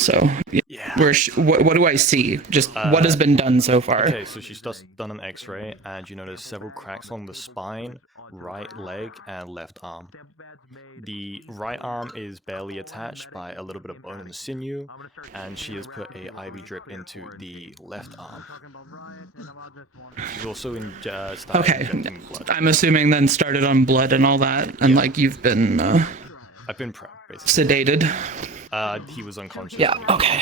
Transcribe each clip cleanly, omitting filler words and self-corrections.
So Yeah. what do I see? Just what has been done so far? Okay, so she's just done an X-ray, and you notice several cracks along the spine, right leg, and left arm. The right arm is barely attached by a little bit of bone and sinew, and she has put a IV drip into the left arm. She's also started injecting blood. I'm assuming then started on blood and all that, and like you've been I've been prepped, basically. sedated. He was unconscious. Yeah. Okay.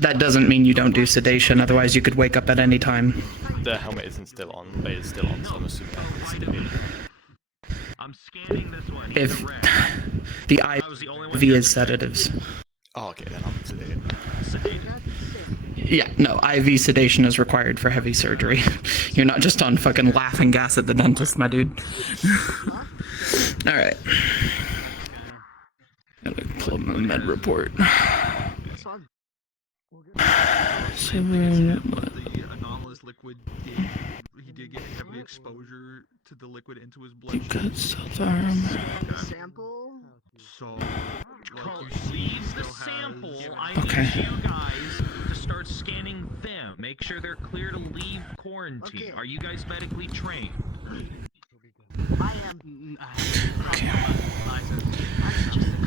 That doesn't mean you don't do sedation. Otherwise, you could wake up at any time. The helmet isn't still on, but it's still on, so I'm assuming I've been sedated. I'm scanning this one. If the IV is sedatives. Oh, okay, then I'm sedated. Yeah, no, IV sedation is required for heavy surgery. You're not just on fucking laughing gas at the dentist, my dude. Alright. Gotta pull up my med report. Anomalous liquid he did get heavy exposure to the liquid into his bloodstream. Good self-arm. Sample. So, leave the sample. I Okay. need you guys to start scanning them. Make sure they're clear to leave quarantine. Okay. Are you guys medically trained? I am. Okay.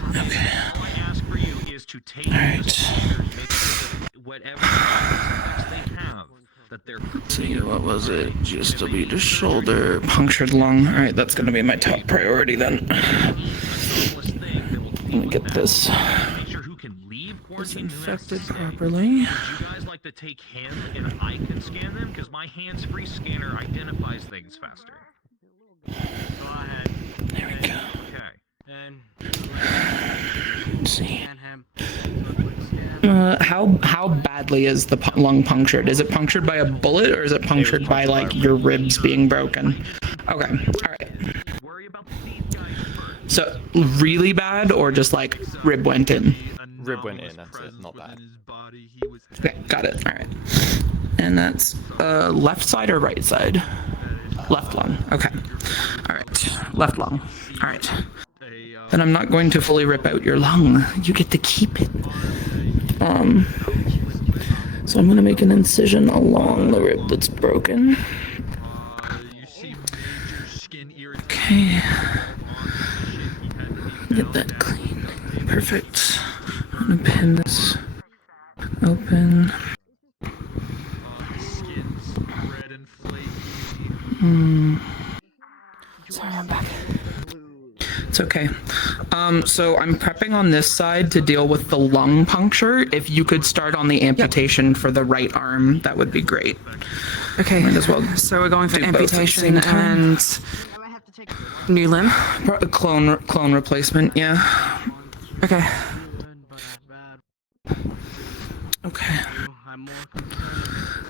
Okay. All I ask for you is to take Alright. the scanners, make sure that whatever effects they have, that they're. See, what was it? Just to beat the shoulder, punctured lung. Alright, that's gonna be my top priority then. Let me get this disinfected properly. Would you guys like to take hands and I can scan them? Because my hands-free scanner identifies things faster. Go ahead. There we go. Okay. And Let's see. How badly is the lung punctured? Is it punctured by a bullet, or is it punctured by like your ribs being broken? Okay, all right. So really bad, or just like rib went in? Rib went in, that's it, not bad. Okay, got it. All right. And that's left side or right side? Left lung. Okay. All right. Left lung. All right. Then I'm not going to fully rip out your lung. You get to keep it. So I'm gonna make an incision along the rib that's broken. Okay. Get that clean. Perfect. I'm gonna pin this open. Sorry, I'm back. It's okay. So I'm prepping on this side to deal with the lung puncture. If you could start on the amputation for the right arm, that would be great. Okay, Might as well so we're going for do both at the amputation same time. and new limb? Clone replacement, yeah. Okay. Okay.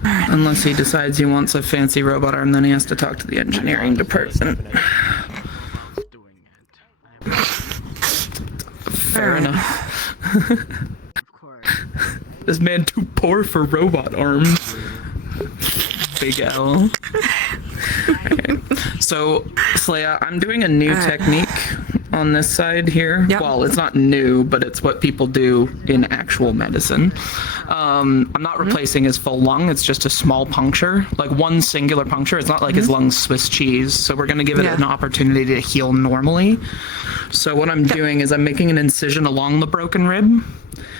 Unless he decides he wants a fancy robot arm, then he has to talk to the engineering department. Fair enough. This man too poor for robot arms. Big L. Okay. So, Slaya, I'm doing a new technique on this side here. Yep. Well, it's not new, but it's what people do in actual medicine. I'm not replacing his full lung. It's just a small puncture, like one singular puncture. It's not like his lung's Swiss cheese. So we're going to give it an opportunity to heal normally. So what I'm doing is I'm making an incision along the broken rib,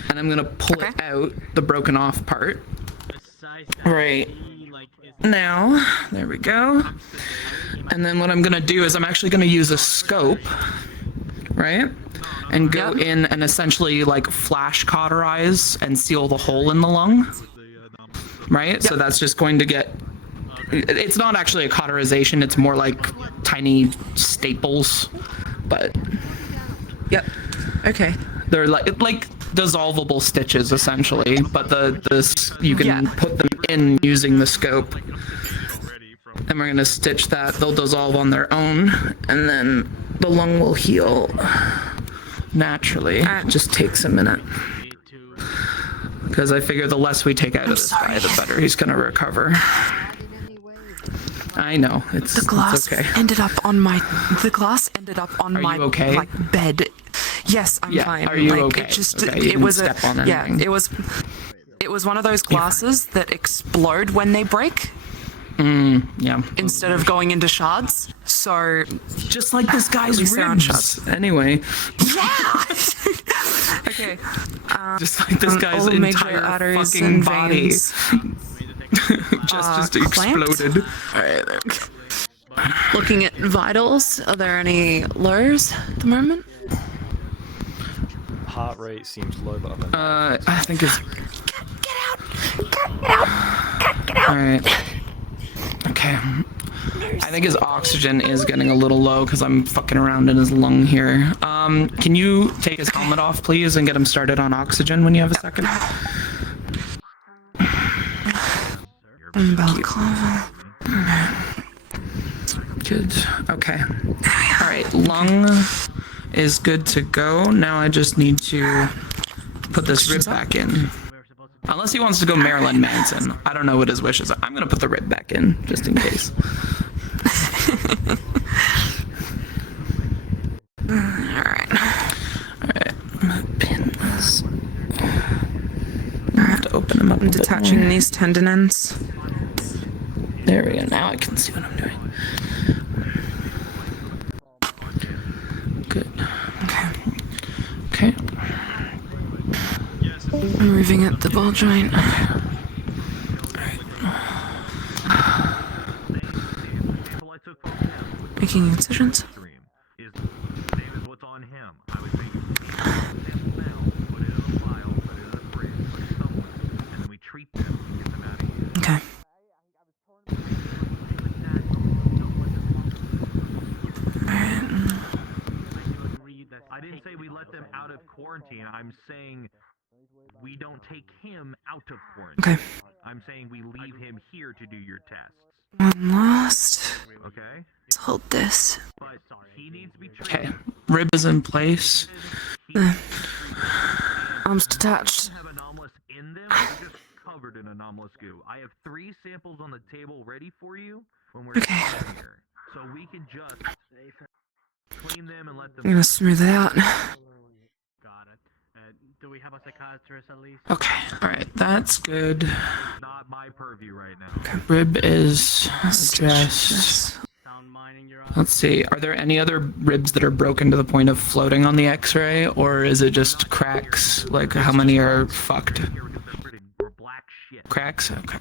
and I'm going to pull it out, the broken off part. Right now, there we go. And then what I'm going to do is I'm actually going to use a scope, right? And go in and essentially like flash cauterize and seal the hole in the lung, right? So that's just going to get, it's not actually a cauterization, it's more like tiny staples, but Okay. they're like dissolvable stitches essentially, but you can put them in using the scope. And we're gonna stitch that. They'll dissolve on their own, and then the lung will heal naturally. It just takes a minute. Because I figure the less we take out of this guy, the better he's gonna recover. I know, The glass it's okay. ended up on my. The glass ended up on Are my you okay? like bed. Yes, I'm Yeah, fine. are you like, okay? It just Okay, you it didn't was step a on yeah. anything. It was one of those glasses that explode when they break Yeah. instead of going into shards. So Just like this guy's least they're on ribs. Anyway, yeah. Okay. just like this guy's all the major entire arteries fucking and body veins. just clamped? exploded. All right. Looking at vitals, are there any lows at the moment? Heart rate seems low, but other than I think it's. All right. Okay. I think his oxygen is getting a little low because I'm fucking around in his lung here. Can you take his helmet off, please, and get him started on oxygen when you have a second? Balaclava. Good. Okay. All right. Lung is good to go. Now I just need to put this rib back in. Unless he wants to go Marilyn Manson. I don't know what his wishes are. I'm going to put the rib back in, just in case. Alright. Alright. Pins. I have to open him up I'm a bit detaching more. these tendon ends. There we go. Now I can see what I'm doing. Good. Okay. Okay. Moving at the ball joint. Making incisions. Okay. I didn't say we let them out of quarantine. I'm saying we don't take him out of quarantine. Okay. I'm saying we leave him here to do your tests. One last. Okay? Let's hold this. But he needs to be Okay. treated. Rib is in place. Arms detached. Have anomalous in them. They're just covered in anomalous goo. I have 3 samples on the table ready for you when we're Okay. done here. So we can just clean them and let I'm them. gonna smooth it out. Got it. Do we have a psychiatrist at least? Okay. Alright. That's good. Not my purview right now. Rib is Stitch adjust. this. Sound mining your Let's see. Are there any other ribs that are broken to the point of floating on the x-ray? Or is it just cracks? Like, how many are fucked? Or black shit. Cracks? Okay.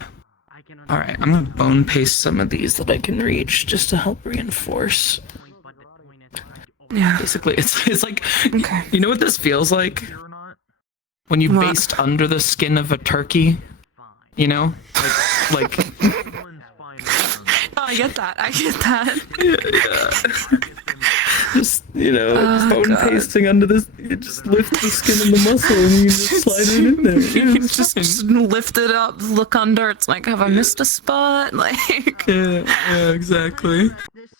I can Alright, I'm gonna bone paste some of these that I can reach just to help reinforce. but the point is, Yeah. Basically, it's like, Okay. you know what this feels like? Or not? When you What? baste under the skin of a turkey, fine. you know? Like Everyone's fine. No, I get that. I get that. just, you know, Oh, bone God. pasting under this, you just lift the skin and the muscle and you just slide it in there. You just lift it up, look under. It's like, have I missed a spot? Like, Yeah, exactly. This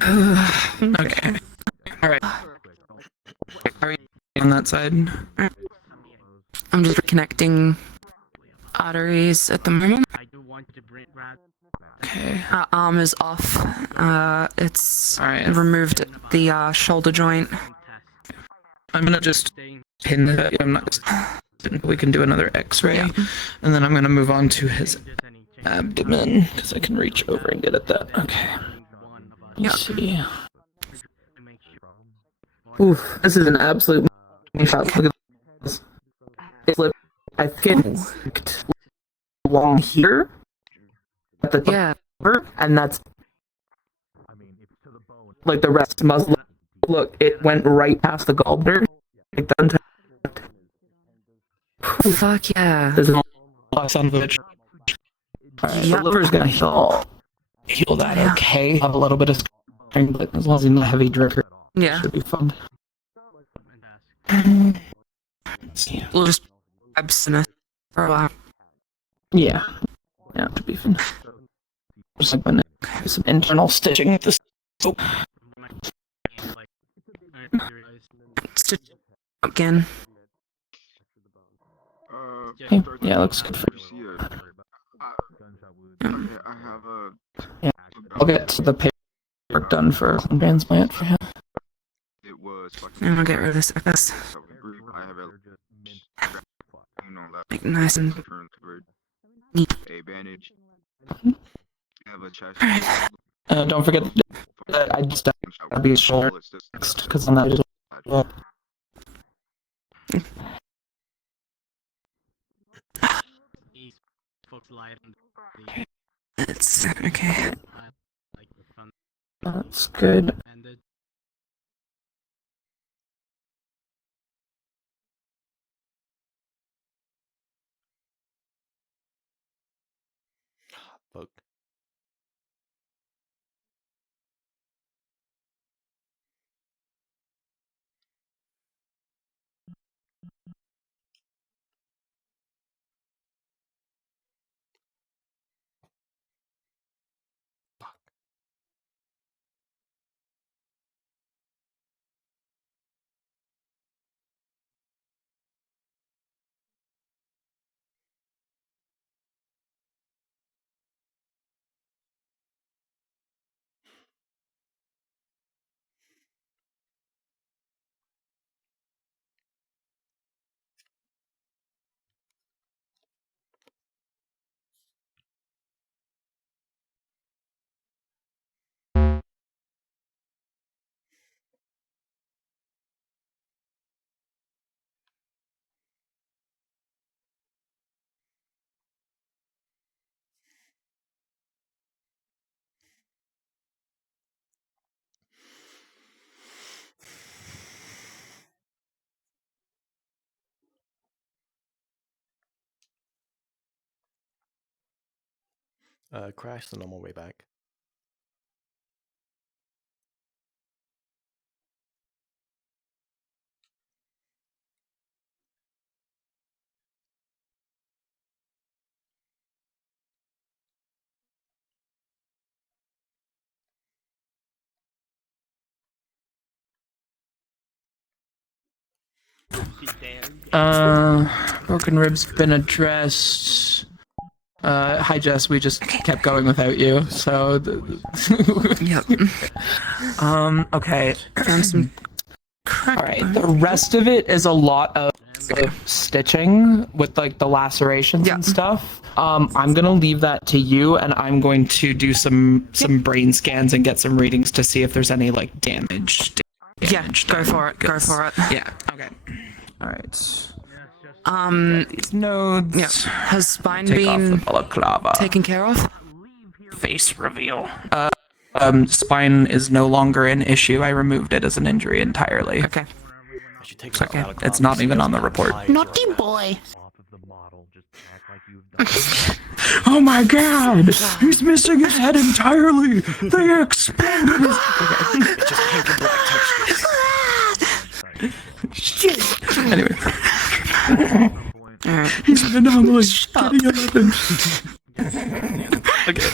scanner Okay. Alright. Are you on that side? I'm just reconnecting arteries at the moment. I do want to bring rat. Okay. Arm is off. It's Alright. removed the shoulder joint. Test. I'm gonna just Staying. pin it. I'm not just. We can do another x-ray. Yeah. And then I'm gonna move on to his If there's any change. abdomen because I can reach over and get at that. Okay. One of us Let's see. to make sure. Oof, this is an absolute shot. Look at this. It's lip. I think it's along here at the Yeah. top, and that's like the rest muscle. Look, it went right past the gallbladder. Like that. Fuck yeah. There's an son of a bitch. Alright, Yep. the liver's gonna heal that. Yeah. Okay, have a little bit of scarring, but as long as he's not a heavy drinker, Yeah. should be fun. Fantastic. Let's see. We'll just abstinence for a while. Yeah, yeah, it should be fun. Just like when there's some internal stitching at this. Oh, Stitch again. okay. Yeah, looks good for Okay, I have a. Yeah. I'll get the paperwork done for transplant for him. It was it's fucking. I'm gonna get rid of this. So brief. I have a Like nice and turn toward neat. a bandage. I have a chest. Alright. Don't forget that I just gotta be shoulder next because I'm not. It's okay. That's good. Fuck. Crash the normal way back. Broken ribs been addressed. Hi Jess, we just kept going without you, so. Yep. Okay. Found some crack. Alright, the rest of it is a lot of stitching with like the lacerations Yeah. and stuff. I'm gonna leave that to you, and I'm going to do some brain scans and get some readings to see if there's any like damage. Yeah, go for it. Go for it. Yeah. Okay. All right. These nodes. Yeah. Has spine Take off the been balaclava. taken care of? Face reveal. Spine is no longer an issue. I removed it as an injury entirely. Okay. I should take It's okay. It's not even on the report. Naughty boy. Oh my god! He's missing his head entirely! They expanded his... It just pink and black textures. Shit! Anyway. Alright. He's an anomaly. Getting 11. Okay.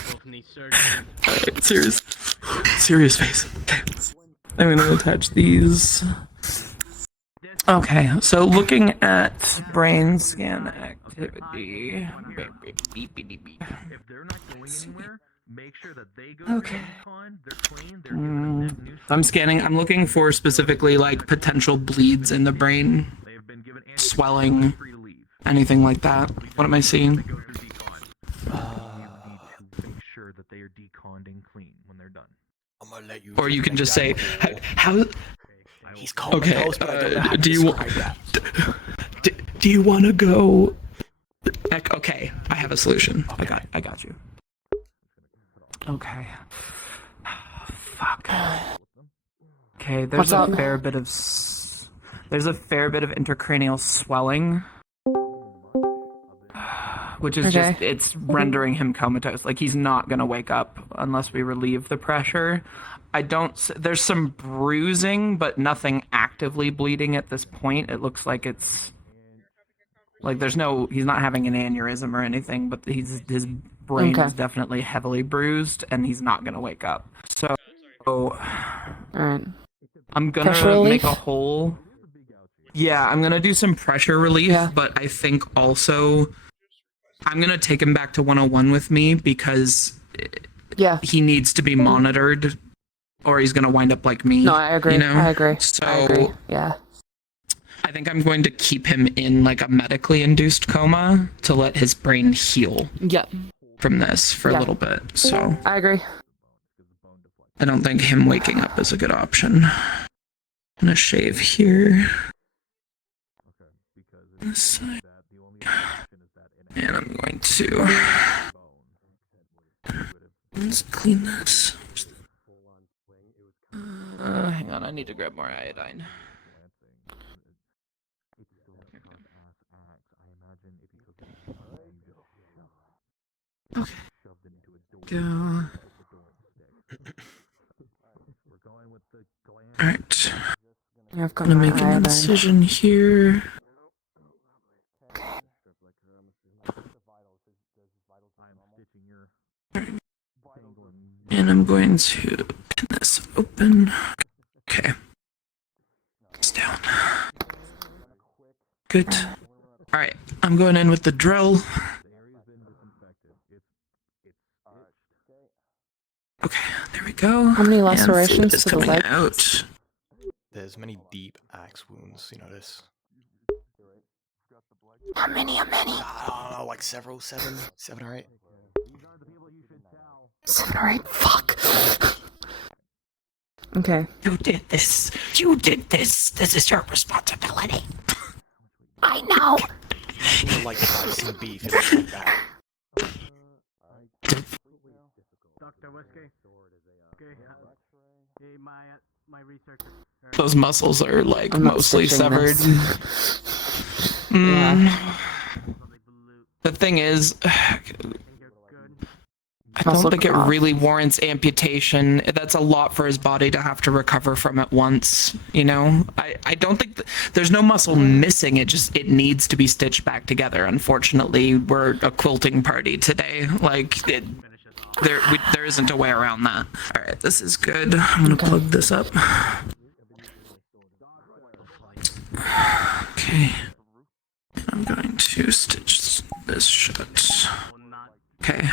Alright, serious face. Okay. I'm gonna attach these. Okay, so looking at brain scan activity. If they're not going anywhere, make sure that they go Okay. to con, they're clean, they're given that new I'm scanning. I'm looking for specifically like potential bleeds in the brain, they have been given swelling, free to leave. anything like that. What am I seeing? They go through decon. You need to make sure that they are deconned and clean when they're done. I'm gonna let you. Or you can just say, how He's comatose, but I don't know how to do you describe that. do you want to go? Okay, I have a solution. Okay. I got you. Okay. Fuck. Okay, there's What's a up? fair bit of there's a fair bit of intracranial swelling, which is Okay. just it's rendering him comatose. Like he's not gonna wake up unless we relieve the pressure. There's some bruising, but nothing actively bleeding at this point. It looks like it's like he's not having an aneurysm or anything, but his brain Okay. is definitely heavily bruised, and he's not gonna wake up. So Alright. I'm gonna Pressure make relief? a hole. Yeah, I'm gonna do some pressure relief, Yeah. but I think also I'm gonna take him back to 101 with me because Yeah. he needs to be monitored or he's gonna wind up like me. No, I agree. You know? I agree. So I agree. Yeah. I think I'm going to keep him in like a medically induced coma to let his brain heal Yep. from this for a little bit. So I agree. I don't think him waking up is a good option. I'm gonna shave here. This side. And I'm going to let's clean this. Hang on, I need to grab more iodine. Okay. Go. Alright. I've got I'm gonna my make an iodine. incision here. And I'm going to pin this open. Okay. It's down. Good. Alright, I'm going in with the drill. Okay, there we go. How many And lacerations fluid is to the coming leg? out. There's many deep axe wounds, you notice. How many? I don't know, like seven or eight. 7 or 8. Fuck. Okay. You did this. You did this. This is your responsibility. I know. You're like slicing beef, it looks like that. Dr. Whiskey. Okay. Hey, my researcher. Those muscles are like I'm not mostly stitching severed. this. The thing is, I Muscle don't think it growth. really warrants amputation. That's a lot for his body to have to recover from at once, you know? I don't think there's no muscle missing, it needs to be stitched back together. Unfortunately, we're a quilting party today. Like, there isn't a way around that. Alright, this is good. I'm gonna plug this up. Okay. I'm going to stitch this shut. Okay.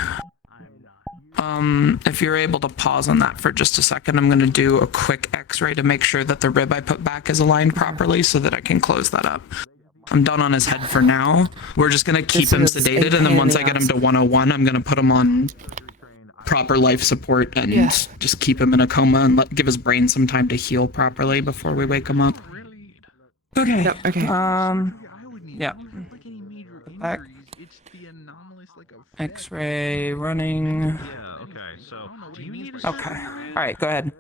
If you're able to pause on that for just a second, I'm going to do a quick x-ray to make sure that the rib I put back is aligned properly so that I can close that up. I'm done on his head for now. We're just going to keep him This is sedated, and then once I get him to 101, I'm going to put him on proper life support and just keep him in a coma and give his brain some time to heal properly before we wake him up. Okay. Yep, okay. Yeah. Back. X-ray running. Yeah, okay, so do you need a Okay. Alright, go ahead.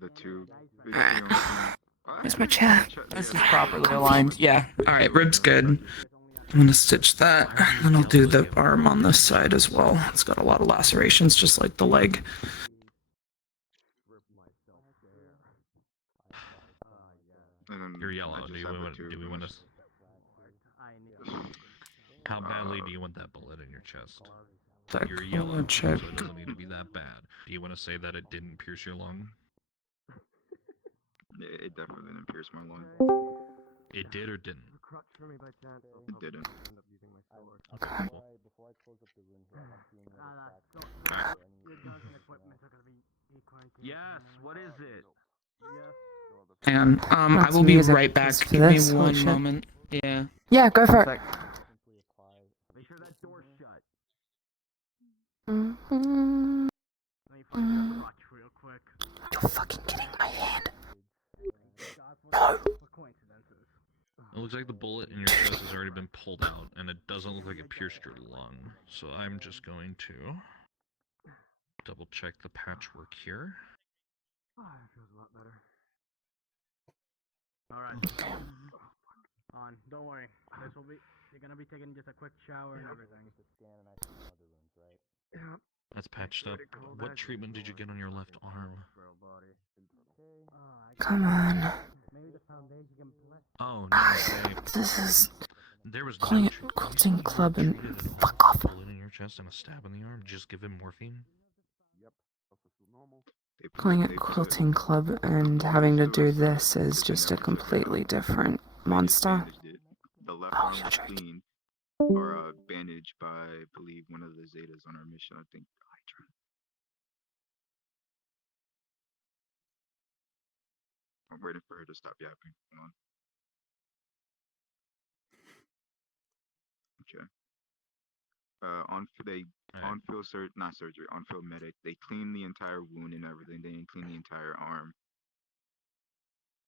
The two. Where's my chair? This is properly aligned. Yeah. Alright, rib's good. I'm gonna stitch that, and then I'll do the arm on this side as well. It's got a lot of lacerations, just like the leg. You're yellow. Do we want to? How badly do you want that bullet in your chest? You're yellow, Check. so it doesn't need to be that bad. Do you want to say that it didn't pierce your lung? It definitely didn't pierce my lung. It did or didn't? It didn't. Yes. What is it? Hang on. I That's will be music. right back. It's for Give me this. Holy one shit. moment. Yeah. Yeah, go for it. Make sure that door's shut. Mm-hmm. Let me find your crotch real quick. You're fucking getting my hand. What coincidences. It looks like the bullet in your chest has already been pulled out, and it doesn't look like it pierced your lung. So I'm just going to double check the patchwork here. Oh, that feels a lot better. Alright. On. Don't worry. This will be. You're gonna be taking just a quick shower and everything. Yeah. That's patched up. What treatment did you get on your left arm? Come on. Oh, no. This is There was calling no it treatment. quilting club and Treated fuck off. a bullet in your chest and a stab in the arm. Just give him morphine. Calling it quilting club and having to do this is just a completely different monster. The left Oh, arm you're was joking. clean, or bandaged by, I believe, one of the Zetas on our mission. I think I'm waiting for her to stop yapping. Hold on. Okay. On-field not surgery, on-field medic. They clean the entire wound and everything. They didn't clean the entire arm.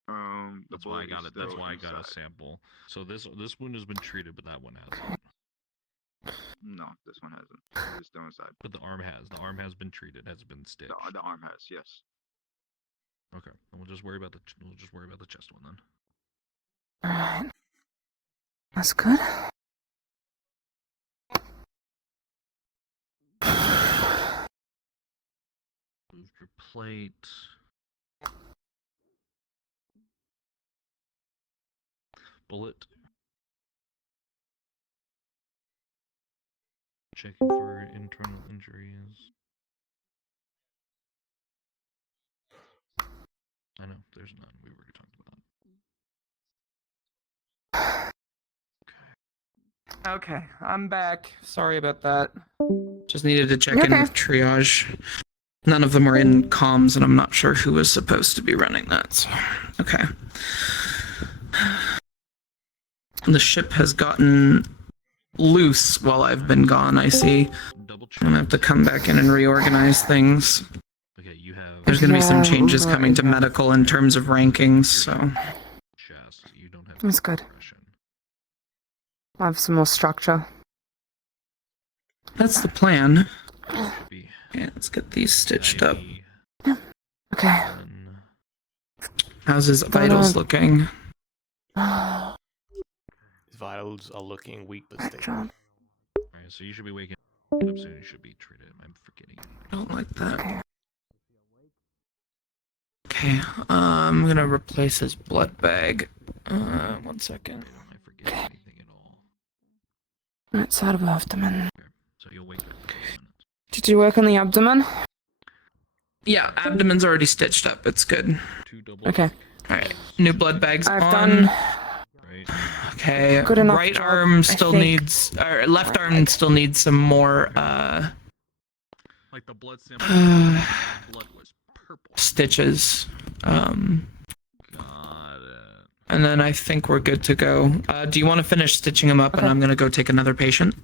The That's why I bullet got is it. That's still why I got a inside. sample. So this wound has been treated, but that one hasn't. No, this one hasn't. It's still inside. But the arm has. The arm has been treated. Has been stitched. The arm has, yes. Okay. Then we'll just worry about the chest one then. Alright. That's good. Moved your plate. Bullet. Checking for internal injuries. I know, there's none. We already talked about. Okay, I'm back. Sorry about that. Just needed to check in Okay. with triage. None of them are in comms, and I'm not sure who was supposed to be running that. So, okay. The ship has gotten loose while I've been gone, I see. Double check. I'm gonna have to come back in and reorganize things. Okay, you have There's gonna be some Yeah, changes right. coming to medical in terms of rankings, so. chest. You don't have That's good. depression. I have some more structure. That's the plan. Should be Okay, let's get these stitched up. Okay. Done. How's his vitals looking? His vitals are looking weak but Right, stable. John. Alright, so you should be waking up soon. You should be treated. I'm forgetting. I don't like that. Okay. Okay, I'm gonna replace his blood bag. 1 second. I forget anything at all. Right side of abdomen. Okay, so you'll wake up in 2 minutes. Did you work on the abdomen? Yeah, abdomen's already stitched up. It's good. 2 double. Okay. Alright, new blood bags I've on. done. Right. Okay, Good enough right job, arm I still think. needs, or left arm still needs some more, Like the blood sample. Blood was purple. stitches. Got it. And then I think we're good to go. Do you want to finish stitching him up, and Okay. I'm gonna go take another patient?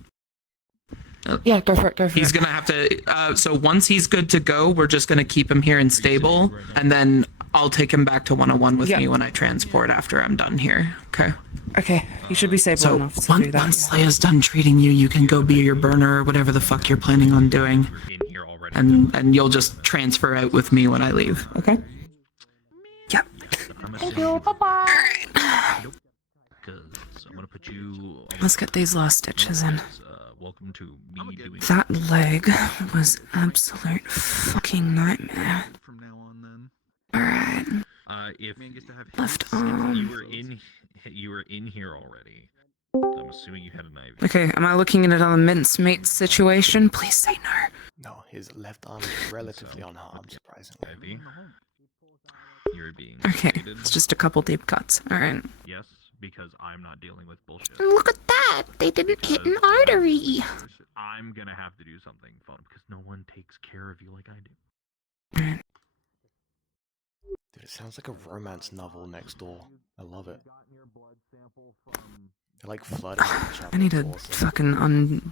Yeah, go for it. Go for He's it. gonna have to. So once he's good to go, we're just gonna keep him here and stable, and then I'll take him back to 101 with Yeah. me when I transport after I'm done here. Okay. Okay, you should be stable So enough to do that. once Leia's done treating you, you can go be your burner or whatever the fuck you're planning on doing, You're in here already. and you'll just transfer out with me when I leave. Okay. Yep. Thank you. Bye-bye. Nope. Because I'm gonna put you. Let's get these last stitches in. Welcome to me doing. That leg was absolute fucking nightmare. From now on, then. Alright. If Left you arm. were in here already. I'm assuming you had an IV. Okay, am I looking at it on a mincemeat situation? Please say no. No, his left arm is relatively unharmed, surprisingly. IV. You're being Okay, sedated. it's just a couple deep cuts. Alright. Yes, because I'm not dealing with bullshit. Look at that! They didn't hit an artery! I'm gonna have to do something fun because no one takes care of you like I do. Alright. Dude, it sounds like a romance novel next door. I love it. They're like flooding with each other. I need to It's awesome. fucking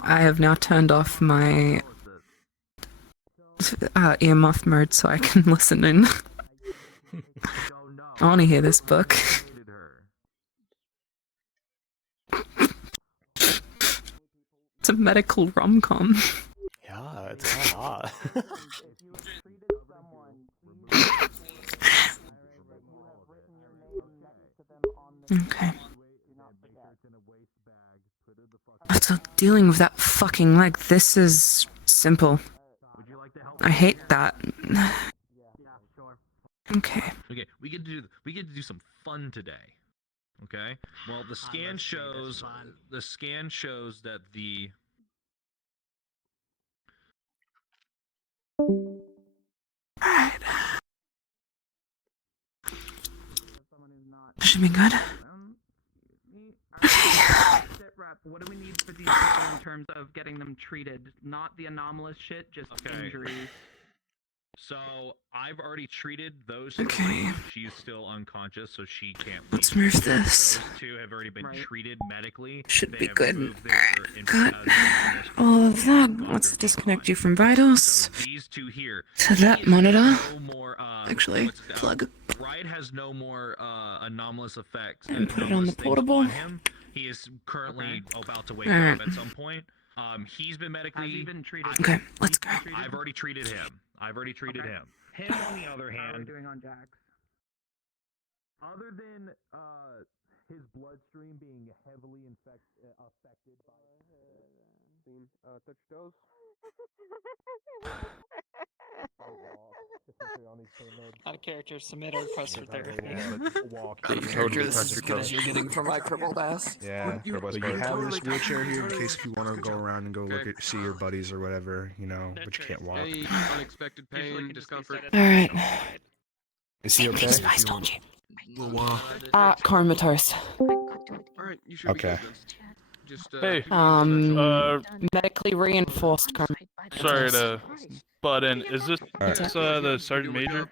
I have now turned off my earmuff mode so I can listen in. I want to hear this book. It's a medical rom-com. Yeah, it's kind of hard. Okay. After dealing with that fucking leg, this is simple. I hate that. Okay. Okay, we get to do some fun today. Okay. Well, the scan shows that the Alright. Should be good. What do we need for these people in terms of getting them treated? Not the anomalous shit, just Okay. injuries. So I've already treated those Okay. three. She's still unconscious, so she can't leave. Let's move this. Those two have already been treated medically. Should They be have good. removed their Alright, got infection all of that. gone Let's through disconnect decline. you from vitals. So these two here. To that he has monitor. no more, Actually, what's it, plug. Riot has no more anomalous effects. And put it on anomalous the things portable. on him. He is currently about to wake Alright. up at some point. He's been medically. Okay, let's go. I've already treated him. Him, on the other hand, How are we doing on Jax? Other than his bloodstream being heavily affected by touch toes. Out of character, submit a request for therapy. Character, this is as good as you're getting for my crippled ass. Yeah, but you have this wheelchair here in case if you want to go around and go see your buddies or whatever, you know, but you can't walk. Any unexpected pain, discomfort? Alright. Is he okay? I told you. Well, Comatose. Alright, you should Okay. be good then. Just, Hey. Medically reinforced Sorry to butt in. Is this Alright. the sergeant major?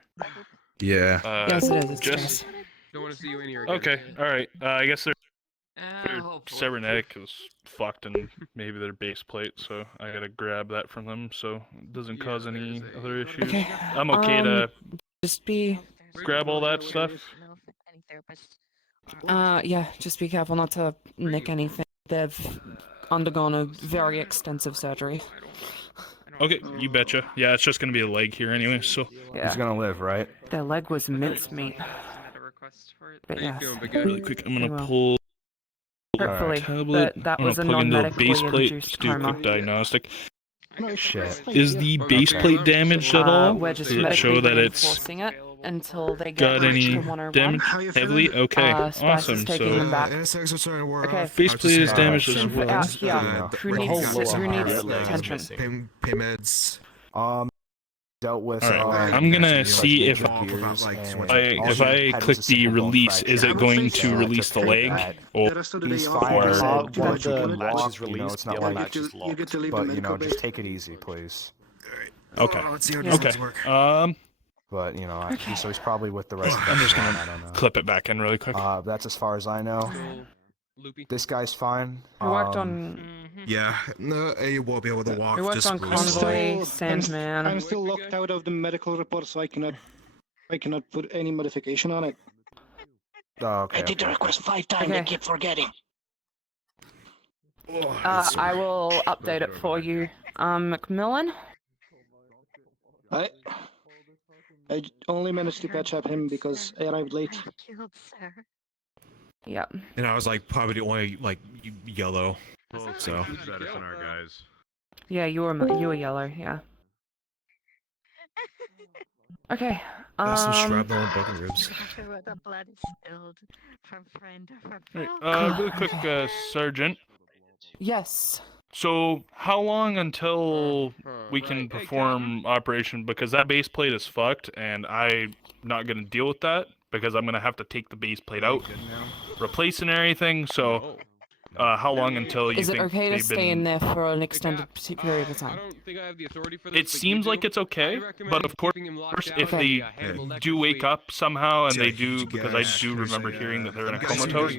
Yeah. Yes, it is. It's Just don't want to see you in here again. okay. All right. I guess their Oh, cybernetic is fucked and maybe their base plate, so I gotta grab that from them so it doesn't Yeah, cause any there's a- other issues. Okay. I'm okay to Just be. grab all that stuff. Yeah. Just be careful not to nick anything. They've undergone a very extensive surgery. Okay, you betcha. Yeah, it's just gonna be a leg here anyway. So Yeah. He's gonna live, right? Their leg was mincemeat. But How you yes. feeling, big guy? really quick, I'm They gonna will. pull Hopefully. tablet. But that I'm was a gonna plug into the non-medically base plate. induced Just do a coma. quick diagnostic. Shit. Is the What base about plate you? damaged at all? We're just Does it medically show that it's reinforcing it until they get got any to 101. damage heavily? Okay, Spice awesome. is taking So them back. Okay. base plate is damaged as Put well. out here. Who needs leg attention? Pay meds. Dealt with. Alright, I'm gonna see if if I click the release, is it going to release the leg? Or He's fine. Or- Once you can latch walk, is you know, released, it's not the like latch is locked. but you know, just take it easy, please. okay, Yeah. okay. But you know, he's probably with the rest of I'm the just squad, gonna I don't know. clip it back in really quick. That's as far as I know. Loopy. This guy's fine. Who worked on? Yeah, no, you won't be able to walk. Who worked just on bruised. Convoy? Sandman. I'm still locked out of the medical report, so I cannot put any modification on it. Oh, okay. I did the request 5 times. I Okay. keep forgetting. I will update it for you. Macmillan. I only managed to catch up him because I arrived late. Yep. And I was like probably the only like yellow. So our guys. Yeah, you were yellow. Yeah. Okay. got some shrapnel and broken ribs. The blood is spilled from friend to Really quick, Sergeant. Yes. So, how long until we can perform operation? Because that base plate is fucked, and I'm not gonna deal with that because I'm gonna have to take the base plate out, replace and everything. So, how long until you Is it think okay to they've stay in been? there for an extended period of I time? don't think I have the authority for this. It seems like it's okay, but of course, if Okay. they do wake up somehow and they do, because I do remember hearing that they're in a comatose.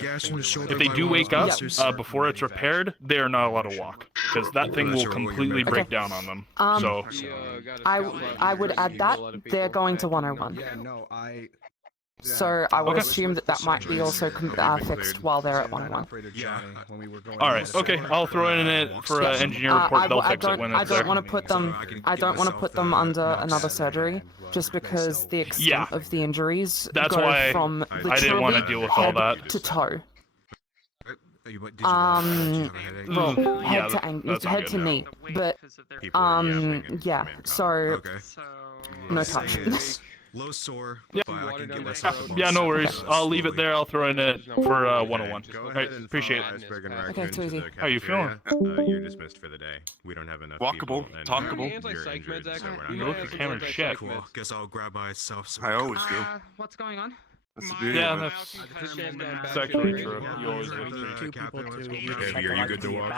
If they do wake up before it's repaired, they are not allowed to walk because that thing will completely break down on them. So, I would add that they're going to 101. Yeah, no, So I would Okay. assume that might be also fixed while they're at 101. all right, okay, I'll throw in it for an engineer report. They'll fix it when I it's there. don't want to put them. I don't want to put them under another surgery, just because the extent Yeah. of the injuries That's go why from I didn't want to literally deal with all head that. to toe. Mm, Well, yeah, head that's not to good. knee, but yeah. So no touch. Low sore. Yeah. But I can get less Yeah, no worries. I'll leave it there. I'll throw in it for 101. Go All ahead right, and appreciate follow it. Iceberg and Okay, Raccoon too to easy. the How you feeling? cafeteria. You're dismissed for the day. We don't have enough Walkable, people, and talkable. you're Anti-psych injured, meds, so we're actually. not You gonna look be like hammer shit. Cool. Guess I'll grab myself some. I always do. What's going on? Yeah, that's This man's going back actually to- true. You always do. Two people to Heavy, are you good to walk?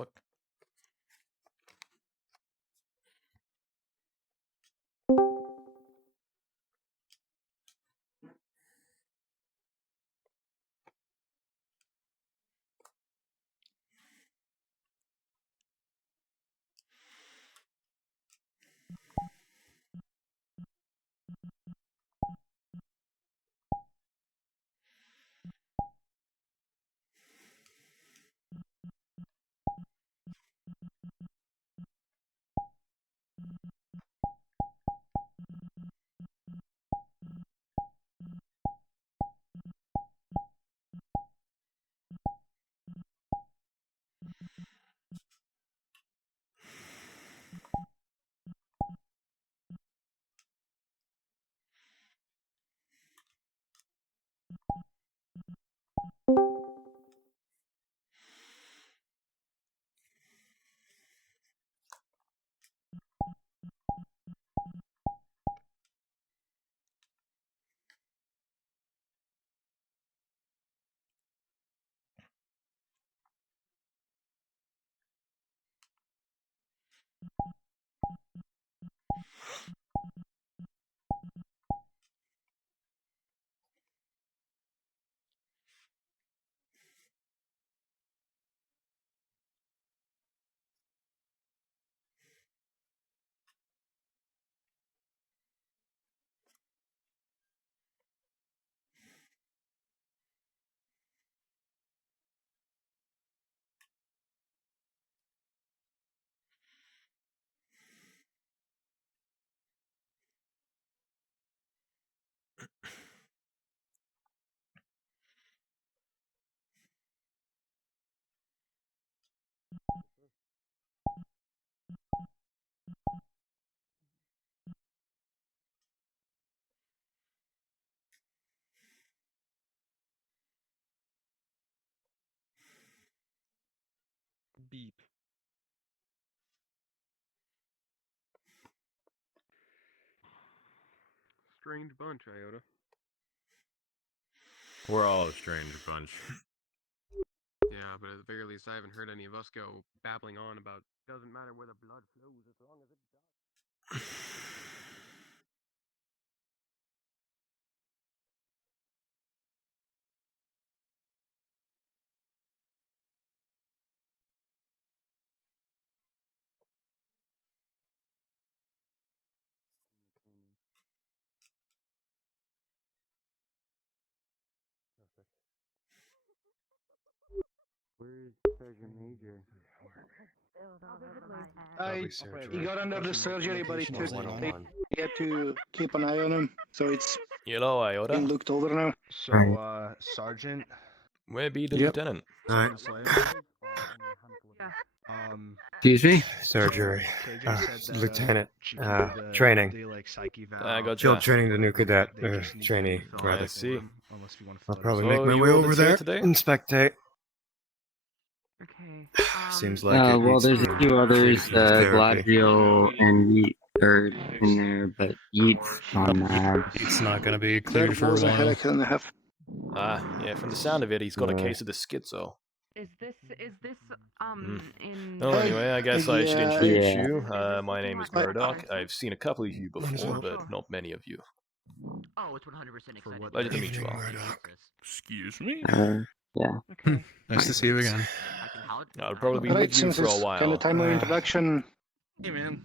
fuck? Beep. Strange bunch, Iota. We're all a strange bunch. Yeah, but at the very least, I haven't heard any of us go babbling on about doesn't matter where the blood flows as long as it does. Where's Sergeant Major? He got under the surgery, but he Location had to keep an eye on him, so it's Hello, Iota. being looked over now. So, Sergeant. Where be the Yep. lieutenant? Alright. Excuse me? Surgery. Lieutenant. GP, Training. They like psyche valve. I gotcha. Still training the new cadet, They just need trainee, to fill rather. I see. Unless you want to I'll fill it probably out. make my you way all over did here there, today? inspectate. Okay. Seems like it Well, needs there's some a few others, therapy. Gladio and Yeet are in there, but Yeet's gone mad. It's not going to be That cleared for a was a while. headache and a half. Ah, yeah, from the sound of it, he's got a Yeah. case of the schizo. Is this in? Oh, anyway, I guess I should Yeah. introduce Yeah. you. My name is Murdoch. I've seen a couple of you before, Sure. but not many of you. Oh, it's 100% exciting. Pleasure to meet you all. Excuse me? Yeah. Okay. Nice to see you again. I'll probably be Alright, with you since for a it's kind while. of timely introduction. Hey, man.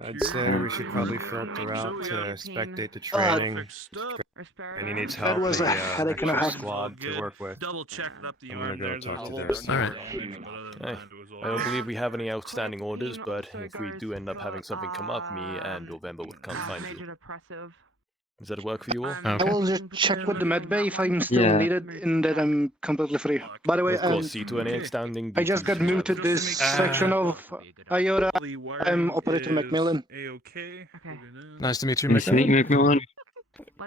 I'd say we should probably filter out to spectate the training. And he needs That help, was a the headache and a extra half. squad to work with. Double checked up the I'm gonna arm go there. talk to There's their a little staff. bit of damage, but other than Hey, that, it was all I don't right. believe we have any outstanding orders, but if we do end up having something come up, me and November would come find Major you. depressive. Does that work for you all? I will just check with the med bay if I'm still Yeah. needed and that I'm completely free. By the way, Of course, see to any outstanding I just got duties you moved to have. this section of Iota. I'm Operator Macmillan. A-okay. Nice to meet you, Nice to meet you, McMillan. McMillan.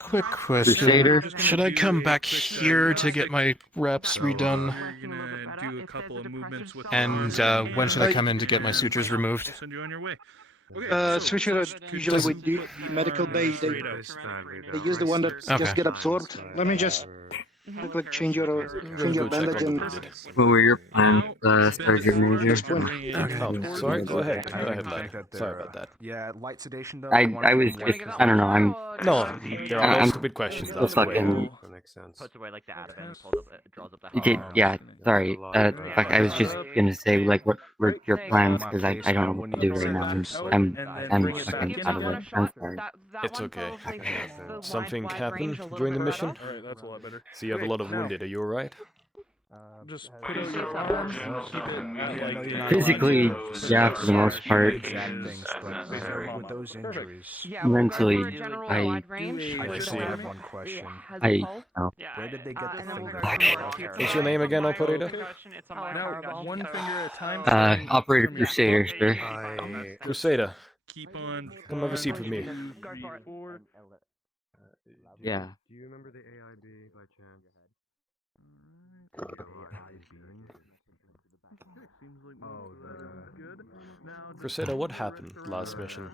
Quick question. Crusader. Should I come back here to get my reps redone? We're gonna do a couple of movements with And when should I come in to get my sutures removed? We'll send you on your way. Okay, Switcher usually with the medical bay, they use the one that just get absorbed. Let me just Quick, change your bandage and What were your plans, Sergeant Major? next point. Oh, sorry. Go ahead. Go ahead, lad. Sorry about that. Yeah, light sedation though. I was just, I don't know, No, there are no I'm stupid questions still asked away. fucking, That makes sense. Puts away like the Ativan and pulls up, draws up the okay, yeah, sorry, fuck, I was just gonna say, like, what were your plans, because I don't know what to do right now, I'm fucking out of it, I'm sorry. It's okay. Something happened during the mission? Alright, that's a lot better. So you have a lot of wounded. Are you alright? Just put out your arms and keep it Physically, yeah, for the most part. With those injuries, Mentally, I just have one question. Where did they get the finger? What's your name again, operator? Now, one finger at a time. Operator Crusader, sir. Crusader. Keep on. Come have a seat with me. Yeah. Do you remember the AIB by chance? Crusader, what happened last mission?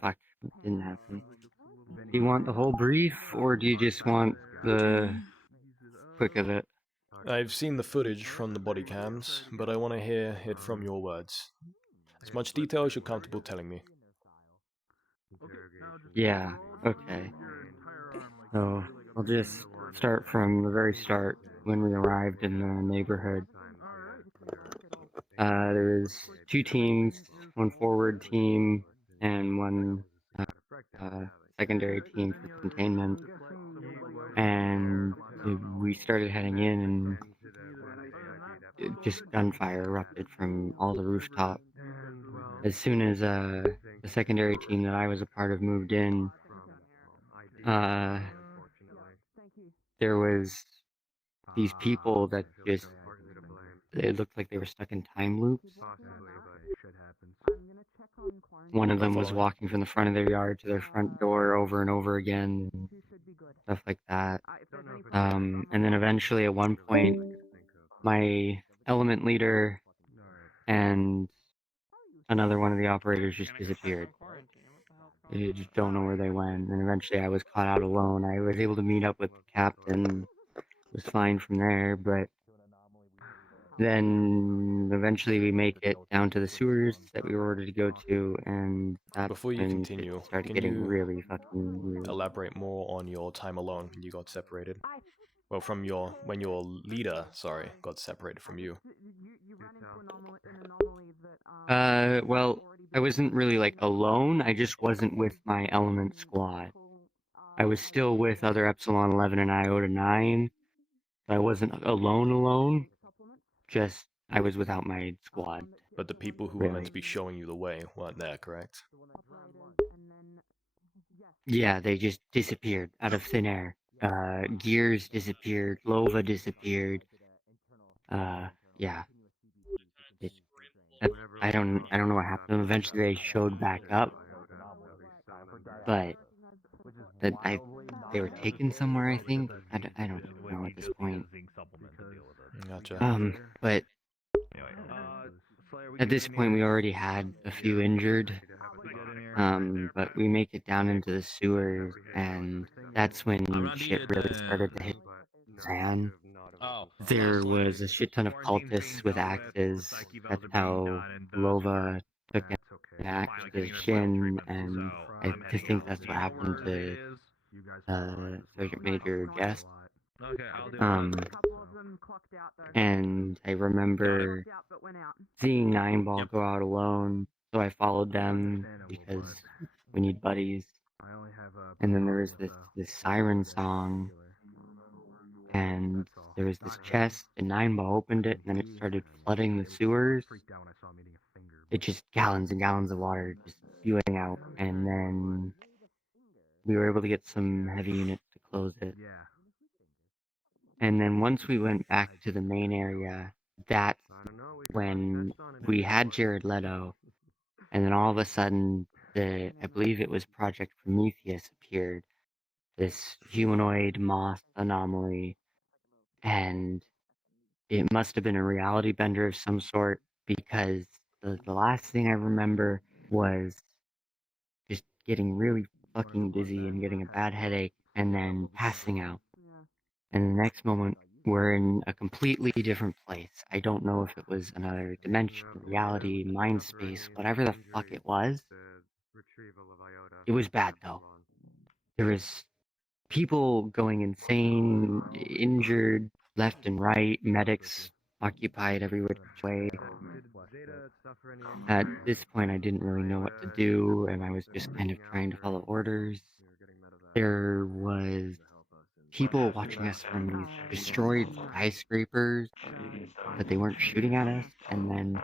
Fuck, it didn't happen. Do you want the whole brief, or do you just want the quick of it? I've seen the footage from the body cams, but I want to hear it from your words. As much detail as you're comfortable telling me. Yeah, okay. So, I'll just start from the very start, when we arrived in the neighborhood. There was 2 teams, 1 forward team, and 1 secondary team for containment. And we started heading in, and just gunfire erupted from all the rooftop. As soon as the secondary team that I was a part of moved in, there was these people that just, it looked like they were stuck in time loops. One of them was walking from the front of their yard to their front door over and over again, and stuff like that. And then eventually at one point, my element leader and another one of the operators just disappeared. You just don't know where they went, and eventually I was caught out alone. I was able to meet up with the captain, was fine from there, but then eventually we make it down to the sewers that we were ordered to go to, and that's Before you when continue, it started can getting you really fucking weird. elaborate more on your time alone when you got separated? Well, from when your leader, sorry, got separated from you. Well, I wasn't really, like, alone, I just wasn't with my element squad. I was still with other Epsilon 11 and Iota 9, but I wasn't alone, just, I was without my squad. But the people who were meant to be showing you the way weren't there, correct? Yeah, they just disappeared out of thin air. Gears disappeared, Lova disappeared. Yeah. I don't know what happened to them. Eventually they showed back up, but they were taken somewhere, I think. I don't know at this point. Gotcha. But at this point we already had a few injured. But we make it down into the sewers, and that's when shit really started to hit the fan. There was a shit ton of cultists with axes. That's how Lova took an axe to the shin, and I think that's what happened to Sergeant Major Jest. And I remember seeing 9-Ball go out alone, so I followed them because we need buddies. And then there was this siren song, and there was this chest, and 9-Ball opened it, and then it started flooding the sewers. It just gallons and gallons of water just spewing out, and then we were able to get some heavy units to close it. And then once we went back to the main area, that's when we had Jared Leto, and then all of a sudden, I believe it was Project Prometheus appeared, this humanoid moth anomaly, and it must have been a reality bender of some sort, because the last thing I remember was just getting really fucking dizzy and getting a bad headache and then passing out. And the next moment, we're in a completely different place. I don't know if it was another dimension, reality, mind space, whatever the fuck it was. It was bad though. There was people going insane, injured left and right, medics occupied every which way. At this point, I didn't really know what to do, and I was just kind of trying to follow orders. There was people watching us from these destroyed skyscrapers, but they weren't shooting at us. And then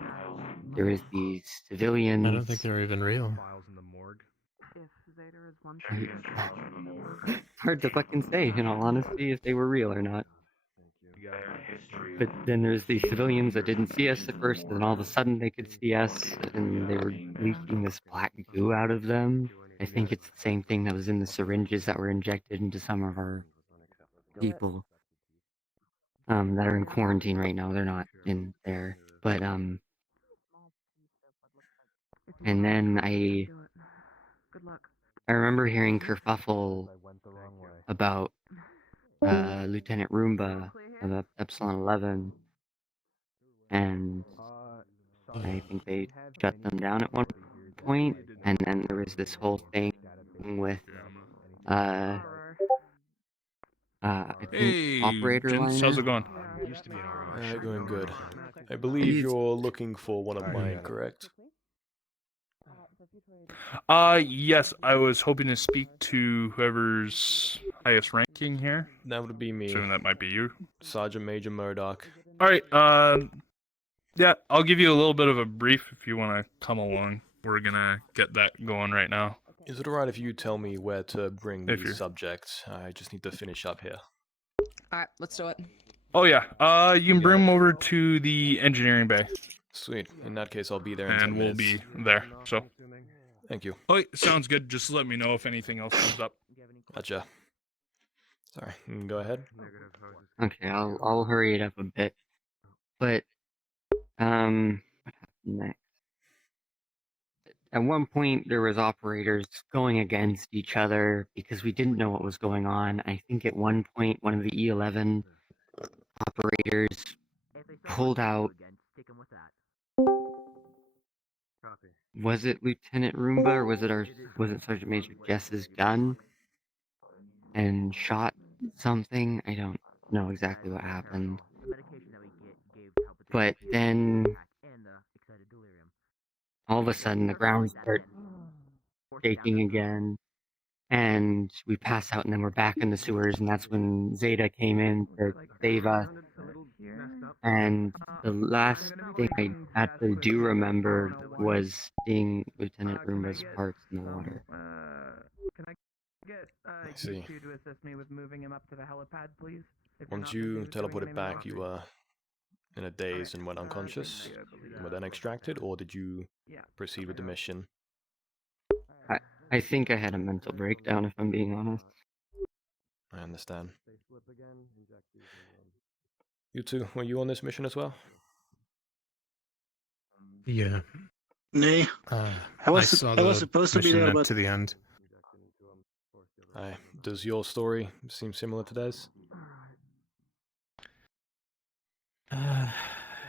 there was these civilians. I don't think they were even real. It's hard to fucking say, in all honesty, if they were real or not. But then there's these civilians that didn't see us at first, and then all of a sudden they could see us, and they were leaking this black goo out of them. I think it's the same thing that was in the syringes that were injected into some of our people that are in quarantine right now. They're not in there, but and then I remember hearing kerfuffle about Lieutenant Roomba of Epsilon 11, and I think they shut them down at one point, and then there was this whole thing with I think Hey, operator gents, how's it going? Going good. I believe you're looking for one of mine, correct? Yes, I was hoping to speak to whoever's highest ranking here. That would be me. Assuming that might be you. Sergeant Major Murdoch. Alright, yeah, I'll give you a little bit of a brief if you want to come along. We're gonna get that going right now. Is it alright if you tell me where to bring these subjects? I just need to finish up here. Alright, let's do it. Oh yeah, you can bring them over to the engineering bay. Sweet. In that case, I'll be there in 10 And we'll minutes. be there, so. Thank you. Oh, sounds good. Just let me know if anything else comes up. Gotcha. Sorry, go ahead. Okay, I'll hurry it up a bit. But what happened next? At one point, there was operators going against each other because we didn't know what was going on. I think at one point, one of the E11 operators pulled out. Was it Lieutenant Roomba or was it Sergeant Major Jess's gun? And shot something? I don't know exactly what happened. But then all of a sudden the ground starts shaking again, and we pass out, and then we're back in the sewers, and that's when Zeta came in to save us. And the last thing I actually do remember was seeing Lieutenant Roomba's parts in the water. Can I get I see. you to assist me with moving him up to the helipad, please? Once you teleported back, you were in a daze and went unconscious, and were then extracted, or did you proceed with the mission? I think I had a mental breakdown, if I'm being honest. I understand. You two, were you on this mission as well? Yeah. Nay. I saw was supposed to be mission there, up but to the end. Does your story seem similar to theirs?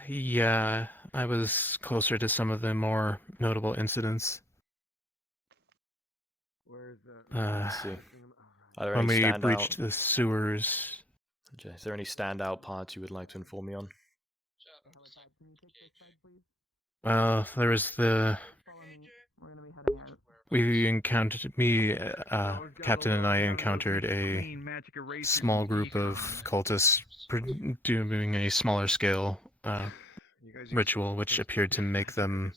Yeah, I was closer to some of the more notable incidents. I see. Are there When any we standout... breached the sewers. Is there any standout parts you would like to inform me on? Well, there was we encountered, Captain and I encountered a small group of cultists doing a smaller scale ritual, which appeared to make them,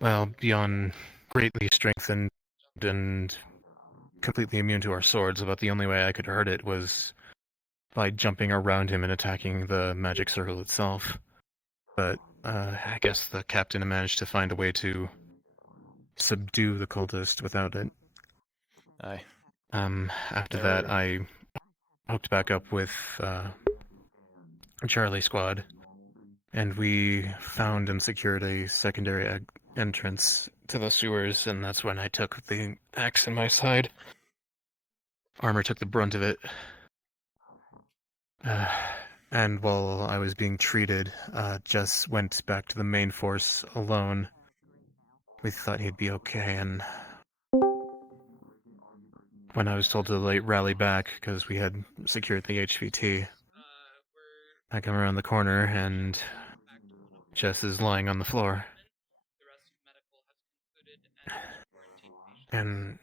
well, beyond greatly strengthened and completely immune to our swords. About the only way I could hurt it was by jumping around him and attacking the magic circle itself. But I guess the captain managed to find a way to subdue the cultist without it. Aye. After that, I hooked back up with Charlie Squad, and we found and secured a secondary entrance to the sewers, and that's when I took the axe in my side. Armor took the brunt of it. And while I was being treated, Jess went back to the main force alone. We thought he'd be okay, and when I was told to rally back because we had secured the HVT, I come around the corner and Jess is lying on the floor. And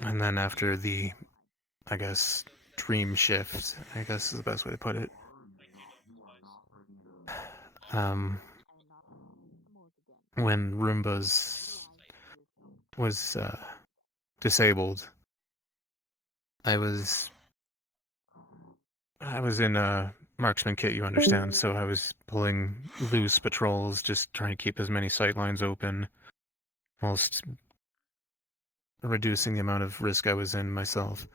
then after the, I guess, dream shift, I guess is the best way to put it. When Roomba's was disabled, I was in a marksman kit, you understand, so I was pulling loose patrols, just trying to keep as many sight lines open, whilst reducing the amount of risk I was in myself.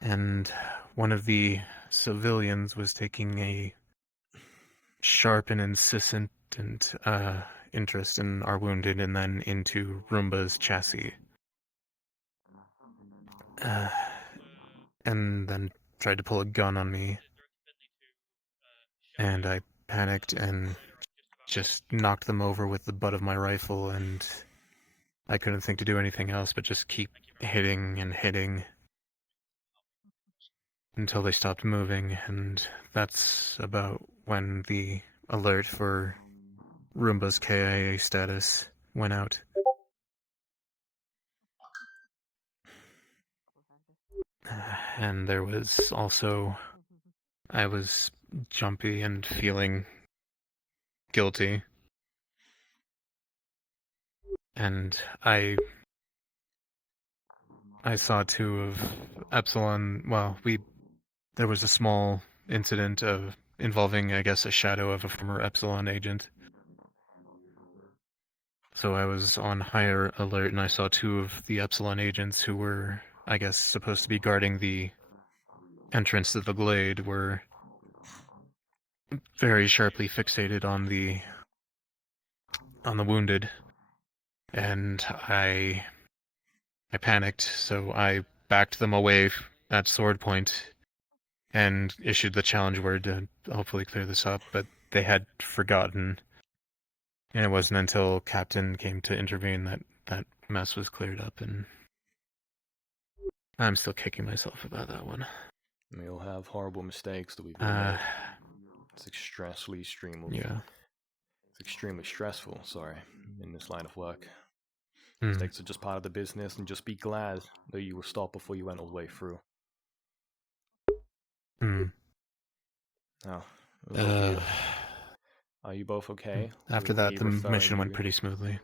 And one of the civilians was taking a sharp and insistent interest in our wounded, and then into Roomba's chassis. And then tried to pull a gun on me. And I panicked and just knocked them over with the butt of my rifle, and I couldn't think to do anything else but just keep hitting and hitting until they stopped moving, and that's about when the alert for Roomba's KIA status went out. And there was also, I was jumpy and feeling guilty. And I saw two of Epsilon, well, there was a small incident of involving, I guess, a shadow of a former Epsilon agent. So I was on higher alert, and I saw two of the Epsilon agents who were, I guess, supposed to be guarding the entrance to the glade were very sharply fixated on the wounded, and I panicked, so I backed them away at sword point and issued the challenge word to hopefully clear this up, but they had forgotten, and it wasn't until Captain came to intervene that that mess was cleared up, and I'm still kicking myself about that one. We all have horrible mistakes that we've all made. It's extremely It's extremely stressful, sorry, in this line of work. Mistakes are just part of the business, and just be glad that you were stopped before you went all the way through. Now, are you both okay? After that, the mission went pretty smoothly.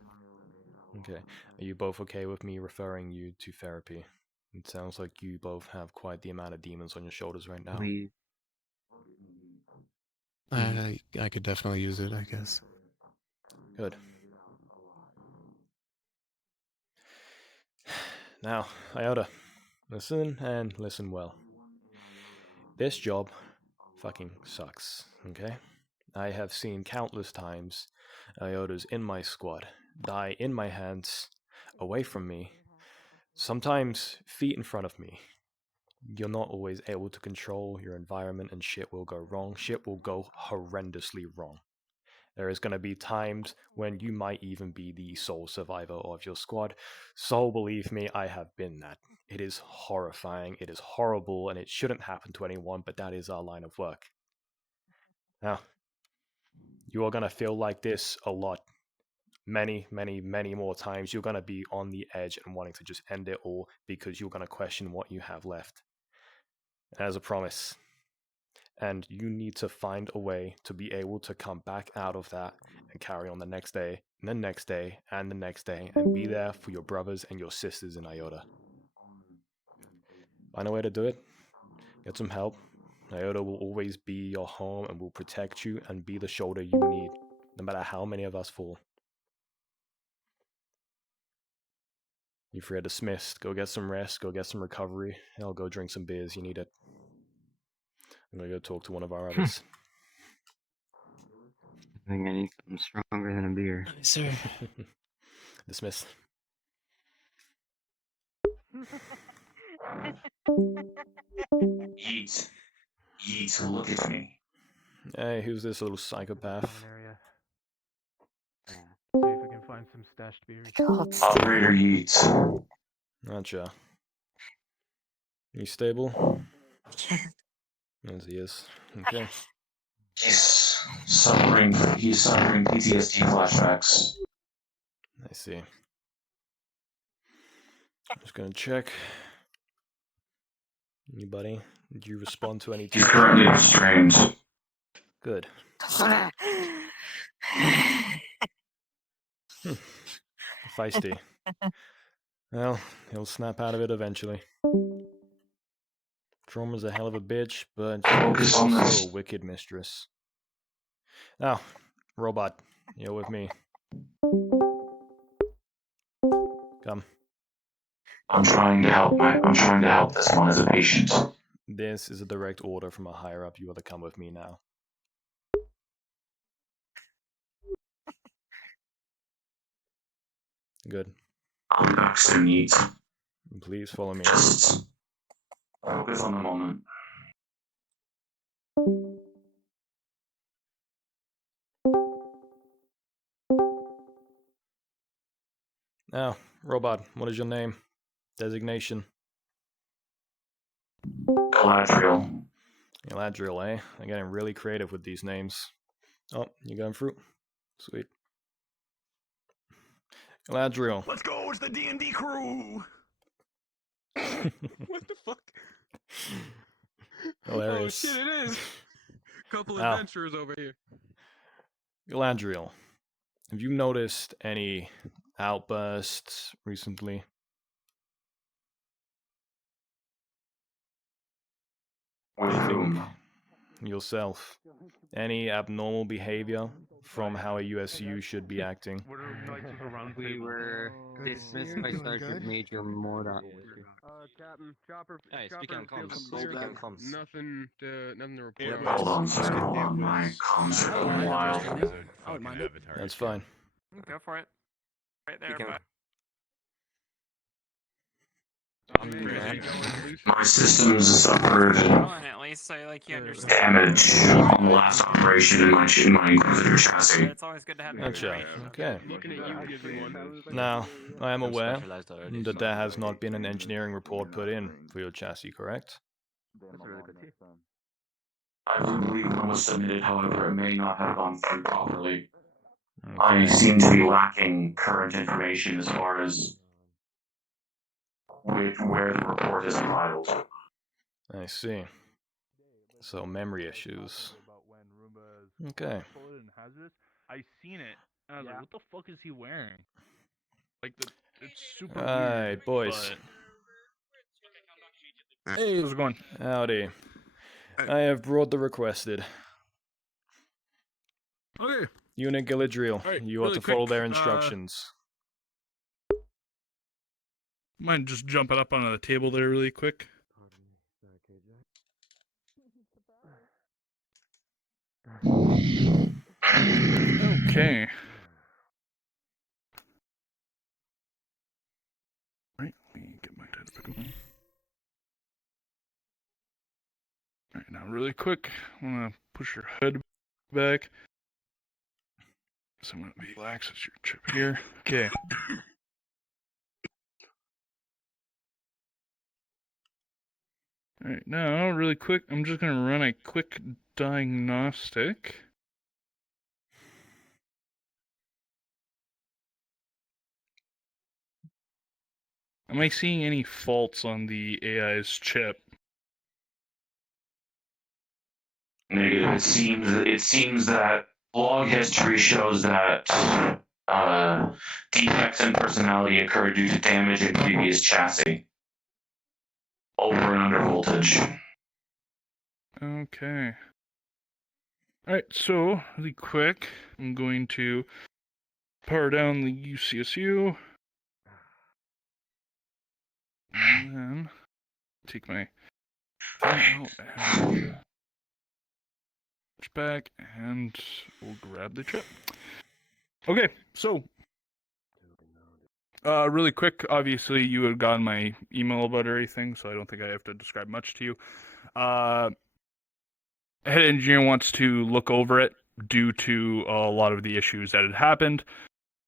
Okay. Are you both okay with me referring you to therapy? It sounds like you both have quite the amount of demons on your shoulders right now. I could definitely use it, I guess. Good. Now, Iota, listen and listen well. This job fucking sucks, okay? I have seen countless times Iotas in my squad die in my hands, away from me, sometimes feet in front of me. You're not always able to control your environment, and shit will go wrong. Shit will go horrendously wrong. There is going to be times when you might even be the sole survivor of your squad. So believe me, I have been that. It is horrifying, it is horrible, and it shouldn't happen to anyone, but that is our line of work. Now, you are going to feel like this a lot. Many, many, many more times. You're going to be on the edge and wanting to just end it all because you're going to question what you have left. As a promise. And you need to find a way to be able to come back out of that and carry on the next day, and the next day, and the next day, and be there for your brothers and your sisters in Iota. Find a way to do it. Get some help. Iota will always be your home and will protect you and be the shoulder you need, no matter how many of us fall. You three are dismissed. Go get some rest, go get some recovery. I'll go drink some beers, you need it. I'm gonna go talk to one of our others. I think I need something stronger than a beer. Sir. Dismissed. Yeet. Yeet, look at me. Hey, who's this little psychopath? See if we can find some stashed beers. Operator Yeet. Gotcha. You stable? Yes, he is. Okay. He's suffering PTSD flashbacks. I see. Just gonna check. Anybody? Did you respond to any He's text? currently restrained. Good. Feisty. Well, he'll snap out of it eventually. Trauma's a hell of a bitch, but she's also a wicked mistress. Now, robot, you're with me. Come. I'm trying to help this one as a patient. This is a direct order from a higher up. You are to come with me now. Good. I'm back soon, Yeet. Please follow me. Just focus on the moment. Now, robot, what is your name? Designation? Galadriel. Galadriel, eh? I'm getting really creative with these names. Oh, you got fruit? Sweet. Galadriel. Let's go! It's the D&D crew. What the fuck? Hilarious. Oh shit! It is. Couple Ow. adventurers over here. Galadriel, have you noticed any outbursts recently? Anything yourself? Any abnormal behavior from how a USU should be acting? We were dismissed by Sergeant Major Mordot. Captain Chopper. Hey, speak on comms. Clear. Speak on comms. Nothing to report. Yeah, Hold on, sir. Hold on. My comms are going wild. I would mind it. That's fine. Go for it. Right there. Speaking My systems suffered At least I like you understand. damage on the last operation in my Inquisitor chassis. It's always good to have Gotcha. Okay. Looking at you gives me one. Now, I am aware that there has not been an engineering report put in for your chassis, correct? I do believe one was submitted, however, it may not have gone through properly. I seem to be lacking current information as far as where the report is entitled. I see. So, memory issues. Okay. I seen it. And I was like, what the fuck is he wearing? Like, it's super Alright, weird, boys. Hey, how's it going? Howdy. I have brought the requested. Okay. Unit Galadriel, Alright, you are really to follow quick, their instructions. Mind just jumping up onto the table there really quick? Okay. Right, let me get my data back on. Alright, now really quick, I'm gonna push your hood back. So I'm gonna be access your chip here. Okay. Alright, now really quick, I'm just gonna run a quick diagnostic. Am I seeing any faults on the AI's chip? Negative. It seems that log history shows that defects in personality occurred due to damage in previous chassis. Over and under voltage. Okay. Alright, so, really quick, I'm going to power down the UCSU. And then take my thing out and push back, and we'll grab the chip. Okay, so Really quick, obviously you had gotten my email about everything, so I don't think I have to describe much to you. Head engineer wants to look over it due to a lot of the issues that had happened.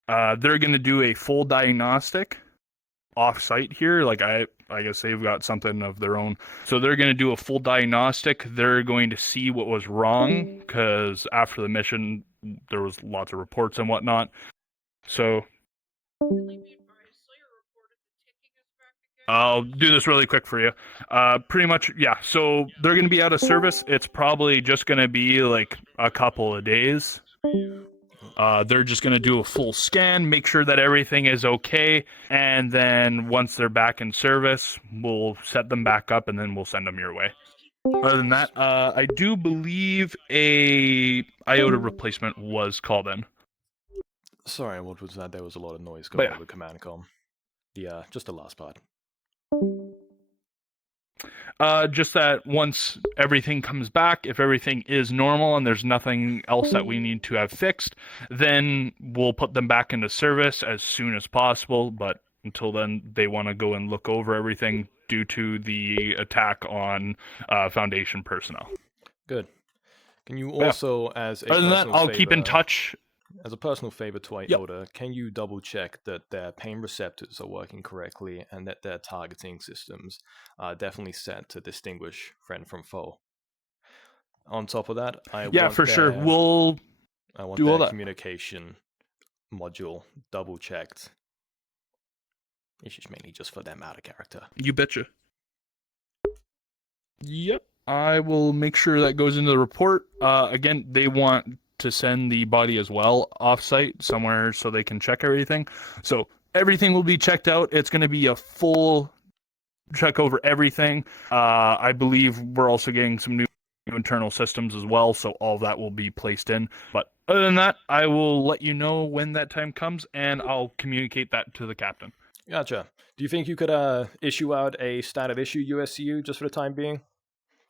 They're going to do a full diagnostic off-site here. Like I guess they've got something of their own. So they're going to do a full diagnostic. They're going to see what was wrong because after the mission, there was lots of reports and whatnot. So I'll do this really quick for you. Pretty much, yeah. So they're going to be out of service. It's probably just going to be like a couple of days. They're just going to do a full scan, make sure that everything is okay, and then once they're back in service, we'll set them back up, and then we'll send them your way. Other than that, I do believe a iota replacement was called in. Sorry, what was that? There was a lot of noise But going yeah. over command com. Just the last part. Just that once everything comes back, if everything is normal and there's nothing else that we need to have fixed, then we'll put them back into service as soon as possible. But until then, they want to go and look over everything due to the attack on Foundation personnel. Good. Can you Yeah. also, as a Other than that, personal I'll favor, keep in touch. As a personal favor to iota, can you double check that their pain receptors are working correctly and that their targeting systems are definitely set to distinguish friend from foe? On top of that, I want for sure. We'll I want do all their that. communication module double checked. It's just mainly just for them out of character. You betcha. Yep. I will make sure that goes into the report. Again, they want to send the body as well off-site somewhere so they can check everything. So everything will be checked out. It's going to be a full check over everything. I believe we're also getting some new internal systems as well, so all that will be placed in. But other than that, I will let you know when that time comes, and I'll communicate that to the captain. Gotcha. Do you think you could issue out a standard issue USCU just for the time being?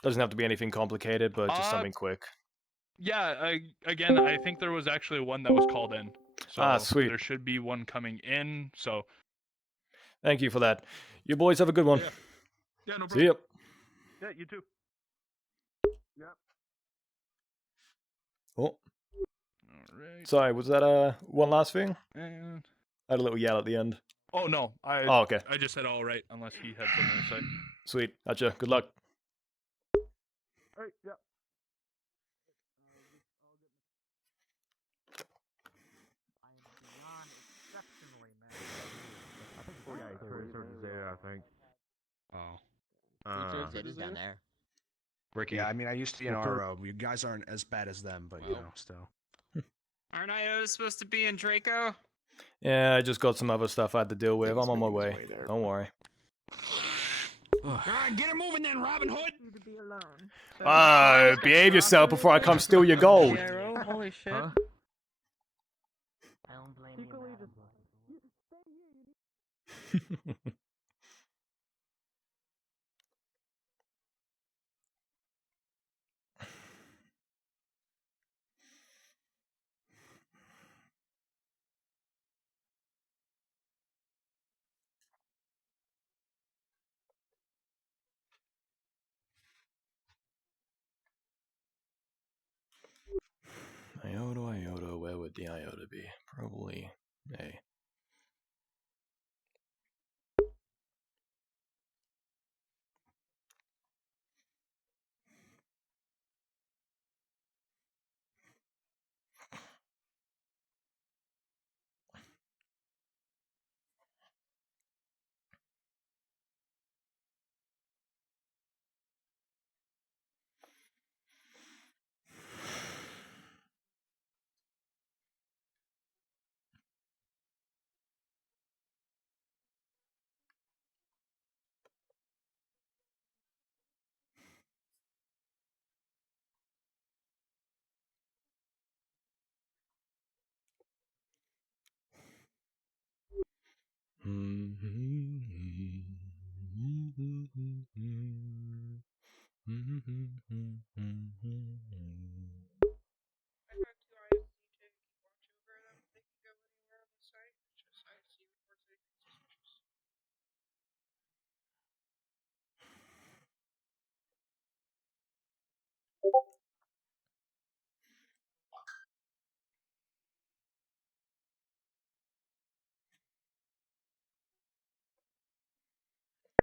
Doesn't have to be anything complicated, but just something quick. Yeah, again, I think there was actually one that was called in. So sweet. There should be one coming in, so... Thank you for that. You boys have a good one. Yeah, no problem. See ya. Yeah, you too. Yep. Oh. Alright. Sorry, was that one last thing? And... I had a little yell at the end. Oh, no. Oh, okay. I just said all right, unless he had something to say. Sweet. Gotcha. Good luck. Alright, yeah. I think. Oh. down there. Ricky. Yeah, I mean, I used to be an RO. You guys aren't as bad as them, but you know, still. Aren't I supposed to be in Draco? Yeah, I just got some other stuff I had to deal with. I'm on my way. Don't worry. Alright, get it moving then, Robin Hood! Behave yourself before I come steal your gold. Holy shit. I don't blame you, man. Iota, where would the iota be? Probably A.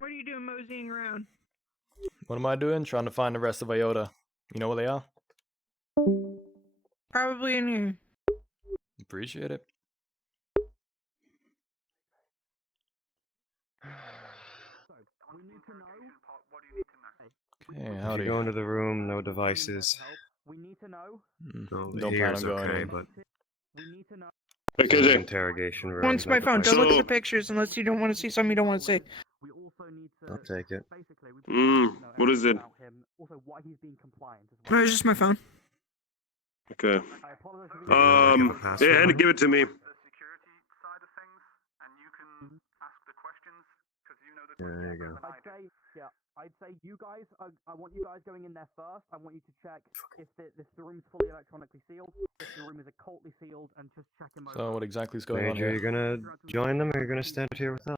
What are you doing moseying around? What am I doing? Trying to find the rest of Iota. You know where they are? Probably in here. Appreciate it. Okay, If howdy. you go into the room, no devices. Don't Here plan is on going okay, in. but Hey, in the KJ. interrogation room. Once my no phone. Don't look at devices. the pictures unless you don't want to see something you don't want to see. I'll take it. What is it? No, it's just my phone. Okay. Yeah, Hand, give it to me. There you go. I'd say you guys, I want you guys going in there first. I want you to check if the room's fully electronically sealed, if the room is occultly sealed, and just check him over. So what exactly is going on Major, here? you gonna join them or you're gonna stand here with us?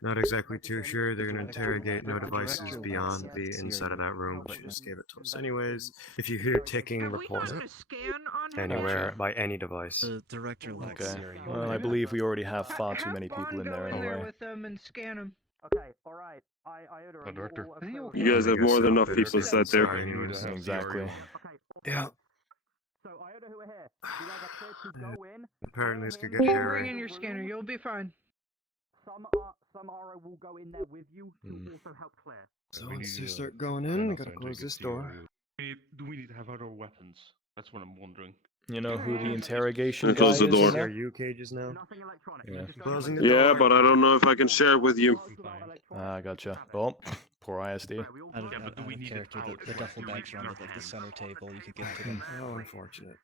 Not exactly too sure. They're gonna interrogate no devices beyond the inside of that room, but she just gave it to us anyways. If you hear ticking, report it. Anywhere, by any device. The director okay. Well, I believe we already have far too many people in there anyway. With them and scan them. Okay, alright. The director. You guys have more than enough people sat there. Exactly. Yeah. So, Iota, who are here? You guys are clear to go in. Apparently this could get Bring hairy. in your scanner. You'll be fine. Some RO will go in there with you to also help clear. So once they start going in, we gotta close this door. Do we need to have other weapons? That's what I'm wondering. You know who the interrogation guy Close the is door. in there? Are you cages now? Yeah. Closing the Yeah, door. but I don't know if I can share it with you. Ah, gotcha. Well, poor ISD. But do we need character, the duffel bags are on the center table. You can get to them. How unfortunate.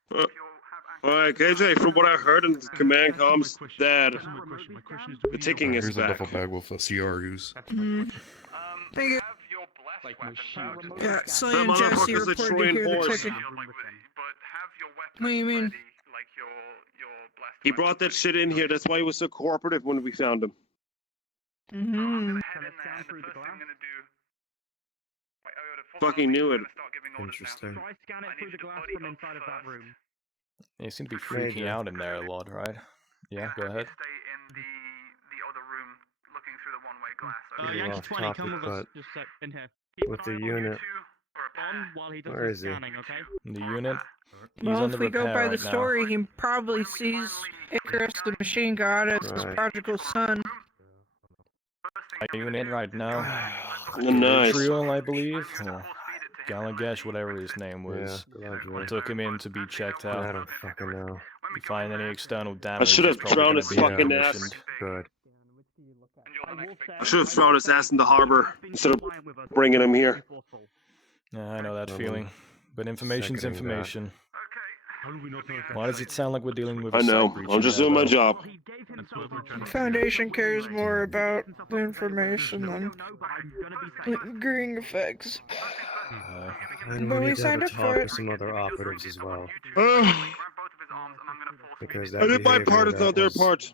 Alright, KJ, from what I heard in command comms, that My question is, the ticking is Here's a back. duffel bag with CRUs. Thank you. Yeah, That Sully and Jesse motherfucker's a reported to Trojan hear the horse. ticking. What do you mean? He brought that shit in here. That's why he was so cooperative when we found him. Mm-hmm. Fucking knew it. Interesting. Try scan it through the glass from inside of that room. You seem to be freaking out in there a lot, right? Yeah, go ahead. Getting off topic, but Just in here. with the unit, While he does where his is he? scanning, okay? The unit. He's Well, under if we go repair by the right now. story, he probably sees Icarus the machine god as his Right. prodigal son. Unit right now. Nice. Galadriel, I believe. Or Galagesh, whatever his name yeah, was. Galadriel. Took him in to be checked I out. don't fucking know. If you find any external damage, should have it's probably thrown gonna his be fucking commissioned. ass. Good. I should have thrown his ass in the harbor instead of bringing him here. Yeah, I know that Well, feeling. But information's seconding that. information. how do we not know Why does it sound like we're dealing with a I know. site breach I'm in just there, doing my though? job. The Foundation cares more about the information than lingering effects. And But we we need to have signed a up for talk it. with some other operatives as well. Because I that did my part, behavior it's not their was- part.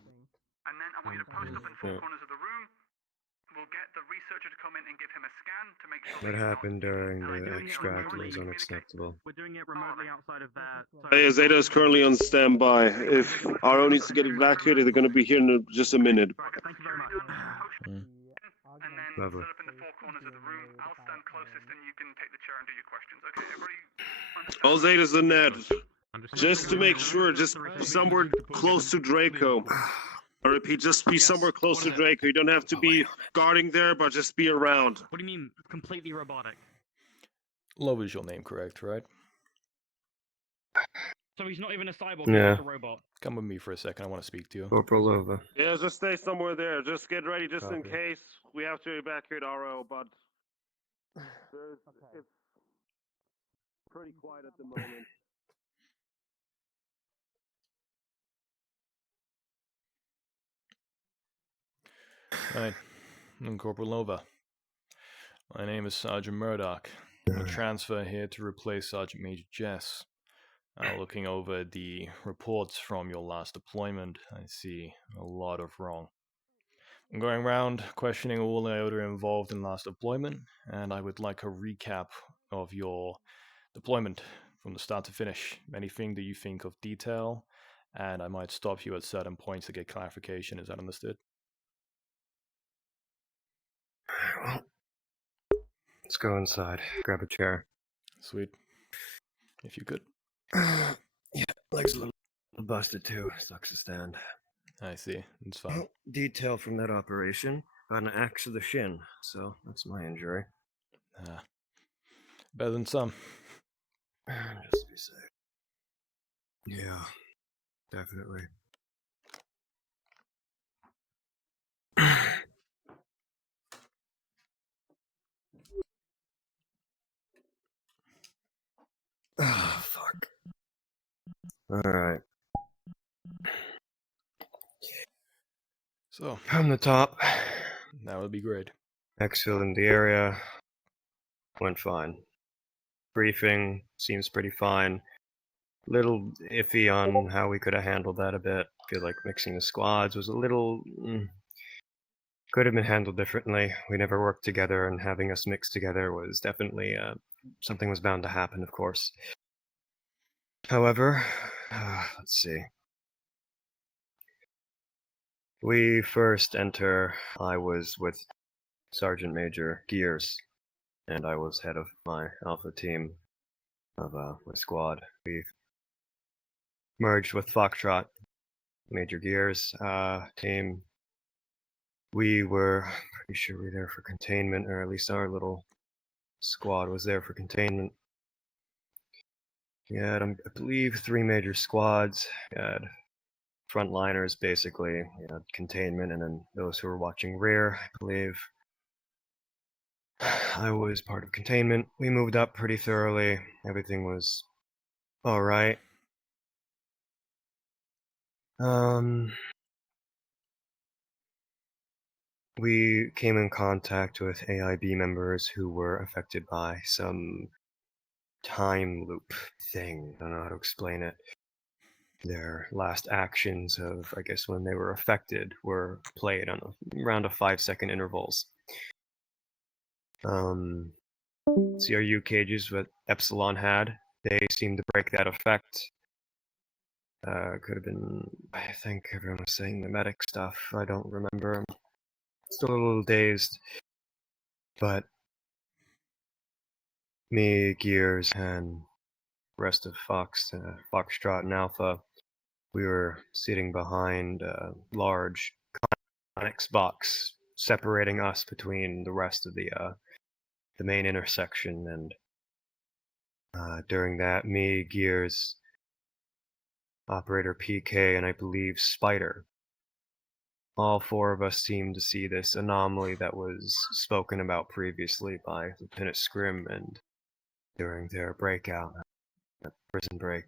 What happened during the extract was unacceptable. We're doing it remotely outside of that. Hey, Zeta is currently on standby. If RO needs to get evacuated, they're going to be here in just a minute. Thank you very much. Mm. Lovely. All Zetas in net. Just to make sure, just somewhere close to Draco. I repeat, just be somewhere close to Draco. You don't have to be guarding there, but just be around. What do you mean, completely robotic? Love is your name, correct, right? So he's not even a cyborg, Yeah. he's just a robot. Come with me for a second, I want to speak to you. Corporal Lova. Yeah, just stay somewhere there. Just get ready, just in Copy. case we have to evacuate RO, but it's pretty quiet at the moment. Hi, I'm Corporal Nova. My name is Sergeant Murdoch. I'm a transfer here to replace Sergeant Major Jess. Looking over the reports from your last deployment, I see a lot of wrong. I'm going around questioning all the IOTA involved in last deployment, and I would like a recap of your deployment from the start to finish. Anything that you think of detail, and I might stop you at certain points to get clarification. Is that understood? Let's go inside. Grab a chair. Sweet. If you could. Yeah, legs a little busted too. Sucks to stand. I see. It's fine. Detail from that operation. Got an axe to the shin, so that's my injury. Better than some. Just to be safe. Yeah, definitely. Oh, fuck. Alright. So. From the top. That would be great. Exfil in the area. Went fine. Briefing seems pretty fine. Little iffy on how we could have handled that a bit. Feel like mixing the squads was a little... could have been handled differently. We never worked together, and having us mixed together was definitely... something was bound to happen, of course. However, let's see. We first enter, I was with Sergeant Major Gears, and I was head of my alpha team of my squad. We merged with Foxtrot, Major Gears team. We were pretty sure we were there for containment, or at least our little squad was there for containment. We had, I believe, 3 major squads. We had frontliners, basically. We had containment, and then those who were watching rear, I believe. I was part of containment. We moved up pretty thoroughly. Everything was all right. We came in contact with AIB members who were affected by some time loop thing. I don't know how to explain it. Their last actions of, I guess, when they were affected were played on around 5-second intervals. CRU cages that Epsilon had, they seemed to break that effect. Could have been, I think everyone was saying the medic stuff. I don't remember. I'm still a little dazed. But me, Gears, and rest of Foxtrot and Alpha, we were sitting behind a large conics box separating us between the rest of the main intersection. And during that, me, Gears, Operator PK, and I believe Spider, all 4 of us seemed to see this anomaly that was spoken about previously by Lieutenant Scrim and during their breakout, prison break.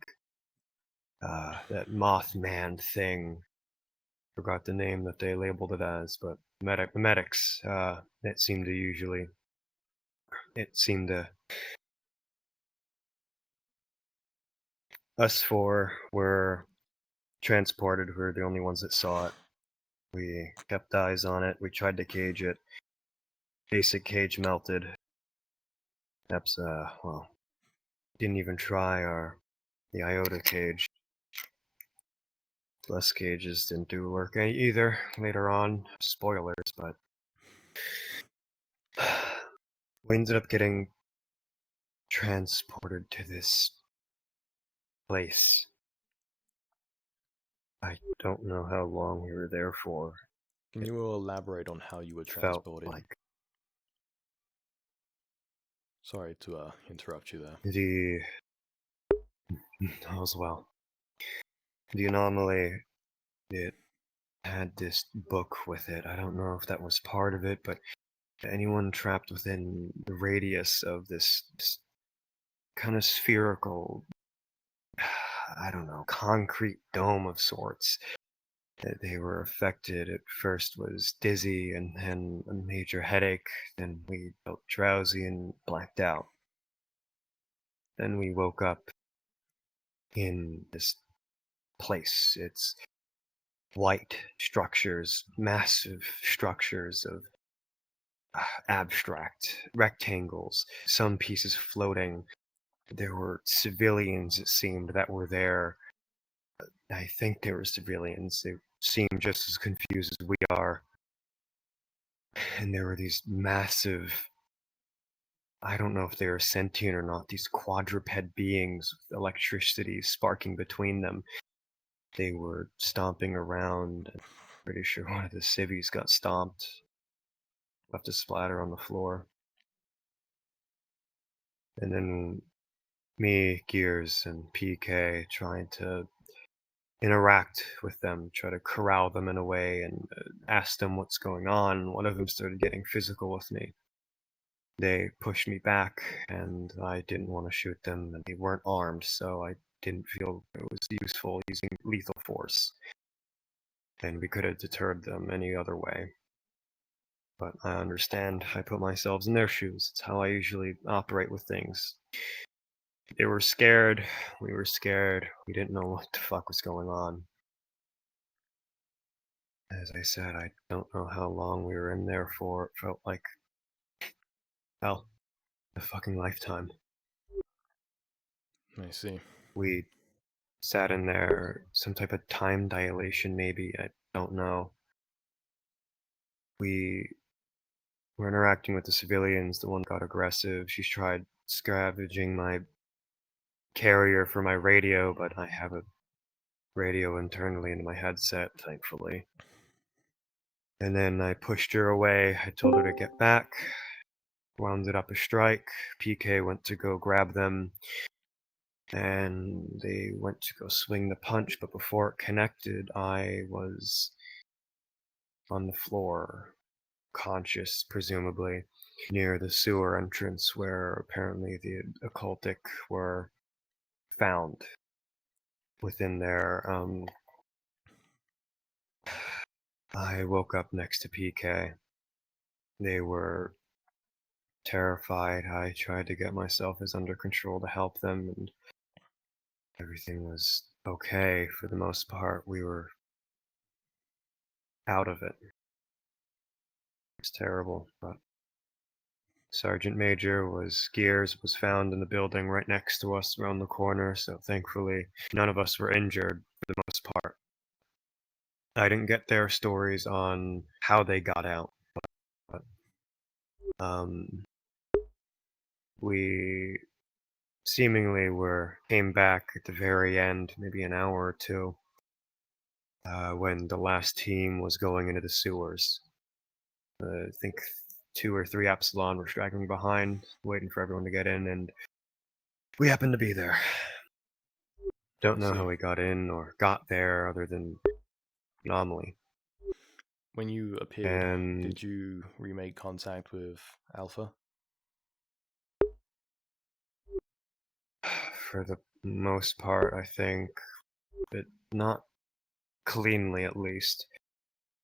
That Mothman thing. Forgot the name that they labeled it as, but the medics, it seemed to... Us 4 were transported. We were the only ones that saw it. We kept eyes on it. We tried to cage it. Basic cage melted. That's, well, didn't even try the iota cage. Plus cages didn't do work either later on. Spoilers, but we ended up getting transported to this place. I don't know how long we were there for. Can you elaborate on how you were Felt transported? like Sorry to interrupt you there. as well. The anomaly, it had this book with it. I don't know if that was part of it, but anyone trapped within the radius of this kind of spherical, I don't know, concrete dome of sorts, they were affected. At first was dizzy, and then a major headache. Then we felt drowsy and blacked out. Then we woke up in this place. It's white structures, massive structures of abstract rectangles, some pieces floating. There were civilians, it seemed, that were there. I think they were civilians. They seemed just as confused as we are. And there were these massive, I don't know if they were sentient or not, these quadruped beings with electricity sparking between them. They were stomping around. I'm pretty sure one of the civvies got stomped, left a splatter on the floor. And then me, Gears, and PK trying to interact with them, try to corral them in a way and ask them what's going on. One of them started getting physical with me. They pushed me back, and I didn't want to shoot them, and they weren't armed, so I didn't feel it was useful using lethal force. And we could have deterred them any other way. But I understand. I put myself in their shoes. It's how I usually operate with things. They were scared. We were scared. We didn't know what the fuck was going on. As I said, I don't know how long we were in there for. It felt like, hell, a fucking lifetime. I see. We sat in there, some type of time dilation maybe, I don't know. We were interacting with the civilians. The one got aggressive. She tried scavenging my carrier for my radio, but I have a radio internally in my headset, thankfully. And then I pushed her away. I told her to get back. Wounded up a strike. PK went to go grab them. And they went to go swing the punch, but before it connected, I was on the floor, conscious, presumably, near the sewer entrance where apparently the occultic were found within there. I woke up next to PK. They were terrified. I tried to get myself as under control to help them, and everything was okay for the most part. We were out of it. It's terrible, but Sergeant Major Gears was found in the building right next to us around the corner, so thankfully none of us were injured for the most part. I didn't get their stories on how they got out, but we seemingly came back at the very end, maybe an hour or two, when the last team was going into the sewers. I think 2 or 3 Epsilon were straggling behind, waiting for everyone to get in, and we happened to be there. Don't know how we got in or got there, other than anomaly. When you appeared, did you remake contact with Alpha? For the most part, I think, but not cleanly at least.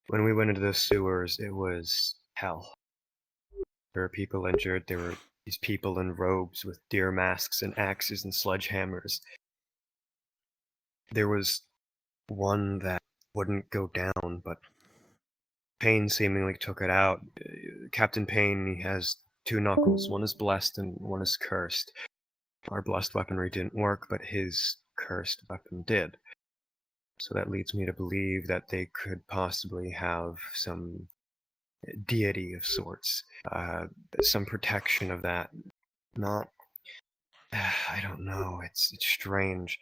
When we went into the sewers, it was hell. There were people injured. There were these people in robes with deer masks and axes and sledgehammers. There was one that wouldn't go down, but Payne seemingly took it out. Captain Payne, he has 2 knuckles. One is blessed and one is cursed. Our blessed weaponry didn't work, but his cursed weapon did. So that leads me to believe that they could possibly have some deity of sorts, some protection of that. Not, I don't know. It's strange.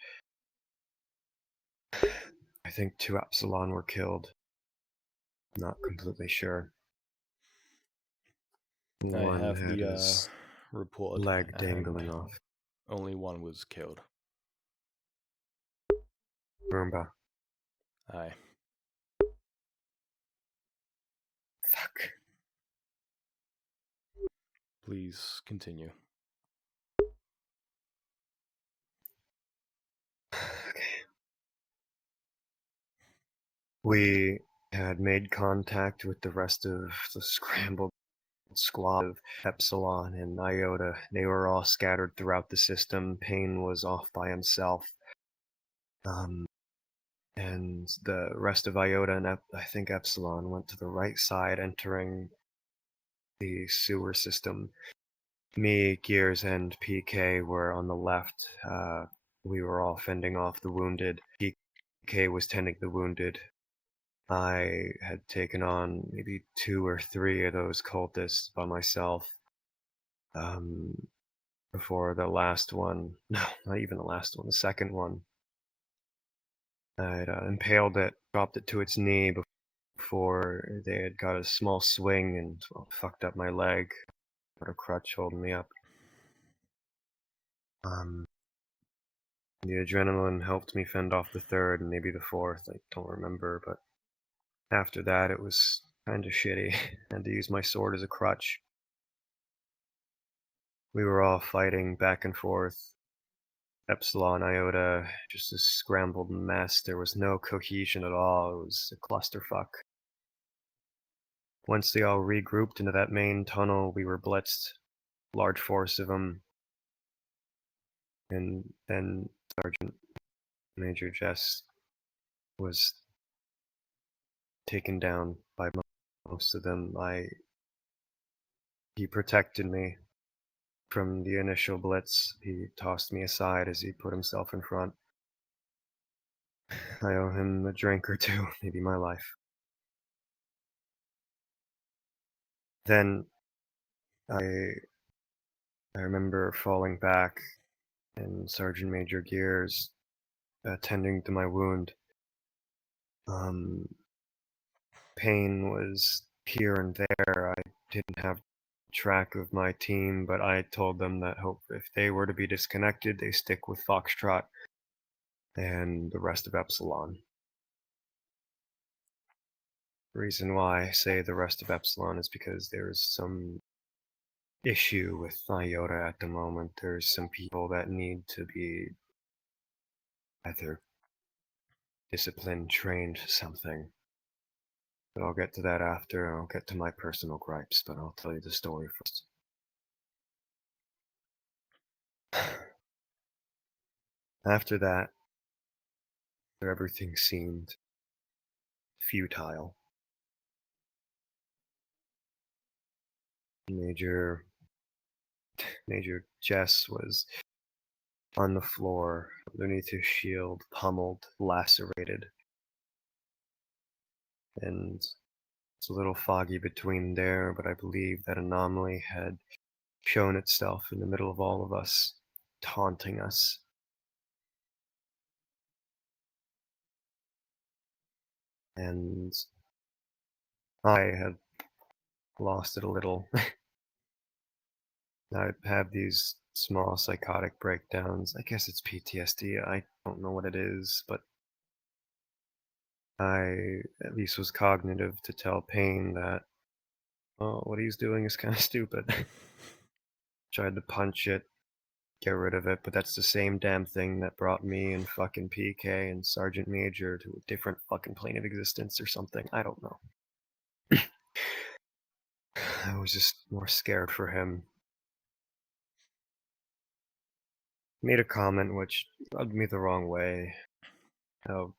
I think 2 Epsilon were killed. Not completely sure. One I have had the his report leg at dangling hand. off. Only one was killed. Roomba. Aye. Fuck. Please continue. We had made contact with the rest of the scrambled squad of Epsilon and Iota. They were all scattered throughout the system. Payne was off by himself. And the rest of Iota and I think Epsilon went to the right side, entering the sewer system. Me, Gears, and PK were on the left. We were all fending off the wounded. PK was tending the wounded. I had taken on maybe 2 or 3 of those cultists by myself. Before the last one, no, not even the last one, the second one. I'd impaled it, dropped it to its knee before they had got a small swing and fucked up my leg. Got a crutch holding me up. The adrenaline helped me fend off the third and maybe the fourth. I don't remember, but after that it was kind of shitty. I had to use my sword as a crutch. We were all fighting back and forth. Epsilon, Iota, just a scrambled mess. There was no cohesion at all. It was a clusterfuck. Once they all regrouped into that main tunnel, we were blitzed. Large force of them. And then Sergeant Major Jess was taken down by most of them. He protected me from the initial blitz. He tossed me aside as he put himself in front. I owe him a drink or two, maybe my life. Then I remember falling back and Sergeant Major Gears tending to my wound. Pain was here and there. I didn't have track of my team, but I told them that if they were to be disconnected, they stick with Foxtrot and the rest of Epsilon. The reason why I say the rest of Epsilon is because there's some issue with iota at the moment. There's some people that need to be either disciplined, trained, something. But I'll get to that after. I'll get to my personal gripes, but I'll tell you the story first. After that, everything seemed futile. Major Jess was on the floor, underneath his shield, pummeled, lacerated. And it's a little foggy between there, but I believe that anomaly had shown itself in the middle of all of us, taunting us. And I had lost it a little. I have these small psychotic breakdowns. I guess it's PTSD. I don't know what it is, but I at least was cognitive to tell Payne that, oh, what he's doing is kind of stupid. Tried to punch it, get rid of it, but that's the same damn thing that brought me and fucking PK and Sergeant Major to a different fucking plane of existence or something. I don't know. I was just more scared for him. Made a comment which rubbed me the wrong way. How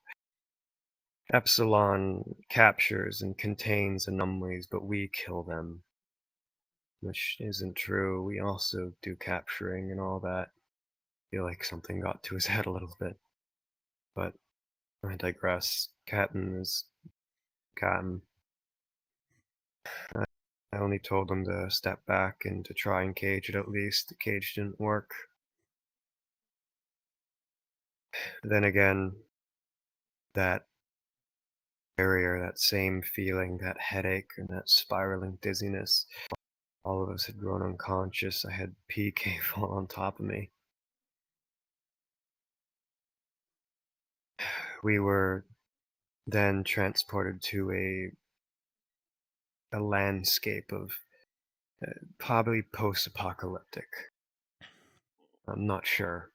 Epsilon captures and contains anomalies, but we kill them. Which isn't true. We also do capturing and all that. I feel like something got to his head a little bit. But I digress. Captain is Captain. I only told him to step back and to try and cage it at least. The cage didn't work. Then again, that barrier, that same feeling, that headache and that spiraling dizziness, all of us had grown unconscious. I had PK fall on top of me. We were then transported to a landscape of probably post-apocalyptic. I'm not sure.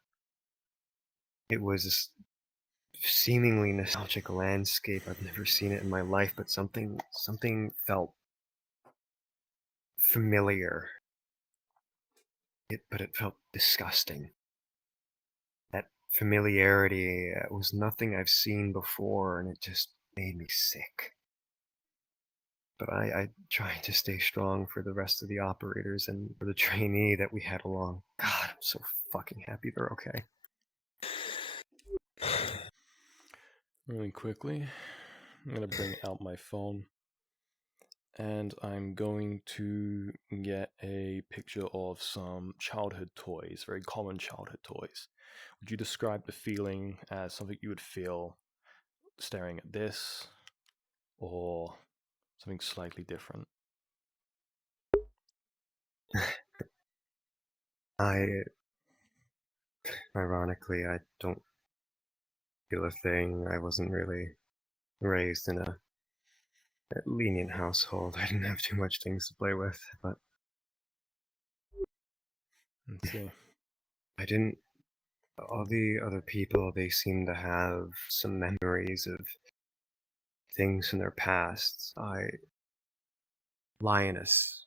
It was a seemingly nostalgic landscape. I've never seen it in my life, but something felt familiar. But it felt disgusting. That familiarity was nothing I've seen before, and it just made me sick. But I tried to stay strong for the rest of the operators and for the trainee that we had along. God, I'm so fucking happy they're okay. Really quickly, I'm gonna bring out my phone and I'm going to get a picture of some childhood toys, very common childhood toys. Would you describe the feeling as something you would feel staring at this, or something slightly different? Ironically, I don't feel a thing. I wasn't really raised in a lenient household. I didn't have too much things to play with, but Let's see. I didn't. All the other people, they seem to have some memories of things from their past. Lioness.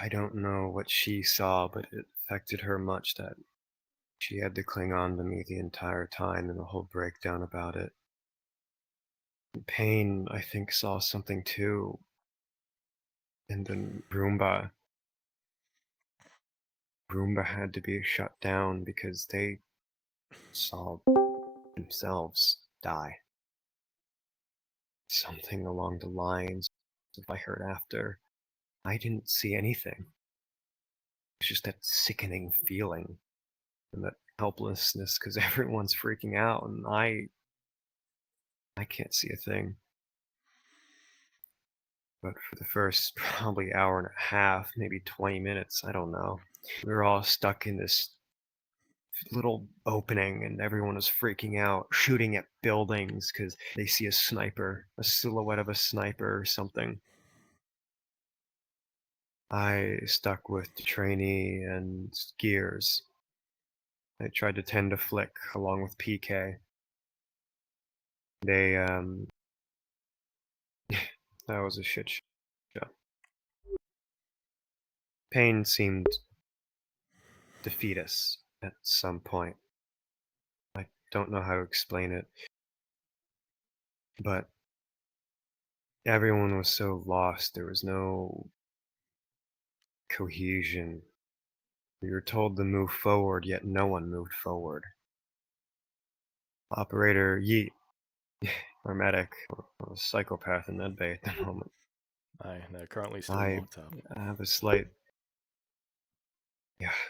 I don't know what she saw, but it affected her much that she had to cling on to me the entire time and the whole breakdown about it. Pain, I think, saw something too. And then Roomba had to be shut down because they saw themselves die. Something along the lines of I heard after. I didn't see anything. It's just that sickening feeling and that helplessness because everyone's freaking out and I can't see a thing. But for the first probably hour and a half, maybe 20 minutes, I don't know, we were all stuck in this little opening and everyone was freaking out, shooting at buildings because they see a sniper, a silhouette of a sniper or something. I stuck with the trainee and Gears. I tried to tend to flick along with PK. They, that was a shit show. Pain seemed defeatist at some point. I don't know how to explain it. But everyone was so lost, there was no cohesion. We were told to move forward, yet no one moved forward. Operator Yeet, our medic, a psychopath in medbay at the moment. They're currently still I locked up. have a slight,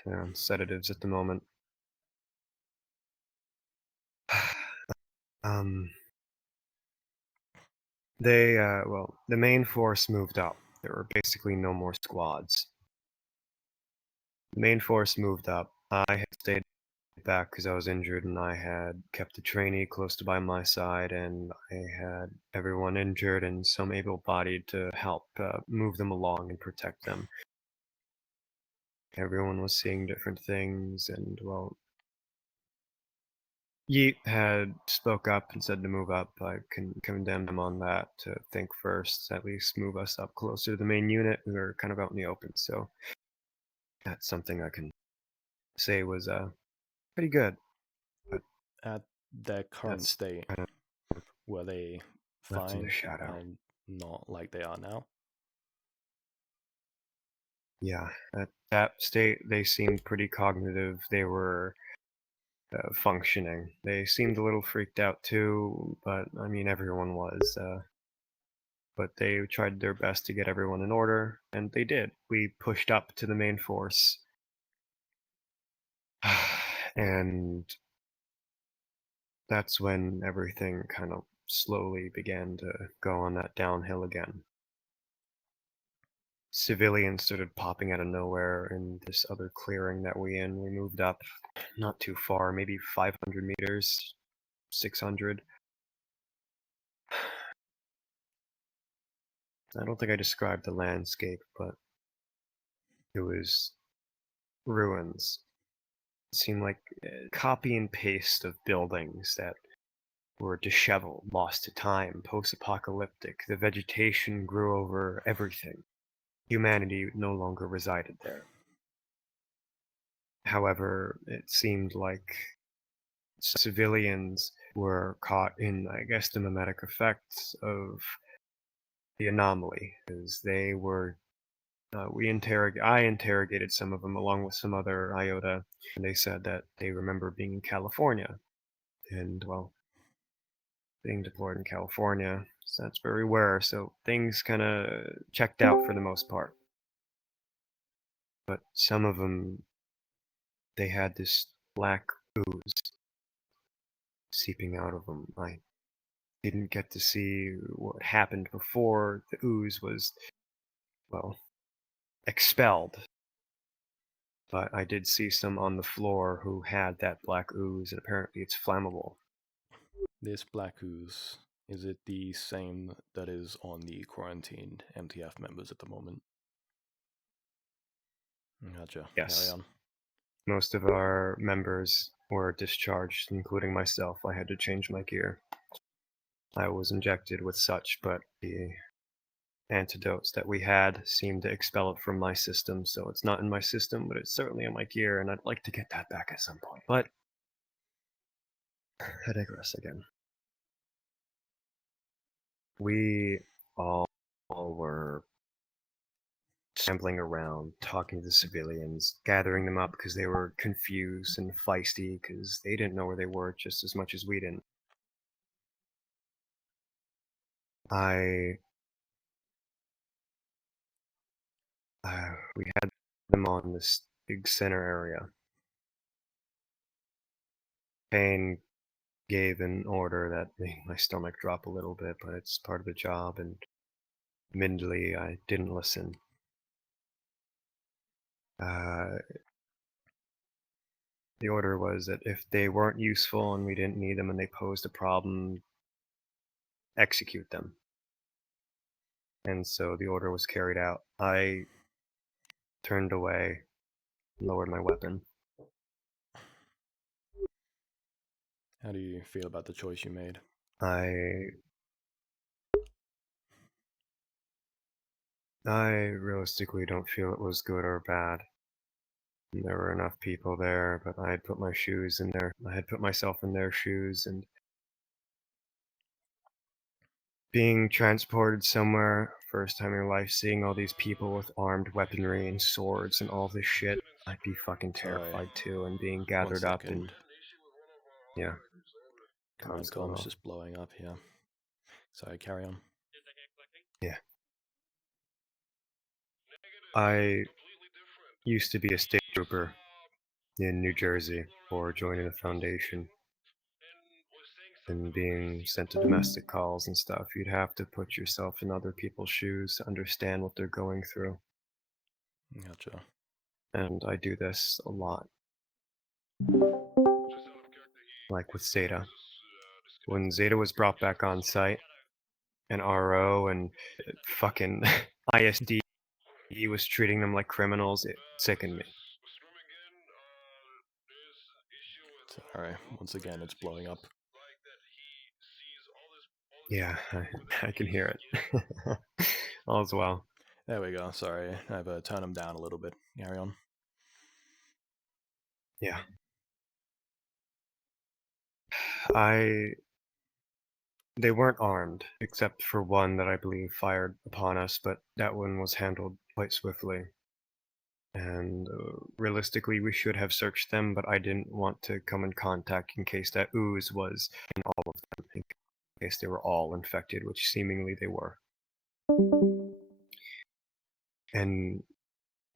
they're on sedatives at the moment. Well, the main force moved up. There were basically no more squads. The main force moved up. I had stayed back because I was injured and I had kept the trainee close to by my side and I had everyone injured and some able-bodied to help move them along and protect them. Everyone was seeing different things and, well, Yeet had spoke up and said to move up. I can condemn him on that, to think first, at least move us up closer to the main unit. We were kind of out in the open, so that's something I can say was pretty good. But at their current state, kind of were they left in fine the shadow. and not like they are now? Yeah, at that state, they seemed pretty cognitive. They were functioning. They seemed a little freaked out too, but I mean, everyone was. But they tried their best to get everyone in order, and they did. We pushed up to the main force. And that's when everything kind of slowly began to go on that downhill again. Civilians started popping out of nowhere in this other clearing that we moved up not too far, maybe 500 meters, 600. I don't think I described the landscape, but it was ruins. It seemed like a copy and paste of buildings that were disheveled, lost to time, post-apocalyptic. The vegetation grew over everything. Humanity no longer resided there. However, it seemed like civilians were caught in, I guess, the mimetic effects of the anomaly, because they were. I interrogated some of them along with some other iota, and they said that they remember being in California, and well, being deployed in California, so that's very rare. So things kind of checked out for the most part. But some of them, they had this black ooze seeping out of them. I didn't get to see what happened before the ooze was, well, expelled. But I did see some on the floor who had that black ooze, and apparently it's flammable. This black ooze, is it the same that is on the quarantined MTF members at the moment? Gotcha. Yes. Carry on. Most of our members were discharged, including myself. I had to change my gear. I was injected with such, but the antidotes that we had seemed to expel it from my system, so it's not in my system, but it's certainly in my gear, and I'd like to get that back at some point. But I digress again. We all were scrambling around, talking to the civilians, gathering them up because they were confused and feisty because they didn't know where they were just as much as we didn't. We had them on this big center area. Payne gave an order that made my stomach drop a little bit, but it's part of the job, and admittedly, I didn't listen. The order was that if they weren't useful and we didn't need them and they posed a problem, execute them. And so the order was carried out. I turned away, lowered my weapon. How do you feel about the choice you made? I realistically don't feel it was good or bad. There were enough people there, but I had put my shoes in there. I had put myself in their shoes, and being transported somewhere, first time in your life, seeing all these people with armed weaponry and swords and all this shit, I'd be fucking terrified too, and being gathered up and yeah. Command comm is just blowing up here. Sorry, carry on. Yeah. I used to be a state trooper in New Jersey before joining the Foundation. And being sent to domestic calls and stuff, you'd have to put yourself in other people's shoes to understand what they're going through. Gotcha. And I do this a lot. Like with Zeta. When Zeta was brought back on site, and RO and fucking ISD was treating them like criminals, it sickened me. Sorry, once again, it's blowing up. Yeah, I can hear it. All's well. There we go. Sorry, I've turned them down a little bit. Carry on. Yeah. They weren't armed, except for one that I believe fired upon us, but that one was handled quite swiftly. And realistically, we should have searched them, but I didn't want to come in contact in case that ooze was in all of them, in case they were all infected, which seemingly they were. And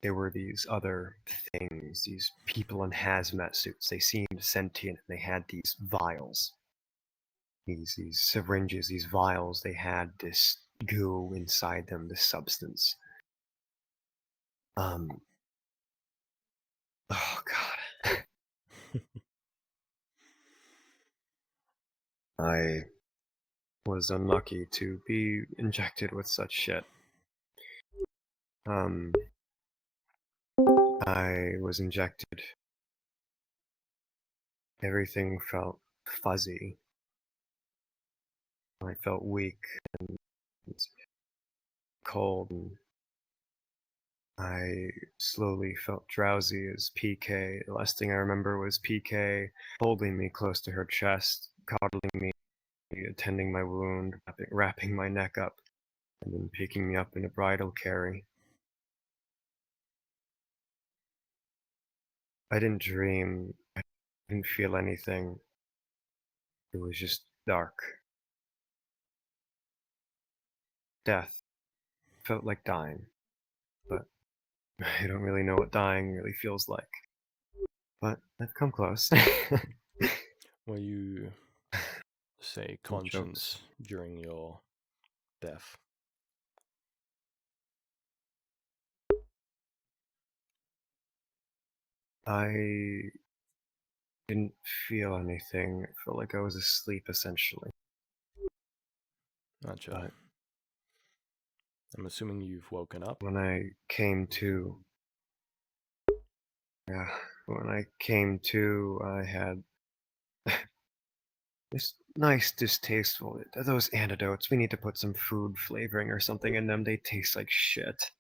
there were these other things, these people in hazmat suits. They seemed sentient, and they had these vials. These syringes, these vials, they had this goo inside them, this substance. Oh god. I was unlucky to be injected with such shit. I was injected. Everything felt fuzzy. I felt weak and cold, and I slowly felt drowsy as PK. The last thing I remember was PK holding me close to her chest, coddling me, attending my wound, wrapping my neck up, and then picking me up in a bridal carry. I didn't dream. I didn't feel anything. It was just dark. death. Felt like dying, but I don't really know what dying really feels like. But I've come close. When you say No jokes. conscience during your death, I didn't feel anything. I felt like I was asleep essentially. gotcha. But I'm assuming you've woken up. when I came to, yeah, when I came to, I had this nice distasteful. Those antidotes. We need to put some food flavoring or something in them. They taste like shit.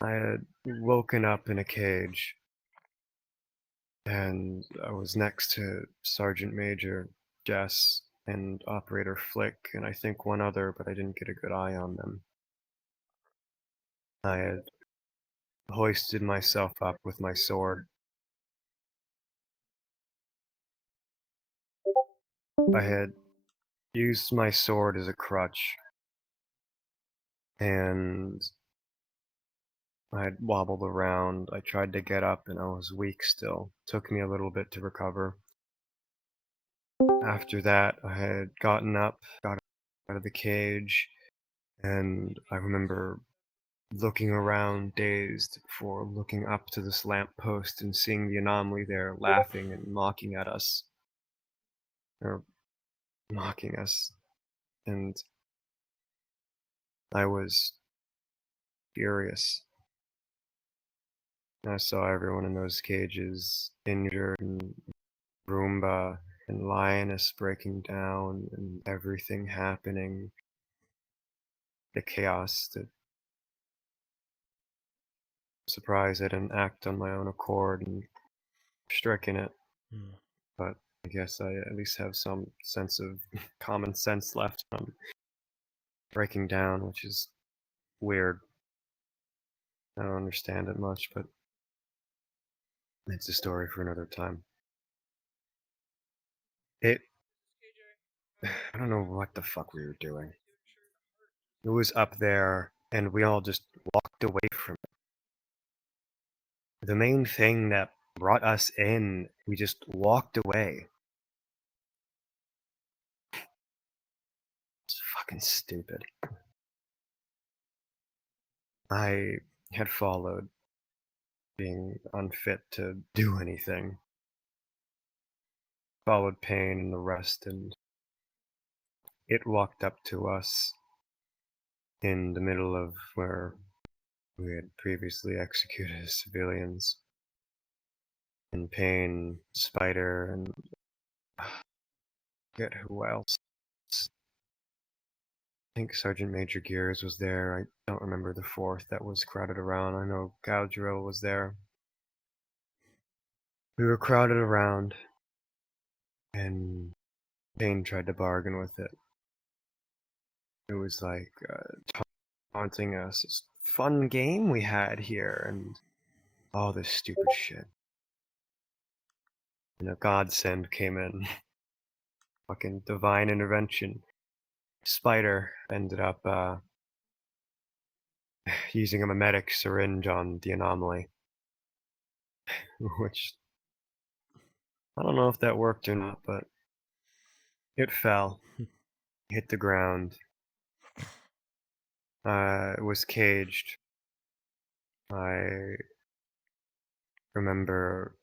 I had woken up in a cage, and I was next to Sergeant Major Jess and Operator Flick, and I think one other, but I didn't get a good eye on them. I had hoisted myself up with my sword. I had used my sword as a crutch, and I had wobbled around. I tried to get up, and I was weak still. Took me a little bit to recover. After that, I had gotten up, got out of the cage, and I remember looking around dazed before looking up to this lamppost and seeing the anomaly there laughing and mocking at us. Or mocking us. And I was furious. I saw everyone in those cages injured, and Roomba and Lioness breaking down, and everything happening. The chaos. That surprised I didn't act on my own accord and stricken it. Hmm. But I guess I at least have some sense of common sense left. I'm breaking down, which is weird. I don't understand it much, but it's a story for another time. I don't know what the fuck we were doing. It was up there, and we all just walked away from it. The main thing that brought us in, we just walked away. It's fucking stupid. I had followed, being unfit to do anything. Followed Pain and the rest, and it walked up to us in the middle of where we had previously executed civilians. And Pain, Spider, and forget who else. I think Sergeant Major Gears was there. I don't remember the fourth that was crowded around. I know Galadriel was there. We were crowded around, and Pain tried to bargain with it. It was like taunting us. This fun game we had here, and all this stupid shit. And a godsend came in. Fucking divine intervention. Spider ended up using a mimetic syringe on the anomaly. Which, I don't know if that worked or not, but it fell. Hit the ground. It was caged. I remember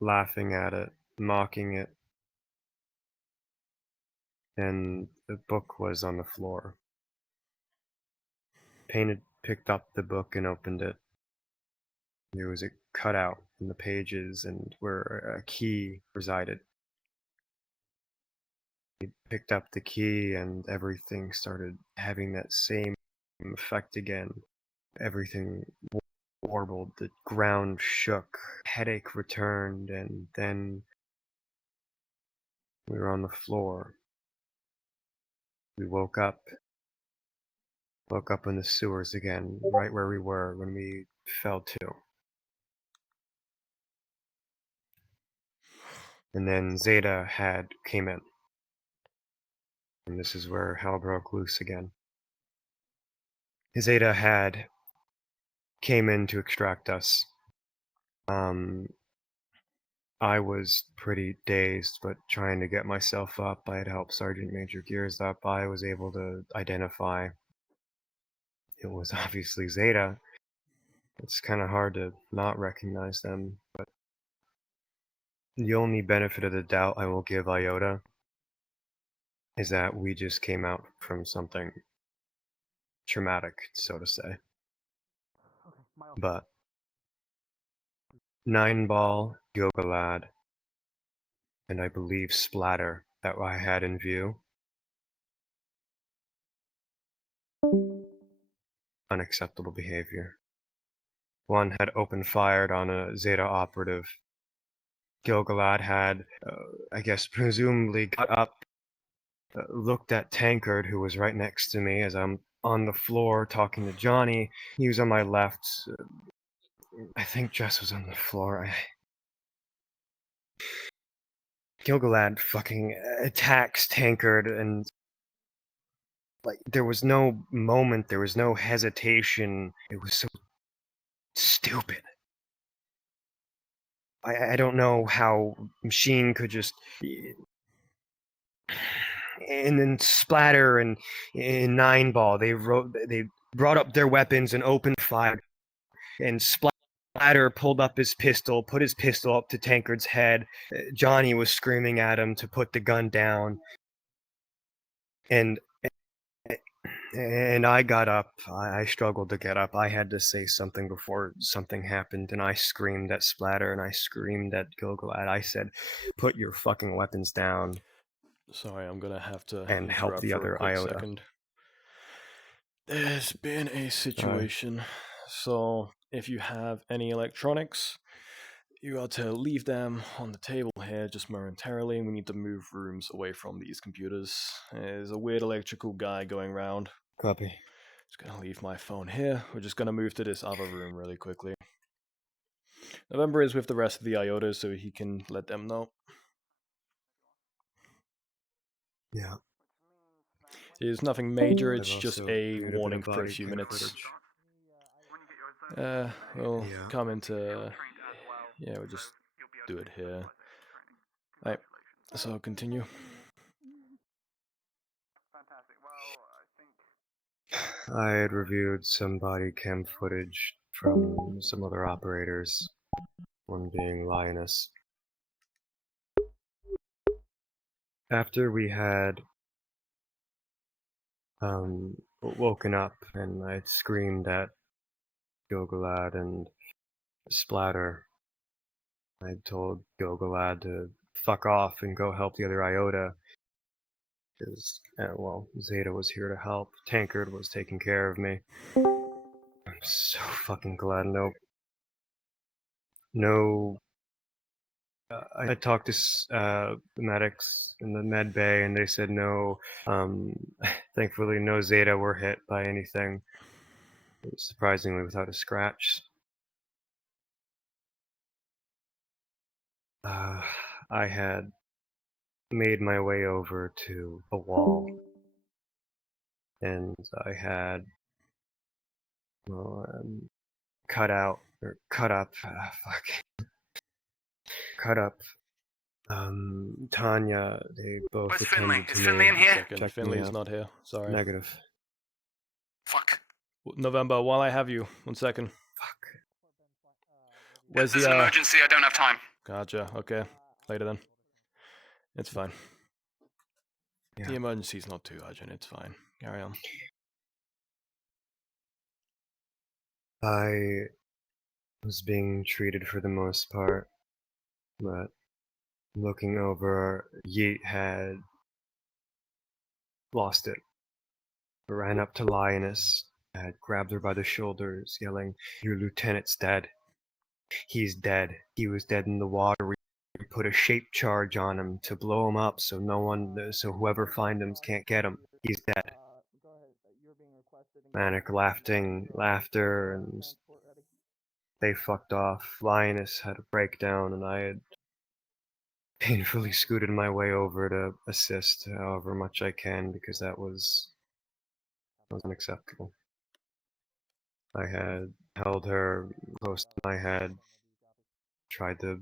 laughing at it, mocking it, and the book was on the floor. Payne had picked up the book and opened it. There was a cutout in the pages and where a key resided. He picked up the key and everything started having that same effect again. Everything warbled, the ground shook, headache returned, and then we were on the floor. We woke up in the sewers again, right where we were when we fell to. And then Zeta came in. And this is where hell broke loose again. Zeta had came in to extract us. I was pretty dazed, but trying to get myself up. I had helped Sergeant Major Gears up. I was able to identify it was obviously Zeta. It's kind of hard to not recognize them, but the only benefit of the doubt I will give Iota is that we just came out from something traumatic, so to say. But 9-ball, Yoga Lad, and I believe Splatter that I had in view. Unacceptable behavior. One had opened fired on a Zeta operative. Gilgalad had, I guess, presumably got up, looked at Tankard, who was right next to me as I'm on the floor talking to Johnny. He was on my left. I think Jess was on the floor. Gilgalad fucking attacks Tankard, and like there was no moment, there was no hesitation. It was so stupid. I don't know how Machine could just and then Splatter and 9-ball they brought up their weapons and opened fire, and Splatter pulled up his pistol, put his pistol up to Tankard's head. Johnny was screaming at him to put the gun down, and I got up. I struggled to get up. I had to say something before something happened, and I screamed at Splatter and I screamed at Gilgalad. I said, "Put your fucking weapons down." Sorry, I'm gonna have to and help interrupt the for other a quick Iota. second. There's been a situation. So if you have any electronics, you got to leave them on the table here just momentarily. We need to move rooms away from these computers. There's a weird electrical guy going around. Copy. Just gonna leave my phone here. We're just gonna move to this other room really quickly. November is with the rest of the Iotas, so he can let them know. Yeah. It's nothing major, it's I've just also a viewed a bit warning of for a body few cam minutes. footage. We'll come into... Yeah, we'll just do it here. Right, so continue. I had reviewed some body cam footage from some other operators, one being Lioness. After we had woken up and I screamed at Gilgalad and Splatter, I told Gilgalad to fuck off and go help the other Iota, because, well, Zeta was here to help. Tankard was taking care of me. I'm so fucking glad. No. I talked to the medics in the med bay, and they said no. Thankfully, no Zeta were hit by anything. Surprisingly, without a scratch. I had made my way over to a wall, and I had cut up Tanya. They both Where's attended Finley? to Is me. Finley in here? Second, Checked me Finley's out. not here. Sorry. Negative. Fuck. November, while I have you, 1 second. Fuck. Where's There's an emergency, I don't have time. Gotcha, okay. Later then. It's fine. Yeah. The emergency's not too urgent, it's fine. Carry on. I was being treated for the most part, but looking over, Yeet had lost it. Ran up to Lioness, had grabbed her by the shoulders, yelling, "Your lieutenant's dead. He's dead. He was dead in the water. We put a shape charge on him to blow him up so so whoever finds him can't get him. He's dead." Manic laughter, and they fucked off. Lioness had a breakdown, and I had painfully scooted my way over to assist however much I can because that was unacceptable. I had held her close to my head, tried to.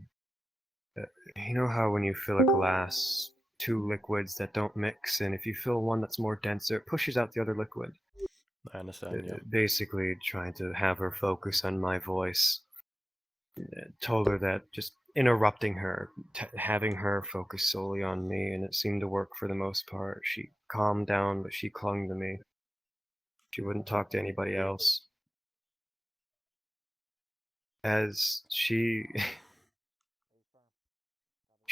You know how when you fill a glass, two liquids that don't mix, and if you fill one that's more denser, it pushes out the other liquid? I understand, yeah. Basically, trying to have her focus on my voice. Told her that just interrupting her, having her focus solely on me, and it seemed to work for the most part. She calmed down, but she clung to me. She wouldn't talk to anybody else. As she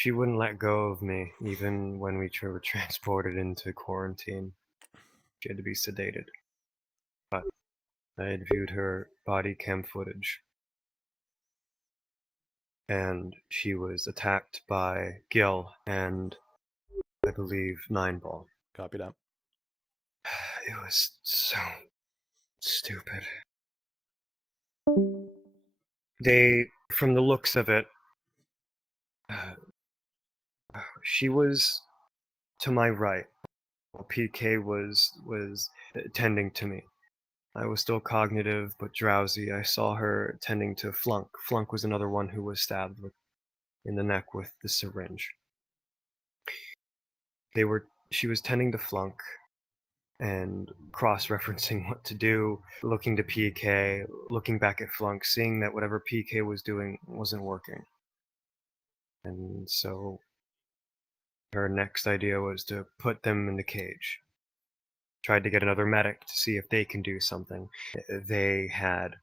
wouldn't let go of me, even when we were transported into quarantine. She had to be sedated. But I had viewed her body cam footage, and she was attacked by Gil and, I believe, Nineball. Copy that. It was so stupid. They, from the looks of it, she was to my right, while PK was tending to me. I was still cognitive but drowsy. I saw her tending to Flunk. Flunk was another one who was stabbed in the neck with the syringe. She was tending to Flunk and cross-referencing what to do, looking to PK, looking back at Flunk, seeing that whatever PK was doing wasn't working. And so her next idea was to put them in the cage. Tried to get another medic to see if they can do something. They had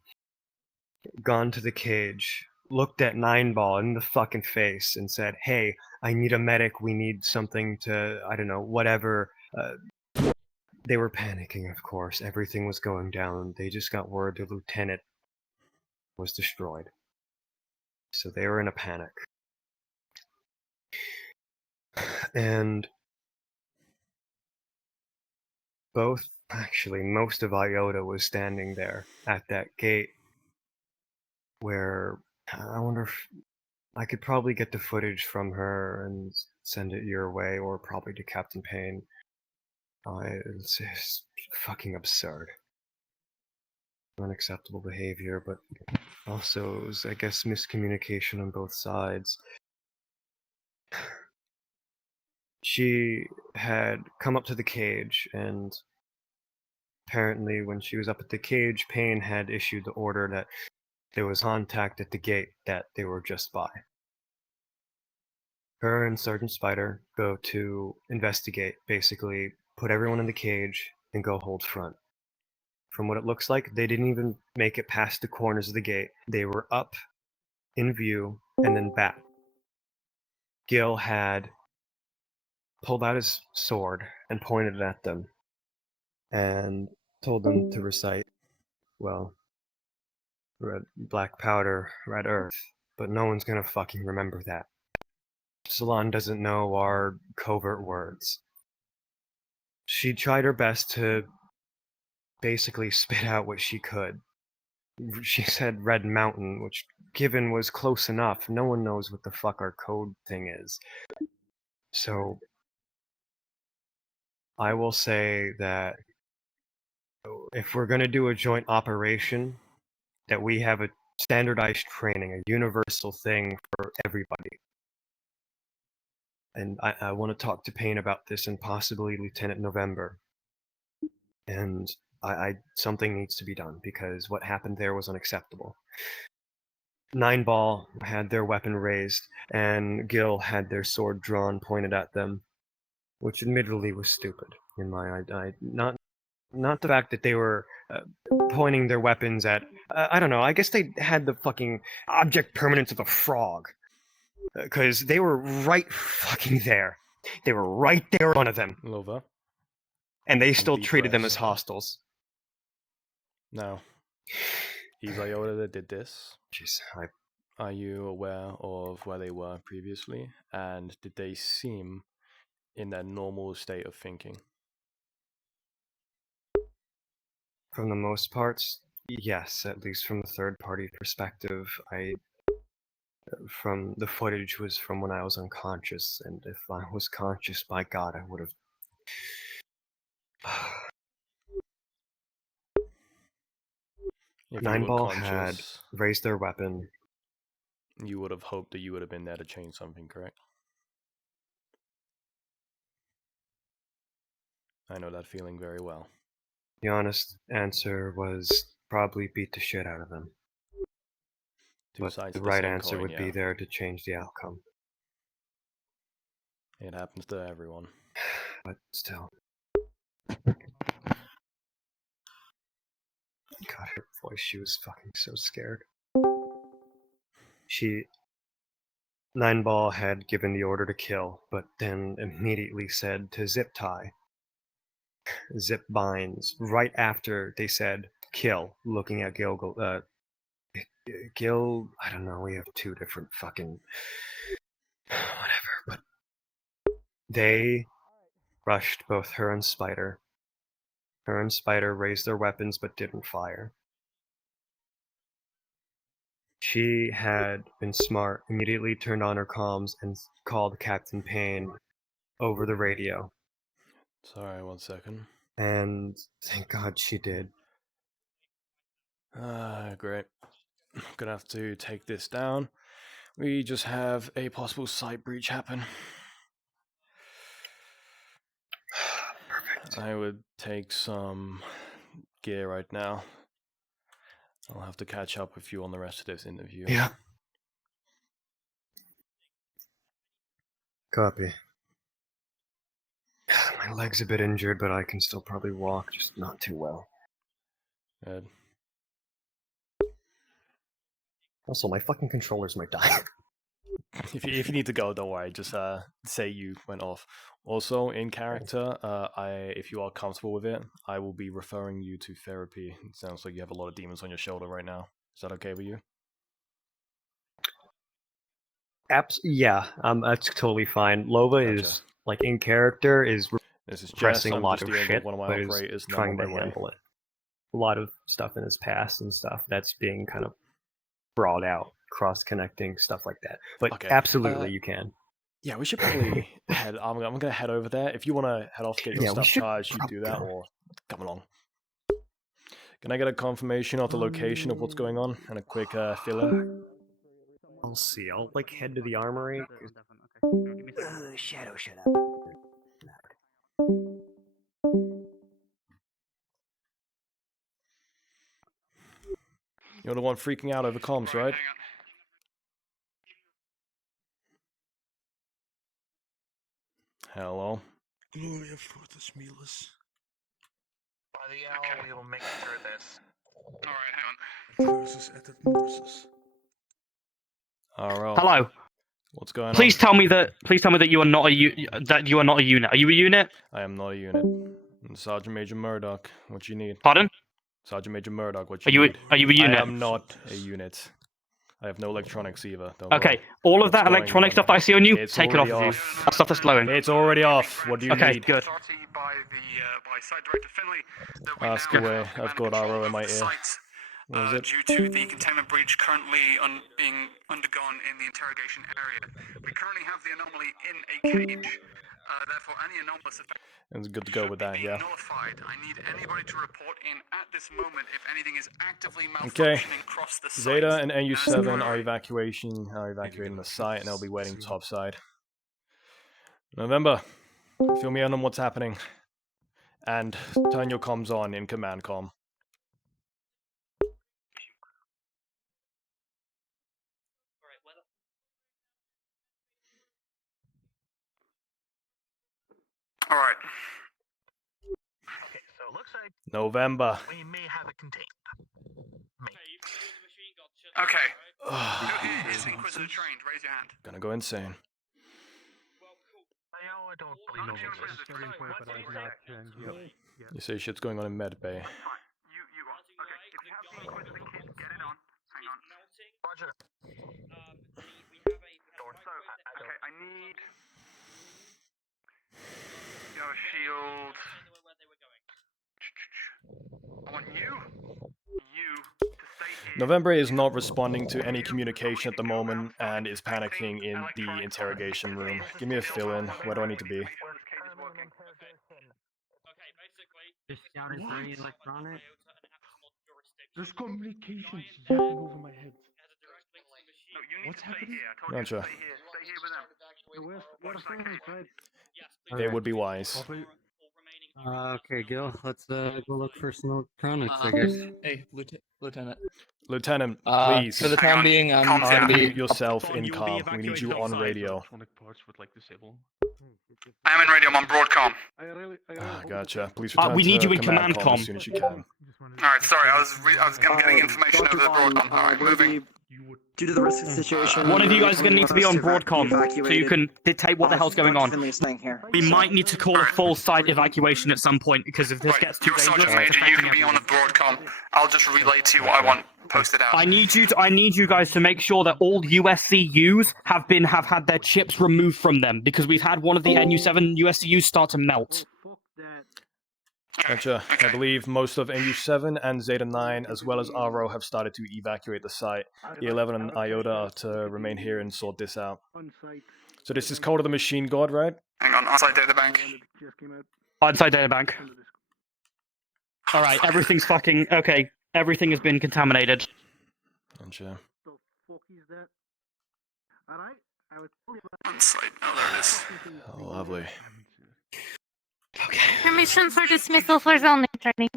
gone to the cage, looked at Nineball in the fucking face and said, "Hey, I need a medic, we need something to, I don't know, whatever." They were panicking, of course. Everything was going down. They just got word the lieutenant was destroyed. So they were in a panic. And most of IOTA was standing there at that gate where I wonder if I could probably get the footage from her and send it your way, or probably to Captain Payne. It's fucking absurd. Unacceptable behavior, but also it was, I guess, miscommunication on both sides. She had come up to the cage, and apparently when she was up at the cage, Payne had issued the order that there was contact at the gate that they were just by. Her and Sergeant Spider go to investigate, basically put everyone in the cage and go hold front. From what it looks like, they didn't even make it past the corners of the gate. They were up, in view, and then back. Gil had pulled out his sword and pointed it at them and told them to recite, well, red, black powder, red earth, but no one's gonna fucking remember that. Salon doesn't know our covert words. She tried her best to basically spit out what she could. She said Red Mountain, which, given was close enough. No one knows what the fuck our code thing is. So I will say that if we're going to do a joint operation, that we have a standardized training, a universal thing for everybody. And I want to talk to Payne about this, and possibly Lieutenant November. And something needs to be done, because what happened there was unacceptable. Nineball had their weapon raised, and Gil had their sword drawn, pointed at them, which admittedly was stupid in my eye. Not the fact that they were pointing their weapons at, I don't know, I guess they had the fucking object permanence of a frog. Because they were right fucking there. They were right there in front of them. Lova. And they still deep treated them as breaths. hostiles. Now, he's IOTA that did this. Jeez, Are you aware of where they were previously? And did they seem in their normal state of thinking? For the most parts, yes, at least from the third party perspective. from the footage was from when I was unconscious, and if I was conscious, by God, I would have. If you Nine were Ball had conscious, raised their weapon. you would have hoped that you would have been there to change something, correct? I know that feeling very well. The honest answer was probably beat the shit out of them. Two But sides the of the right same answer coin, would yeah. be there to change the outcome. It happens to everyone. But still. God, her voice, she was fucking so scared. Nine Ball had given the order to kill, but then immediately said to zip tie. Zip binds right after they said kill, looking at Gil, I don't know, we have two different fucking whatever, but they rushed both her and Spider. Her and Spider raised their weapons but didn't fire. She had been smart, immediately turned on her comms and called Captain Payne over the radio. Sorry, 1 second. And thank God she did. Great. I'm gonna have to take this down. We just have a possible site breach happen. Perfect. I would take some gear right now. I'll have to catch up with you on the rest of this interview. Yeah. Copy. My leg's a bit injured, but I can still probably walk, just not too well. Good. Also, my fucking controllers might die. If you need to go, don't worry. Just say you went off. Also, in character, if you are comfortable with it, I will be referring you to therapy. It sounds like you have a lot of demons on your shoulder right now. Is that okay with you? Yeah, that's totally fine. Lova Gotcha. is, like, in character, is This is Jess. repressing a I'm lot just of dealing shit, with one of my but is operators. Now trying I'm to on my way. handle it. A lot of stuff in his past and stuff that's being kind of brought out, cross-connecting, stuff like that. But Okay. absolutely, you can. Yeah, we should probably head. I'm gonna head over there. If you want to head off, get your Yeah, we stuff should charged, you do that, probably go. or come along. Can I get a confirmation of the location of what's going on and a quick fill-in? I'll see. I'll, like, head to the armory. Shadow, shut up. You're the one freaking out over comms, right? Hello. Gloria frutas miles. By the hour, we will make it through this. Alright, hang on. Versus et versus. RL. Hello. What's going Please on? tell me that you are not that you are not a unit. Are you a unit? I am not a unit. Sergeant Major Murdoch, what you need? Pardon? Sergeant Major Murdoch, what Are you you need? a unit? I am not a unit. I have no electronics either. Don't Okay, worry. all of What's that going electronic on? stuff I see on you, It's take it off already of you. That stuff that's glowing. It's already off. What do you Okay, need? good. By Site Director Finley, that we Ask now away. have I've command got control RO in over my the ear. site, What is it? due to the containment breach currently being undergone in the interrogation area. We currently have the anomaly in a cage. Therefore, any anomalous effect It's good to go with that, yeah. nullified. I need anybody to report in at this moment if anything is actively Okay. malfunctioning across the site. Zeta and NU7 are evacuating the site, and they'll be waiting topside. November, fill me in on what's happening. And turn your comms on in command comm. Alright. Okay, so it looks like November. we may have it contained. Okay. Who here is Inquisitor trained? Raise your hand. Gonna go insane. I don't believe no You say shit's going on in med bay. You are. Okay, if you have the Inquisitor kit, get it on. Hang on. Roger. Okay, I need... You have a shield. I want you to stay November is not responding to any communication at the moment and is panicking in the interrogation room. Give me a fill-in. Where do I need to be? Just scout is very electronic. There's communications yapping over my head. What's happening? Gotcha. Alright. It would be wise. Okay, Gil. Let's go look for some electronics, I guess. Hey, Lieutenant. Lieutenant, Uh, please. for the time being, I'm gonna be- Unmute yourself in calm. We need you on radio. I am in radio. I'm on Broadcom. Gotcha. Please return we need to you in command command as soon as you can. Alright, sorry, I'm getting information over the Broadcom. Alright, moving. Due to the risk of the situation, One of you guys is going to need to be on Broadcom so you can dictate what the hell's going on. We might need to call a full site evacuation at some point because if this gets too You're dangerous, Sergeant Major, you can be on the Broadcom. I'll just relay to you what I want posted out. I need you guys to make sure that all USCUs have had their chips removed from them because we've had one of the NU7 USCUs start to melt. Gotcha. I believe most of NU7 and Zeta 9, as well as RO, have started to evacuate the site. E11 and iota are to remain here and sort this out. So this is Code of the Machine God, right? Hang on, onsite databank. Onsite databank. Alright, everything's fucking... Okay, everything has been contaminated. Gotcha. Onsite, oh there it is. Oh, lovely. Permission for dismissal for zone training.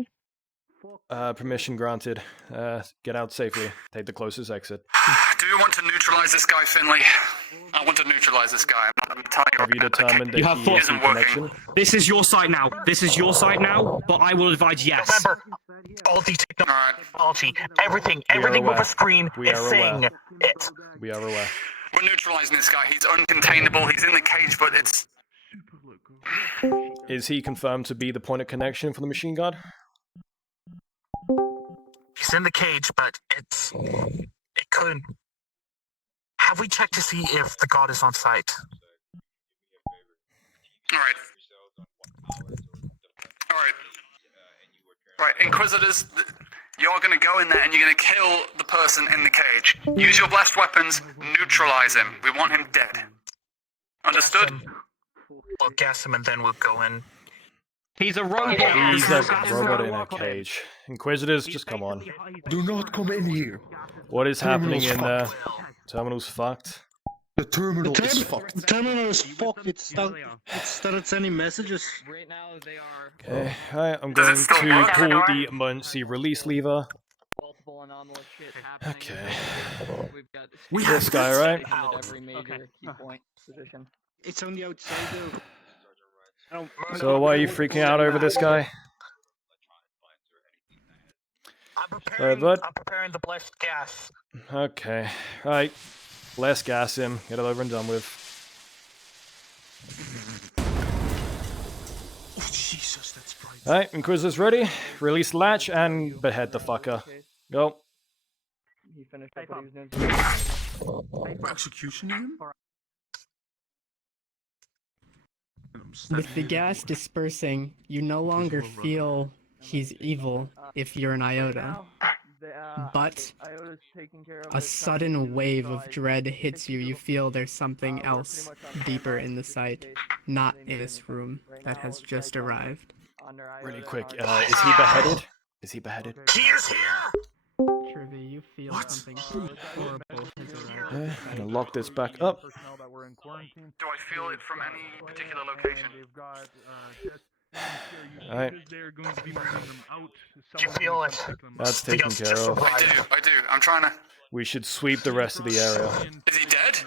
Permission granted. Get out safely. Take the closest exit. Do you want to neutralize this guy, Finley? I want to neutralize this guy. I'm telling you. Have you determined that You have he full is in connection? This is your site now. This is your site now, but I will advise yes. Remember, Alti technology, everything with a screen is saying it. We are aware. We're neutralizing this guy. He's uncontainable. He's in the cage, but it's... Is he confirmed to be the point of connection for the machine guard? He's in the cage, but it could. Have we checked to see if the god is on site? Alright. Right, Inquisitors, you're gonna go in there and you're gonna kill the person in the cage. Use your blast weapons, neutralize him. We want him dead. Understood? We'll gas him and then we'll go in. He's a robot. He's a robot in a cage. Inquisitors, just come on. Do not come in here. What is happening in there? Terminal's Terminal's fucked. The terminal is fucked. The terminal is fucked. It started sending messages. Right now they are. Okay, alright, I'm going to pull the emergency release lever. Multiple anomalous shit happening. Okay. We've got This guy, right? at every major key point position. It's on the outside though. So why are you freaking out over this guy? Sorry, bud. I'm preparing the blessed gas. Okay, right. Less gas him. Get it over and done with. Oh, Jesus, that's bright. Alright, Inquisitors ready? Release the latch and behead the fucker. Go. He finished up what he was doing. Executioning him? With the gas dispersing, you no longer feel he's evil if you're an iota. But a sudden wave of dread hits you. You feel there's something else deeper in the site, not in this room that has just arrived. Really quick, is he beheaded? Is he beheaded? He is here! Trivia, you feel something horrible has arrived. Okay, I'm gonna lock this back up. Do I feel it from any particular location? Alright. Do you feel it? That's taken care of. I do. I'm trying to... We should sweep the rest of the area. Is he dead?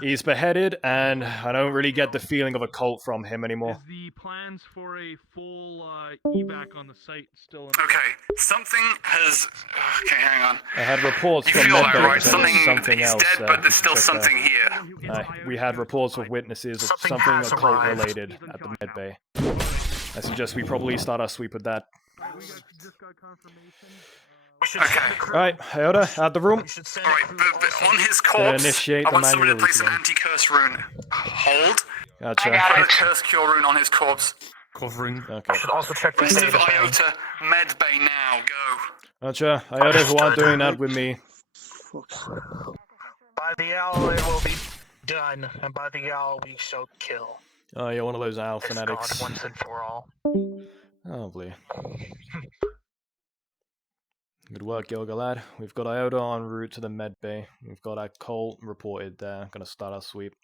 He's beheaded, and I don't really get the feeling of a cult from him anymore. The plans for a full evac on the site still in Okay, something has... Okay, hang on. I had reports You from feel that, medbay right? that something He's else. dead, but there's still but, something here. we had reports of witnesses of something has occult arrived. related at the medbay. I suggest we probably start our sweep with that. Okay. Alright, Iota, out the room. Alright, but on his Gonna corpse, initiate I the want somebody to manual place an release. anti-curse rune. Hold. Gotcha. Put a curse cure rune on his corpse. covering. Okay. Should also check the Rest state of of the bay. Iota med bay now. Go. Gotcha. Iota, who aren't doing that with me. By the hour it will be done, and by the hour we shall kill. Oh, you're one of those owl This fanatics. god once and for all. Lovely. Good work, Gilgalad. We've got Iota en route to the med bay. We've got our Colt reported there. Gonna start our sweep.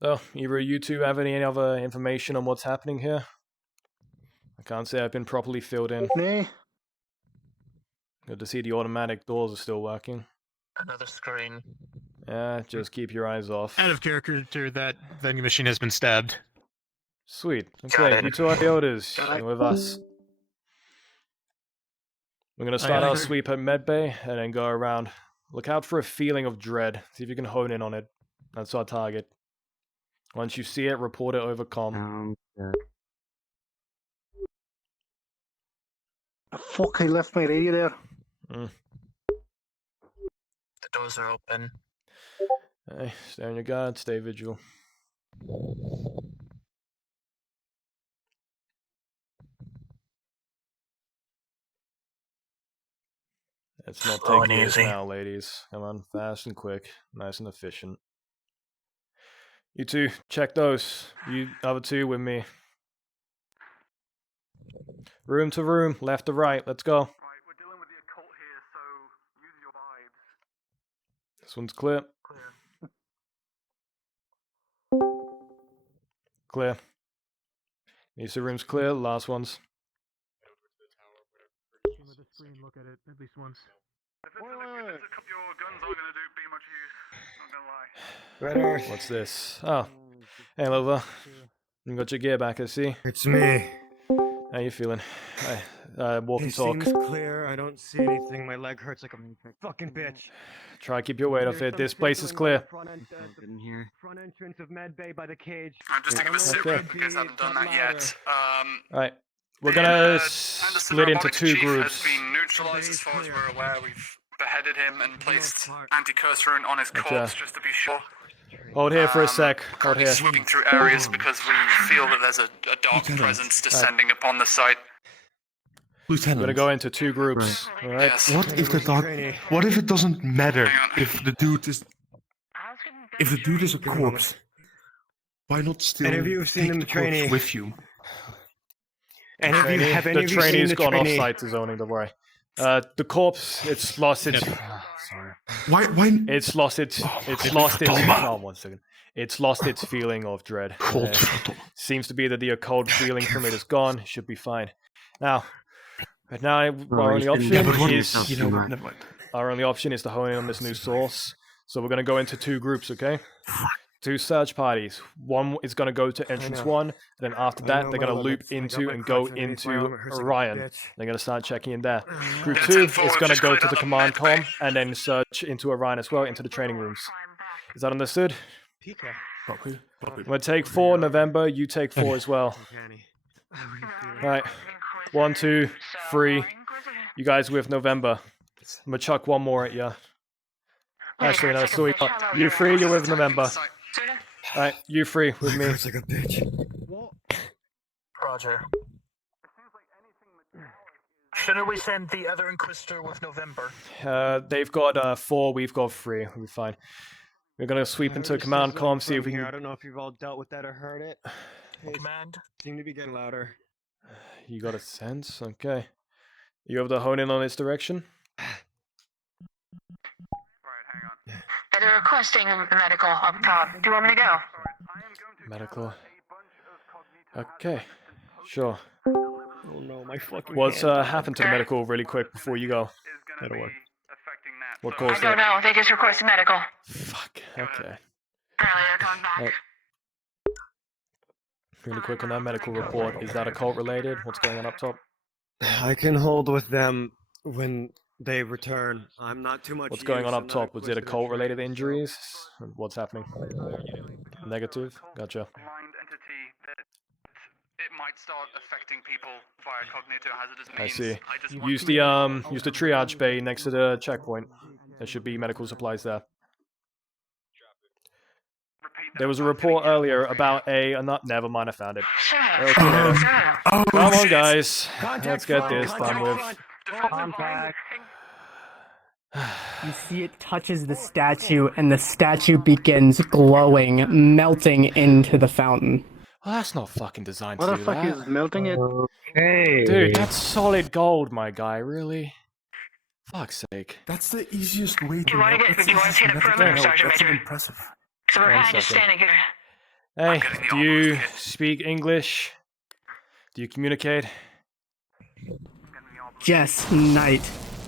So, either you two have any other information on what's happening here? I can't say I've been properly filled in. Nay. Good to see the automatic doors are still working. Another screen. Yeah, just keep your eyes off. Out of character, that vending machine has been stabbed. Sweet. Okay, you two are Iotas. You're with us. We're gonna start our sweep at Medbay and then go around. Look out for a feeling of dread. See if you can hone in on it. That's our target. Once you see it, report it over comm. Fuck, I left my radio there. The doors are open. Hey, stay on your guard, stay vigil. It's not Slow and taking years easy. now, ladies. Come on, fast and quick, nice and efficient. You two, check those. You other two with me. Room to room, left to right. Let's go. This one's clear. Clear. These two rooms clear. Last one's. Look at it at least once. What's this? Oh, hey, Lova. You got your gear back, I see. It's me. How you feeling? Walk and It talk. seems clear. I don't see anything. My leg hurts like a fucking bitch. Try to keep your weight off it. This place is clear. Front entrance of Med Bay by the cage. I'm just thinking of a secret because I haven't done that yet. Alright. We're gonna split into two groups. Has been neutralized as far as we're aware. We've beheaded him and placed anti-curse on his corpse just to be sure. Hold here for a sec. Hold here. Sweeping through areas because we feel that there's a dark presence descending upon the site. Lieutenant. We're gonna go into two groups. Alright? What if the dark? What if it doesn't matter if the dude is? If the dude is a corpse, why not still Any of you have seen take the the corpse trainee? with you? Any of you have any The of you seen trainee's the gone off trainee? site to zoning, don't worry. The corpse, it's lost its... Sorry. Why? It's lost its... It's lost its... Oh, 1 second. It's lost its feeling of dread. Seems to be that the occult feeling from it is gone. It should be fine. Now, right now, our only option is... Our only option is to hone in on this new source. So we're going to go into two groups, okay? Two search parties. One is going to go to entrance 1, and then after that, they're going to loop into and go into Orion. They're going to start checking in there. Group 2 is going to go to the command com, and then search into Orion as well, into the training rooms. Is that understood? We'll take 4 November, you take 4 as well. Alright. 1, 2, 3. You guys with November. I'm going to chuck one more at you. Actually, no, so we got you 3, you're with November. Alright, you 3 with me. Hurts like a bitch. Roger. Shouldn't we send the other Inquisitor with November? They've got 4, we've got 3. We'll be fine. We're gonna sweep into command com, see if we I can. don't know if you've all dealt with that or heard it. Command. Seem to be getting louder. You got a sense? Okay. You able to hone in on its direction? They're requesting medical up top. Do you want me to go? Medical. Okay. Sure. Oh no, my fucking What's hand. happened to the medical really quick before you go? That'll work. What I caused don't it? know. They just requested medical. Fuck. Okay. Apparently they're coming back. Really quick on that medical report. Is that occult related? What's going on up top? I can hold with them when they return. I'm not too much. What's going on use, up I'm not top? Was it inquisitive occult related trained, injuries? What's happening? Negative? Gotcha. Blind entity that it might start affecting people via cognitohazardous I means. see. just want Use to- the triage bay next to the checkpoint. There should be medical supplies there. There was a report earlier about never mind, I found it. Okay, later. Come on, guys. Let's get this done with. You see it touches the statue, and the statue begins glowing, melting into the fountain. Oh, that's not fucking designed What to the do fuck that. is melting it? Hey. Dude, that's solid gold, my guy, really? Fuck's sake. That's the easiest way to. Do you want to see the perimeter, Sergeant Major? Impressive. So we're One kind of just second. standing here. Hey, do you speak English? Do you communicate? Jess, Knight,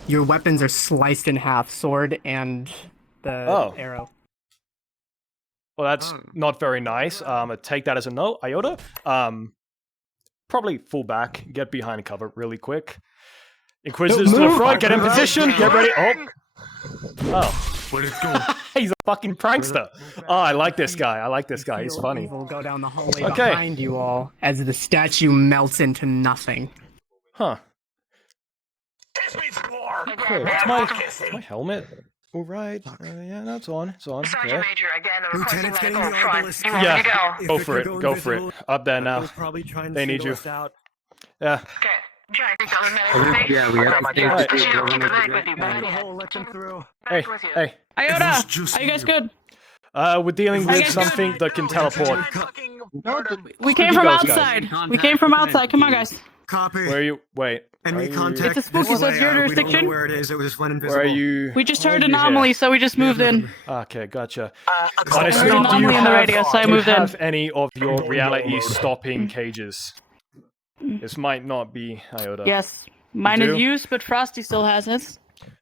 your weapons are sliced in half, sword and the arrow. Well, that's not very nice. I take that as a no. Iota? Probably fall back, get behind cover really quick. Inquisitors to the front, get in position, get ready. Oh. Where'd it go? He's a fucking prankster. Oh, I like this guy. He's funny. Evil go down the hallway Okay. behind you all as the statue melts into nothing. Huh. Again, What's my helmet? All right. Yeah, that's on. It's on. Sergeant Yeah. Major, again, the Lieutenant's requesting getting medical the up front. obelisk. You want me to Yeah, go? go for it. Go for it. Up there now. Probably trying They need you. Okay. Out. Jack, you got the medical. Yeah, we have to Yeah, take keep the the medic with you. Back Let them through. Hey, hey. Iota, are you guys good? We're dealing with guys something that can teleport. We came from outside. We came from outside. Come on, guys. Copy. Where are you? Wait. Enemy are you- contact. It's a spooky, so it's your We don't know jurisdiction. where it is. It just went invisible. Where are you? We just heard Why are you anomaly, here? so we just moved in. Okay, gotcha. heard Honestly, do you anomaly on the radio, so I moved in. have any of your reality stopping cages? This might not be Iota. Yes, mine You is do? used, but Frosty still has his.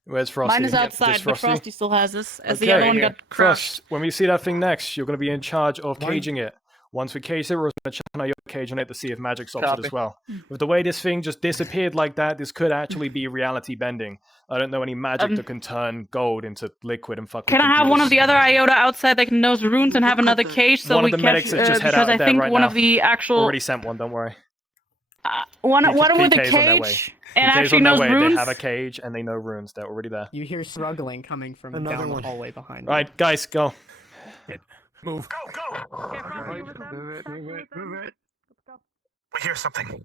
Where's Frosty? Mine is Just outside, but Frosty still has his, as the Okay, other one got crushed. Frost, when we see that thing next, you're going to be in charge of caging it. Once we cage it, we're going to channel your cage on it to see if magic stops it Copy. as well. With the way this thing just disappeared like that, this could actually be reality bending. I don't know any magic that can turn gold into liquid and fucking Can I have one of the other Iota outside that can knows runes and have another cage so One we of the catch? medics has just head Because out I there think right one now. of the actual Already sent one, don't worry. one with the PK's on their way. cage and PK's actually on their knows way. runes. They have a cage and they know runes. They're already there. You hear struggling coming from down the hallway behind you. Right, guys, go. Move. We hear something.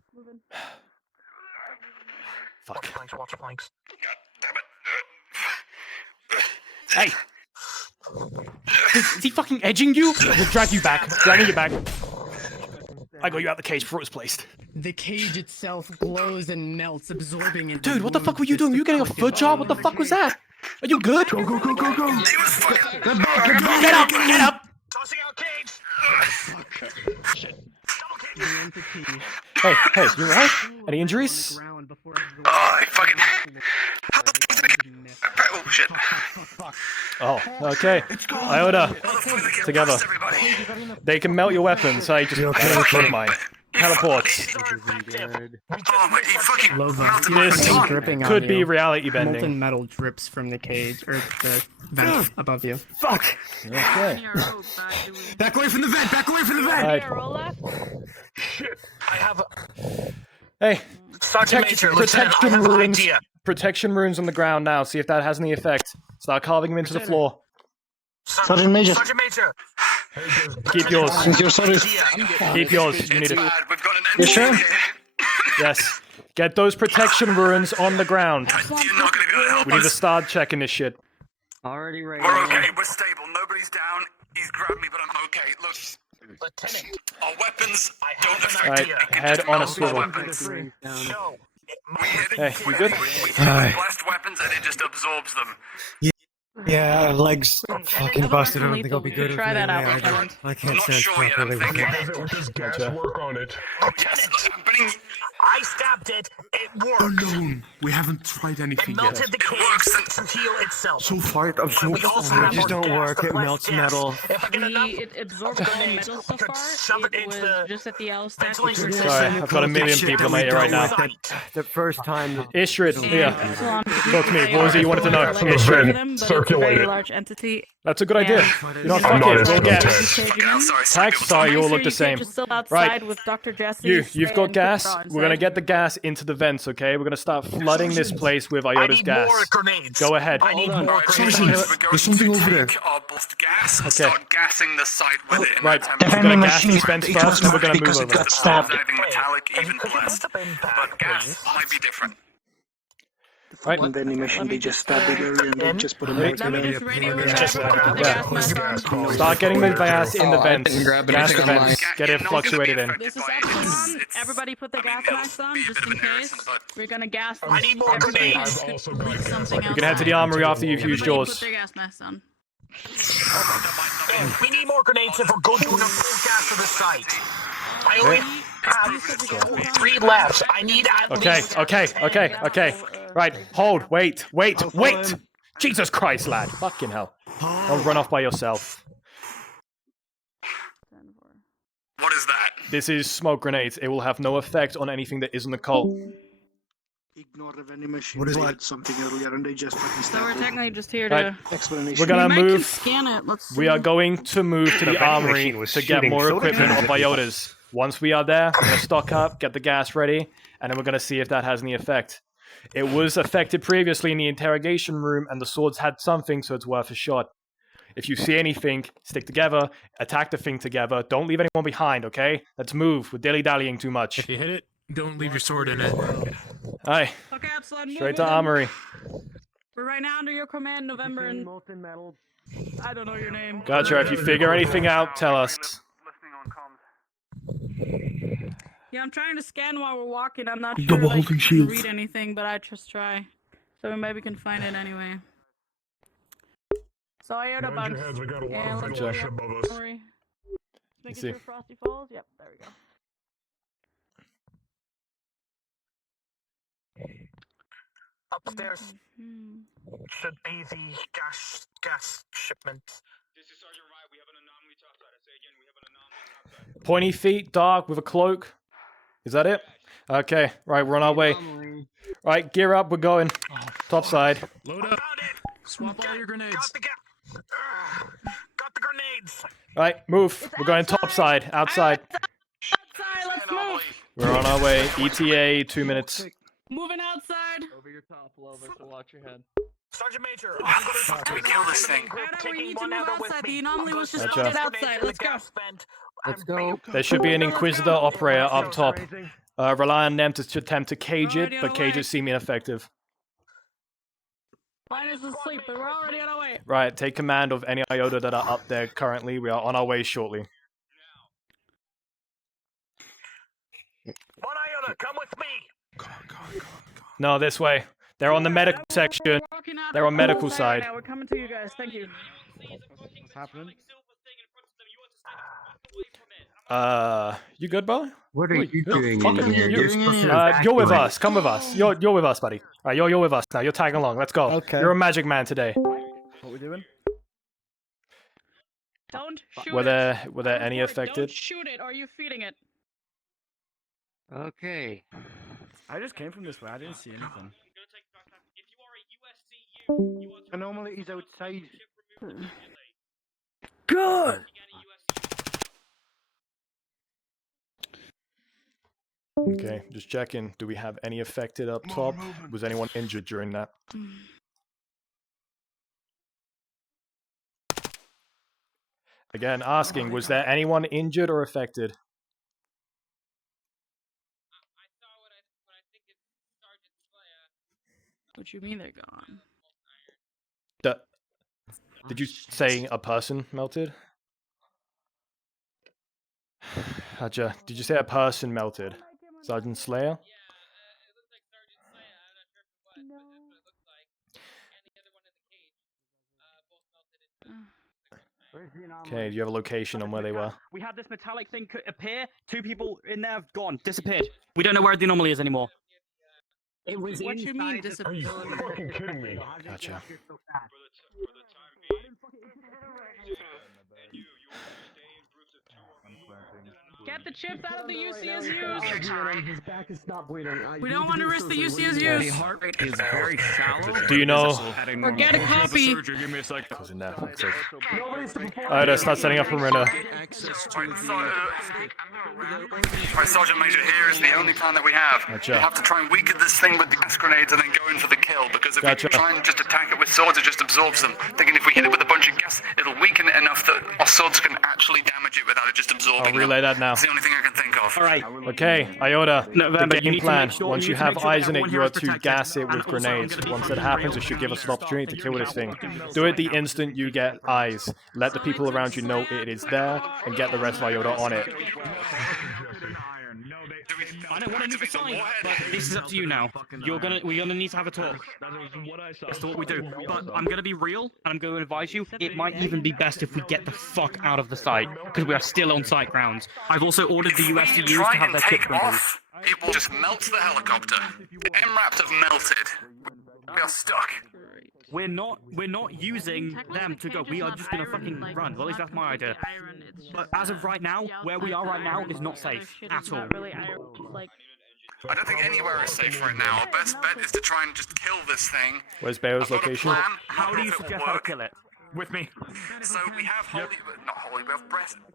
Fuck. Watch flanks. Hey! Is he fucking edging you? We'll drag you back. Dragging you back. I got you out the cage before it was placed. The cage itself glows and melts, absorbing it. Dude, what the fuck were you doing? Were you getting a foot job? What the fuck was that? Are you good? Go, go, go, go, go. Get up! Get up! Tossing out cage. Hey, hey, you alright? Any injuries? Oh, I fucking. Oh, shit. Oh, okay. Iota, together. They can melt your weapons, so I just put mine. Teleports. Oh, my, he fucking Lova, This something dripping on could you. be reality bending. Molten metal drips from the cage, or the vent above you. Fuck! Okay. Back away from the vent! Back away from the vent! Alright. I have. Hey, Sergeant Major, Lieutenant, I have an idea. Protection runes on the ground now. See if that has any effect. Start carving them into the floor. Sergeant Major. Sergeant Major. Keep yours. Since you're sorry. Keep yours. You need it. You sure? Yes. Get those protection runes on the ground. We need to start checking this shit. Already right. We're okay, we're stable. Nobody's down. He's grabbed me, but I'm okay. Look, Lieutenant, our weapons don't affect Alright, it. It can head just on a melt our swivel. weapons. No. Hey, you good? We blast weapons and it just absorbs them. Yeah, legs fucking busted. I don't think I'll be good. Try that out, I Lieutenant. can't sense properly. Does gas work on it? Oh, yes, look, I'm putting... I stabbed it. It worked. Unknown. We haven't tried It anything melted yet. the cage to heal itself. So far, it But absorbs we also all have Just more don't gas, work, the it less melts gas. metal. If I get enough It absorbed all grenades, metal we so could far. shove it It into was the just at the L stack. ventilation which system. was- Sorry, I've got a million people in my ear right now. The first time. Ishrid, yeah. Epsilon Talk to me. What was it you wanted to know? Ishrid. Ishrid. Them, but it's a very large entity. That's a good idea. And You know, I'm fuck not it. We'll get caging him. tax. Sorry, you all look the same. Just still outside Right. with Dr. Jesse. You've got gas. We're gonna get the gas into the vents, okay? We're gonna start flooding this place with Iota's gas. more grenades. Go ahead. I need more Sergeant, grenades. there's something over there. Our boost gas and Okay. start gassing the site with it. In Right. that We're temperature. gonna gas these vents first, and we're gonna move over. Anything metallic, even blessed. But gas might be different. Right. And then mission, they just stabbed it earlier and they just put it back in there. Start getting the gas in the vents. didn't grab Gas the anything on vents. Get it fluctuated in. This is Epsilon. Everybody put the gas masks on, just in case. We're gonna gas them. I need more grenades. You can head to the armory after you've used Everybody put yours. their gas masks on. We need more grenades if we're going to enough full gas to the site. I only have 3 left. I need at least... Okay. Right, hold, wait. Jesus Christ, lad. Fucking hell. Don't run off by yourself. What is that? This is smoke grenades. It will have no effect on anything that isn't a cult. Ignore the vending machine. They had something earlier and they just fucking So we're stabbed it. technically just here Right. to. Explanation. We're gonna We might can move. scan it. Let's We see. are going to move to the vending armory machine was to get shooting more soda equipment cans of at people. Iotas. Once we are there, we're gonna stock up, get the gas ready, and then we're gonna see if that has any effect. It was affected previously in the interrogation room, and the swords had something, so it's worth a shot. If you see anything, stick together, attack the thing together. Don't leave anyone behind, okay? Let's move. We're dilly-dallying too much. If you hit it, don't leave your sword in it. Aye. Okay, Epsilon, move Straight to with them. armory. We're right now under your command, November, and I don't know your name. Gotcha. If you figure anything out, tell us. Yeah, I'm trying to scan while we're walking. I'm not sure Double like, holding if you can shields. read anything, but I just try. So we maybe can find it anyway. So Iota bugs. Yeah, let's go Gotcha. above us. Making see. sure Frosty falls. Yep, there we go. Upstairs should be the gas shipment. Pointy feet, dark, with a cloak. Is that it? Okay, right, we're on our way. Right, gear up, we're going. Top side. Load up. Swap all your grenades. Got the grenades. Right, move. We're going top side, outside. Outside, let's move. We're on our way. ETA, 2 minutes. Moving outside. Over your top, Lover, so watch your head. Sergeant Major, I'm gonna Fuck, do we kill this thing? Iota, we need to move outside. The anomaly was just Gotcha. put outside. Let's go. Let's go. There should be an Inquisitor operator up top. Rely on them to attempt to cage it, but cages seem ineffective. Linus is asleep, but we're already on our way. Right, take command of any Iota that are up there currently. We are on our way shortly. One Iota, come with me. No, this way. They're on the medical section. They're on medical side. Now we're coming to you guys. Thank you. What's happening? You good, bro? What are you doing in here? You're supposed to You're with evacuate. us. Come with us. You're with us, buddy. All right, you're with us now. You're tagging along. Let's go. Okay. You're a magic man today. What we doing? Don't shoot Were it. there any Don't affected? shoot it. Or are you feeding it? Okay. I just came from this way. I didn't see anything. Anomaly is outside. Good. Okay, just checking. Do we have any affected up top? Was anyone injured during that? Again, asking, was there anyone injured or affected? What you mean they're gone? Did you say a person melted? Gotcha. Did you say a person melted? Sergeant Slayer? Okay, do you have a location on where they were? We had this metallic thing appear. 2 people in there have gone, disappeared. We don't know where the anomaly is anymore. It was What you mean Are you fucking kidding me? Gotcha. Get the chips out of the UCSUs. His back is not bleeding. We don't want to risk the UCSUs. heart rate is very shallow. Do you know? Or get a copy. Goes in there. Alright, let's start setting up a perimeter. Right, Sergeant Major, here is the only plan that we have. Gotcha. We have to try and weaken this thing with the gas grenades and then go in for the kill, because if Gotcha. we try and just attack it with swords, it just absorbs them. Thinking if we hit it with a bunch of gas, it'll weaken it enough that our swords can actually damage it without it just absorbing I'll relay that now. That's the only thing I can think of. Alright. Okay, Iota, November, the you game need to plan. make sure- Once you you need to make have sure eyes in it, everyone you here are is to protected. gas it And with also, I'm grenades. gonna be Once that keeping happens, real. it should give us an opportunity to kill this thing. Melted Do it the right now. instant you get eyes. Let the people around you know it is there, and get the rest of Iota on it. I don't want to move aside, but this is up to you now. We're gonna need to have a talk as to what we do. But I'm gonna be real, and I'm going to advise you. It might even be best if we get the fuck out of the site, because we are still on site grounds. I've also ordered the USCUs to Try have and their take chips removed. off. It will just melt the helicopter. The MRAPs have melted. We are stuck. We're not using them to go. We are just gonna fucking run. Well, at least that's my idea. But as of right now, where we are right now is not safe at all. I don't think anywhere is safe right now. Our best bet is to try and just kill this thing. Where's Bayo's I've got a location? plan. How do you If it suggest how to work. kill it? With me. So we have we have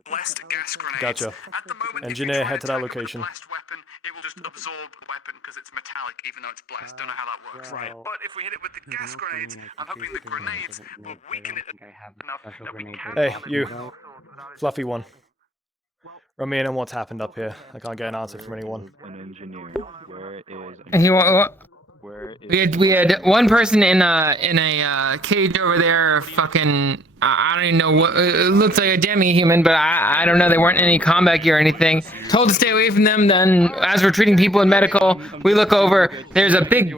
blessed gas grenades. Gotcha. At the moment, Engineer, head to that location. blessed weapon, it will just absorb the weapon because it's metallic, even though it's blessed. Don't know how that works. Right. But if we hit it with the gas grenades, I'm hoping the grenades will weaken it enough that we can. Hey, you. Fluffy one. Run me in on what's happened up here. I can't get an answer from anyone. An engineer. Where is? We had one person in a cage over there. Fucking I don't even know what it looks like a demi-human, but I don't know. They weren't in any combat gear or anything. Told to stay away from them. Then as we're treating people in medical, we look over. There's a big,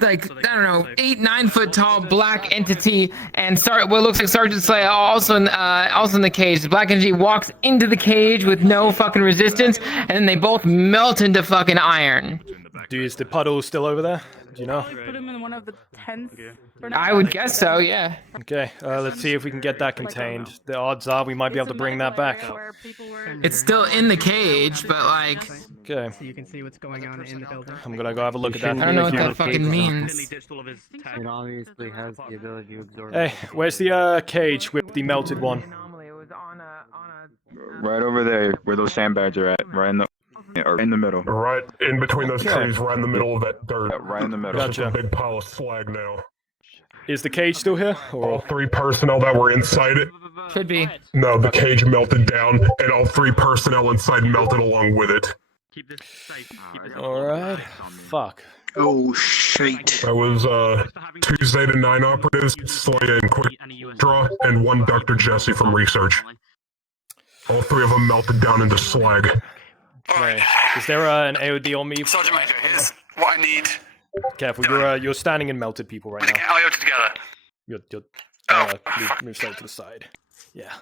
like I don't know, 8-9 foot tall black entity, and what looks like Sergeant Slay also in the cage. The black entity walks into the cage with no fucking resistance, and then they both melt into fucking iron. Is the puddle still over there? Do you know? Put him in one of the tents. I would guess so, yeah. Okay, let's see if we can get that contained. The odds are we might be able to bring that back. It's still in the cage, but like. Okay. So you can see what's going on in the building. I'm gonna go have a look at that. I don't know what that fucking means. It obviously has the ability to absorb. Hey, where's the cage with the melted one? Right over there, where those sandbags are at. Right in the middle. Right in between those trees, right in the middle of that dirt. Yeah, right in the middle. There's just a big pile of slag now. Is the cage still here? Or? All 3 personnel that were inside it. Should be. No, the cage melted down, and all 3 personnel inside melted along with it. Alright. Fuck. Oh, shit. That was Tuesday to 9 operatives, Slay and Quick Draw, and 1 Dr. Jesse from research. All 3 of them melted down into slag. Okay. Is there an AOD on me? Sergeant Major, here's what I need. Careful, you're standing in melted people right Get now. IOTA together. Move slightly to the side. Yeah.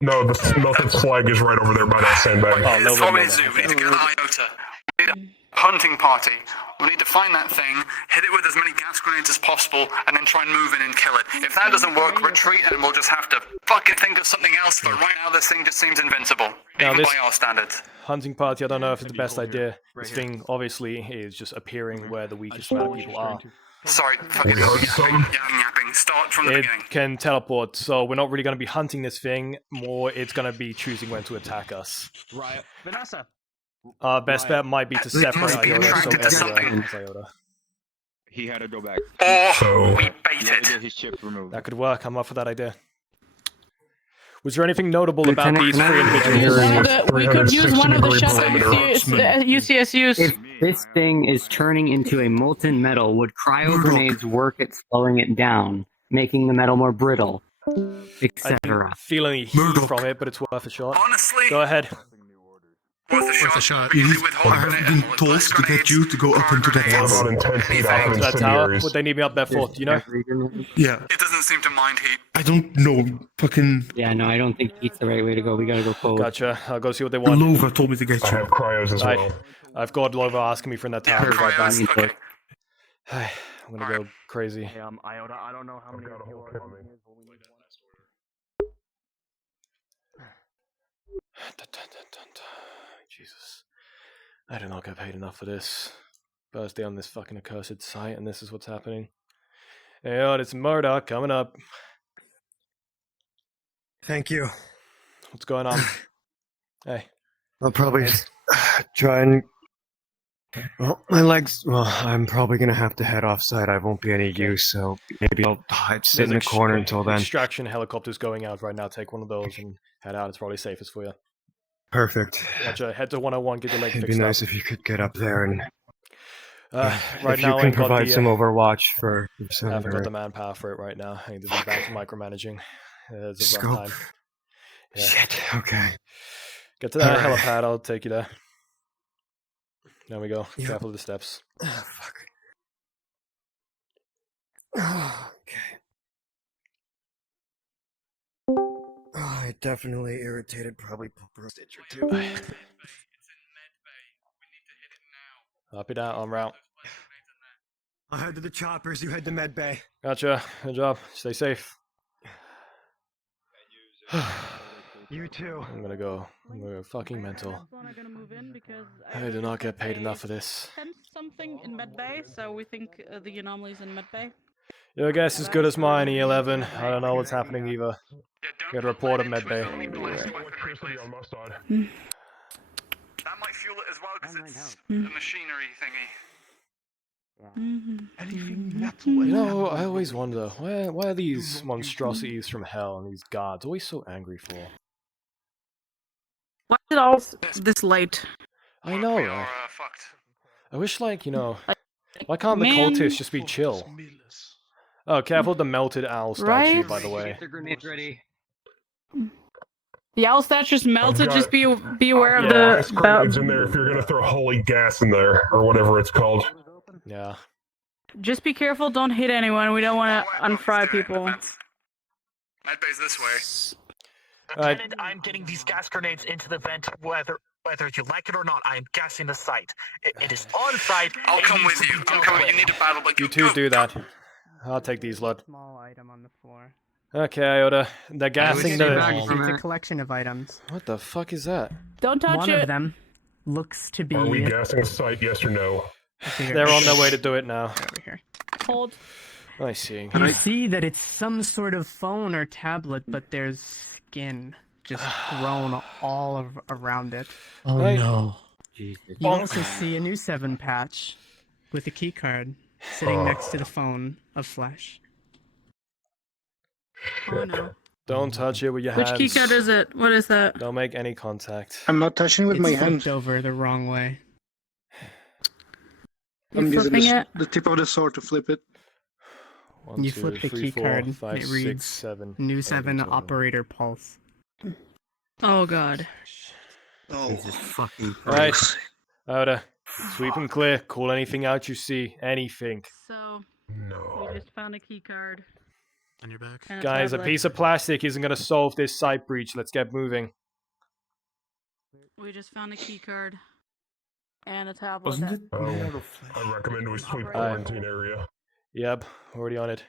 No, the melted slag is right over there by that sandbag. Oh, Here's what we need to do. We need to get an IOTA. We need a hunting party. We need to find that thing, hit it with as many gas grenades as possible, and then try and move in and kill it. If that doesn't work, retreat, and we'll just have to fucking think of something else. But right now, this thing just seems invincible, Now even this- by our standards. Hunting party, I don't know if it's the best idea. This thing obviously is just appearing where the weakest amount of people are. Sorry, We heard some. yapping. Start from the It beginning. can teleport, so we're not really going to be hunting this thing. More, it's going to be choosing when to attack us. Right. Vanessa. Our best bet might be to separate must be Iota, so attracted to something. everywhere is Iota. He had to go back. Or we bait He had to it. get his chip removed. That could work. I'm up for that idea. Was there anything notable about these 3 We could use one of the shutdown UCSUs. If this thing is turning into a molten metal, would cryo grenades work at slowing it down, making the metal more brittle, etc.? Feel any heat from it, but it's worth a shot. Honestly, Go ahead. Worth a shot. It is, I have been told to get you to go up into that tower. That tower? What they need me up there for? Do you know? Yeah. It doesn't seem to mind heat. I don't know. Fucking. Yeah, no, I don't think heat's the right way to go. We gotta go cold. Gotcha. I'll go see what they want. Lova told me to get you. I have cryos as well. I've got Lova asking me for that tower. I'll be right back. Okay. I'm gonna go crazy. Hey, Iota, I don't know how many of you are on here, but we need Jesus. I do not get paid enough for this. Birthday on this fucking accursed site, and this is what's happening. Hey, it's Murdoch coming up. Thank you. What's going on? Hey. I'll probably try and. Well, my legs. Well, I'm probably gonna have to head offsite. I won't be any use, so maybe I'll sit in the corner until then. Extraction helicopters going out right now. Take one of those and head out. It's probably safest for you. Perfect. Gotcha. Head to 101. Get your leg It'd fixed be nice up. if you could get up there and. Right if now, you can provide some overwatch for. I haven't got the manpower for it right now. I need to be back to micromanaging. It's a rough time. Yeah. Shit. Okay. Get to that Alright. helipad. I'll take you there. There we go. Yep. Careful of the steps. Oh, fuck. Okay. Oh, I definitely irritated probably a stitch or two. Copy that. En route. I'll head to the choppers. You head to med bay. Gotcha. Good job. Stay safe. You too. I'm gonna go fucking mental. Are gonna move in because I do not get paid enough for this. something in medbay, so we think the anomalies in medbay. Your guess is as good as mine, E11. I don't know what's happening either. Get a report of medbay. That might fuel it as well because it's the machinery thingy. You know, I always wonder, why are these monstrosities from hell and these gods always so angry for? Why is it all this late? I know, right? I wish, like, you know, why can't the Man. cultists just be chill? Oh, careful of the melted owl statue, Right? by the way. Their grenades ready. The owl statue's melted. got- Just be aware of Ice the. grenades in there if you're gonna throw holy gas in there or whatever it's called. Yeah. Just be careful. Don't hit anyone. We don't want to unfry people. Medbay's this way. Lieutenant, I'm getting these gas grenades into the vent, whether you like it or not. I am gassing the site. It is on site. I'll come with you. I'm coming. You need to battle, but You two do that. I'll take these, lad. Small item on the floor. Okay, Iota. They're gassing It's the... a collection of items. What the fuck is that? Don't touch One it. of them looks to be. Are we gassing the site? Yes or no? They're on their way to do it now. Over here. Hold. I see. You see that it's some sort of phone or tablet, but there's skin just grown all around it. Oh Right. no. You also see a new 7 patch with a key card sitting next to the phone of flesh. Oh no. Don't touch it with your Which hands. keycard is it? What is that? Don't make any contact. I'm not touching with It's my flipped hands. over the wrong way. You're I'm using flipping it? the tip of the sword to flip it. One, You two, flip the three, key four, card. five, It six, reads seven, new eight, 7 12. operator pulse. Oh god. Jesus fucking Right. Christ. Iota. Sweep and clear. Call anything out you see. Anything. So No. we just found a key card. On your back. And Guys, a tablet. piece of plastic isn't going to solve this site breach. Let's get moving. We just found a key card. And a tablet. Wasn't it Oh, made out of flesh? I recommend we sweep Alright. quarantine area. Yep, already on it.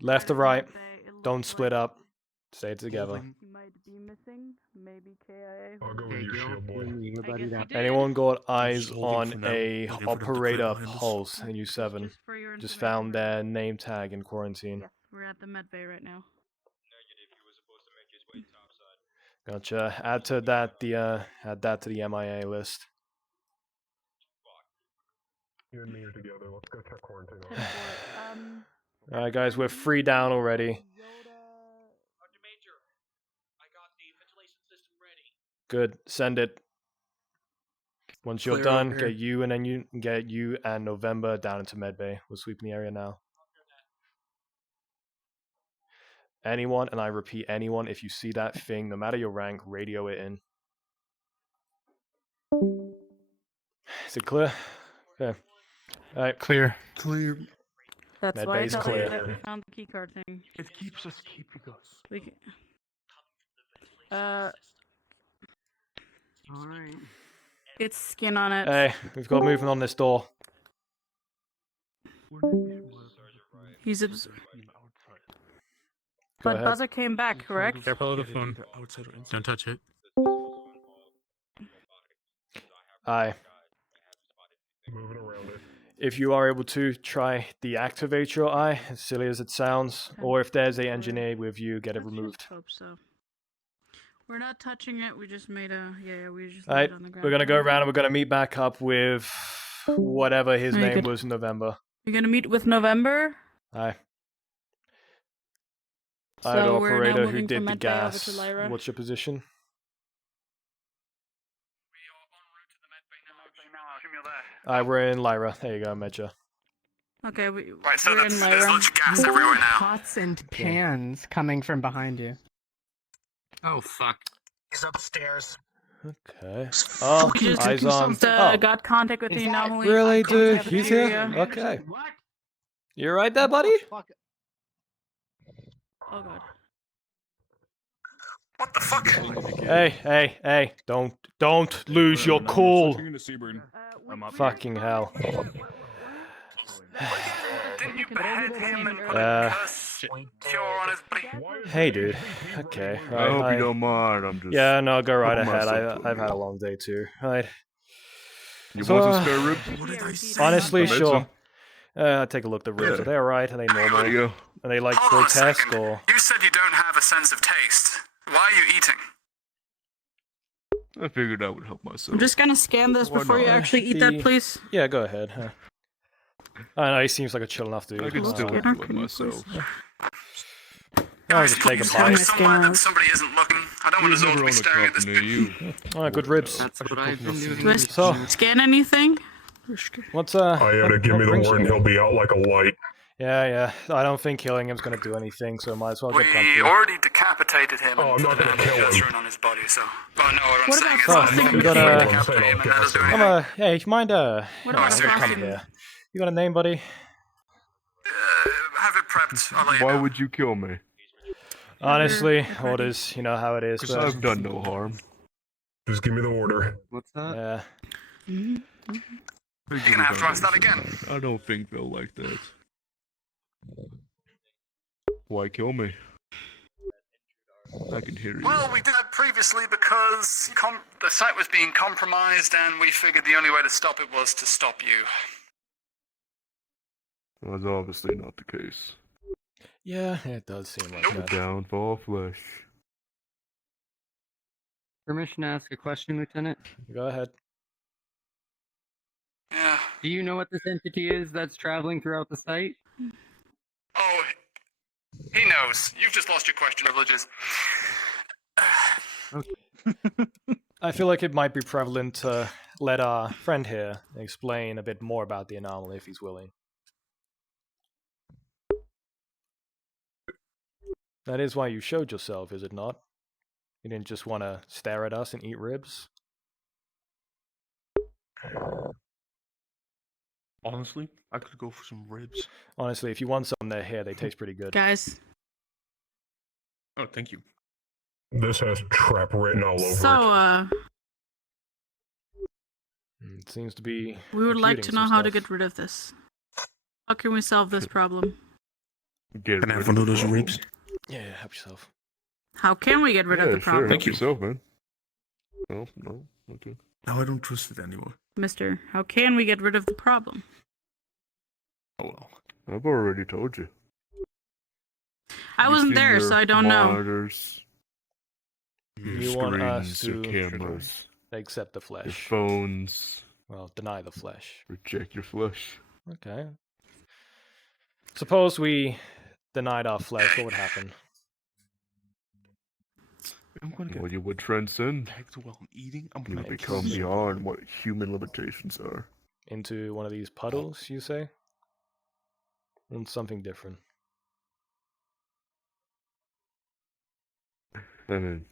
Left to right. Don't split up. Stay together. You might be missing. Maybe KIA. I'll go with your shield boy. I guess you did. Anyone got eyes Just holding for on now, a waiting for them to clear operator behind us. pulse in U7? Just for your Just information, found their name tag in quarantine. Yes, we're at the med bay right now. Gotcha. Add that to the MIA list. You and me are together. Let's go check quarantine. Alright guys, we're 3 down already. Good. Send it. Once you're Clear done, over here. get you and November down into medbay. We're sweeping the area now. Anyone, and I repeat, anyone, if you see that thing, no matter your rank, radio it in. Is it clear? Okay. Alright. Clear. Clear. That's Med why I bay's thought clear. that we found the keycard thing. It keeps us keeping us. We can... Alright. It's skin on it. Hey, we've got movement on this door. He's Go But ahead. Buzzer came back, correct? Careful of the phone. Don't touch it. Aye. If you are able to, try deactivate your eye, as silly as it sounds, or if there's a engineer with you, get it removed. Hope so. We're not touching it. We just made a we just laid Alright, it on the ground. we're gonna go around and we're gonna meet back up with whatever his Very name good. was in November. You're gonna meet with November. Aye. So Aye, the we're now operator who moving did from the Med Bay over gas. to Lyra. What's your position? Aye, we're in Lyra. There you go, Medja. Okay, Right, so we're in there's Lyra. literally gas everywhere now. Pots and pans coming from behind you. Oh fuck. He's upstairs. Okay. Oh, We just eyes on. Oh, got contact with the anomaly. really, from the dude? He's here? cafeteria. Okay. You right there, buddy? Oh god. What the fuck? Hey! Don't lose your cool. Fucking hell. Didn't you behead him and put Uh, a curse cure on his body? Hey, dude. Okay. I hope you don't mind. I'm just. Yeah, no, go right putting ahead. myself I've had a long day too. Right. You So, want some spare ribs? What did I say? honestly, I meant sure. some. Take a look at the ribs. Yeah. Are they alright? Are they normal? There you go. Are they like Hold on a grotesque second. or? You said you don't have a sense of taste. Why are you eating? I figured I would help myself. I'm just gonna scan this Why before you not? actually eat that, please. Yeah, go ahead. I know he seems like a chill enough dude. I could still Scanner, enjoy can you myself. I'll just take a Please bite. somewhere that somebody isn't looking. I don't want us all to be staring at this near you. Alright, good ribs. That's what I've been doing. Do I So, scan anything? what's Iota, give me the brings you word and here? he'll be out like a light. Yeah. I don't think killing him's gonna do anything, so might as well get We comfy. already decapitated him Oh, I'm and not put gonna an kill him. antidepressant on his body, so... But no, what I'm saying is about I think fasting? we You can gotta- decapitate him and that doesn't do anything. Hey, you mind What come about fasting? here. You got a name, buddy? Have it prepped. I'll let you Why know. would you kill me? Honestly, orders, you know how it is. Because But I've done no harm. Just give me the order. What's that? yeah. You're gonna have to ask that again. I don't think they'll like that. Why kill me? I can hear you. Well, we did that previously because the site was being compromised and we figured the only way to stop it was to stop you. That's obviously not the case. Yeah, it does seem like The that. downfall of flesh. Permission to ask a question, Lieutenant? Go ahead. Yeah. Do you know what this entity is that's traveling throughout the site? Oh, he knows. You've just lost your question privileges. I feel like it might be prevalent to let our friend here explain a bit more about the anomaly if he's willing. That is why you showed yourself, is it not? You didn't just want to stare at us and eat ribs? Honestly, I could go for some ribs. Honestly, if you want some, they're here. They taste pretty good. Guys. Oh, thank you. This has trap written all over it. So, It seems to be. we would like to computing know some how to stuff. get rid of this. How can we solve this problem? Get Can I rid have one of those the ribs? Yeah, help yourself. How can we get rid of Yeah, the sure. problem? Help yourself, man. No, okay. Now I don't trust it anymore. Mister, how can we get rid of the problem? Oh well. I've already told you. I You've wasn't seen there, your so I don't know. monitors, your You want us screens, to your cameras, accept the your flesh. phones. Well, deny the flesh. Reject your flesh. Okay. Suppose we denied our flesh, what would happen? I'm gonna get Well, you would transcend. back to while I'm eating. I'm You gonna would become beyond what human limitations are. Into one of these puddles, you say? And something different. I mean,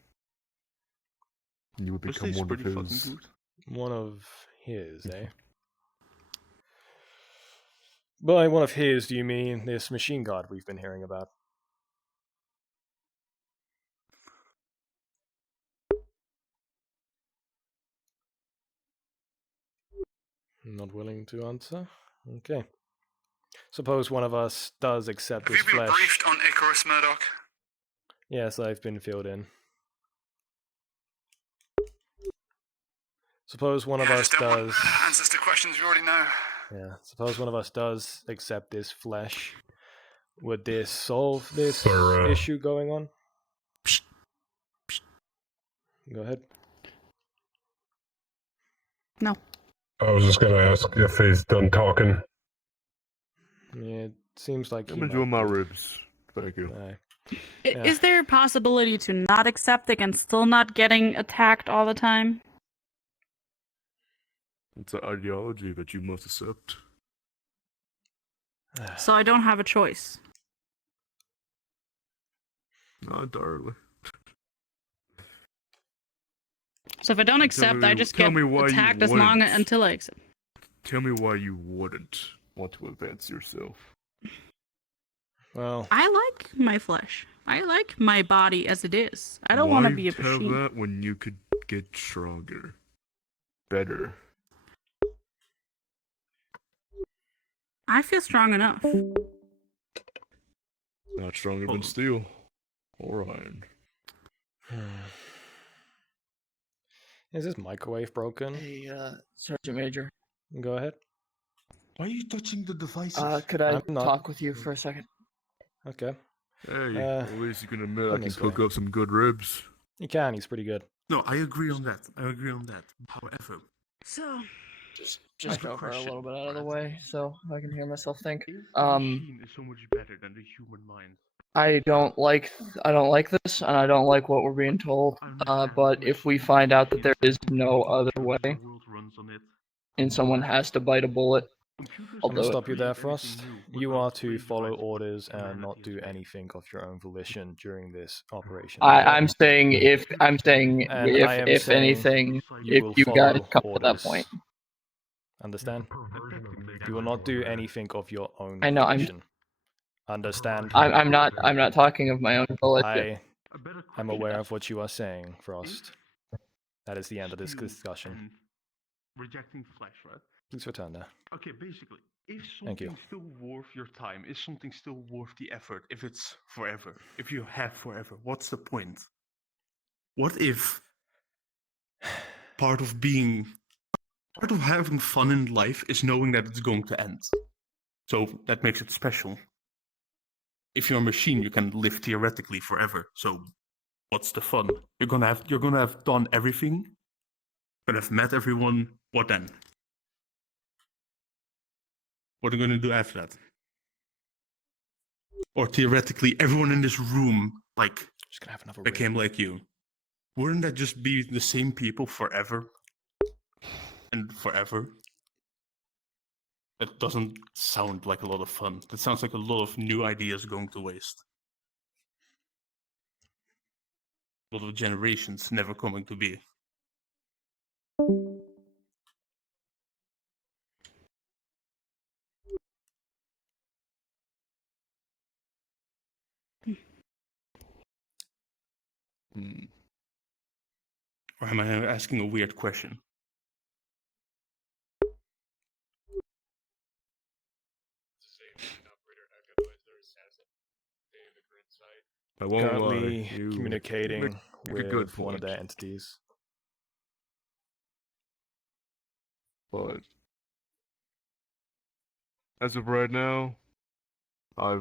you would This become tastes one of pretty fucking his good. One of his, eh? By one of his, do you mean this machine god we've been hearing about? Not willing to answer? Okay. Suppose one of us does accept Have this you been flesh. briefed on Icarus, Murdoch? Yes, I've been filled in. Suppose one of us Just don't want does. answers to questions you already know. Yeah. Suppose one of us does accept this flesh. Would this solve this Sir, issue going on? Go ahead. No. I was just gonna ask if he's done talking. Yeah, it seems like I'm he enjoying might my be. ribs. Thank you. Yeah. Is there a possibility to not accept it and still not getting attacked all the time? It's an ideology that you must accept. So I don't have a choice. Not entirely. So if I don't accept, I just tell get me why you attacked as long wouldn't. until I accept. Tell me why you wouldn't want to advance yourself. Well, I like my flesh. I like my body as it is. I don't want to be a tell machine. that when you could get stronger, better. I feel strong enough. Not stronger than steel or iron. Is this microwave broken? Hey, Sergeant Major. Go ahead. Why are you touching the devices? Could I I'm not. talk with you for a second? Okay. Hey, at least you can admit I can this cook way. up some good ribs. You can. He's pretty good. No, I agree on that. However, So, Just over a little bit out of the way so I can hear myself think. The machine is so much better than the human mind. I don't like this, and I don't like what we're being told. But if we find out that there is no other way, and someone has to bite a bullet, I'll I'm gonna do it. stop you there, Frost. You are to follow orders and not do anything of your own volition during this operation. I'm saying if And I am if saying anything, you will if you guys follow come to that orders. point. Understand? You will not do anything of your own I know, volition. Understand? I'm not talking of my own volition. I'm aware of what you are saying, Frost. That is the end of this discussion. Rejecting flesh, right? Please return there. Okay, basically, is Thank you. something still worth your time? Is something still worth the effort if it's forever? If you have forever, what's the point? What if part of having fun in life is knowing that it's going to end? So that makes it special. If you're a machine, you can live theoretically forever. So what's the fun? You're gonna have done everything. You're gonna have met everyone. What then? What are you gonna do after that? Or theoretically, everyone in this room Just gonna have another became like you. Wouldn't that just be the same people forever and forever? That doesn't sound like a lot of fun. That sounds like a lot of new ideas going to waste. A lot of generations never coming to be. Or am I asking a weird question? I won't Currently lie. You communicating make a good with one of point. their entities. But as of right now, I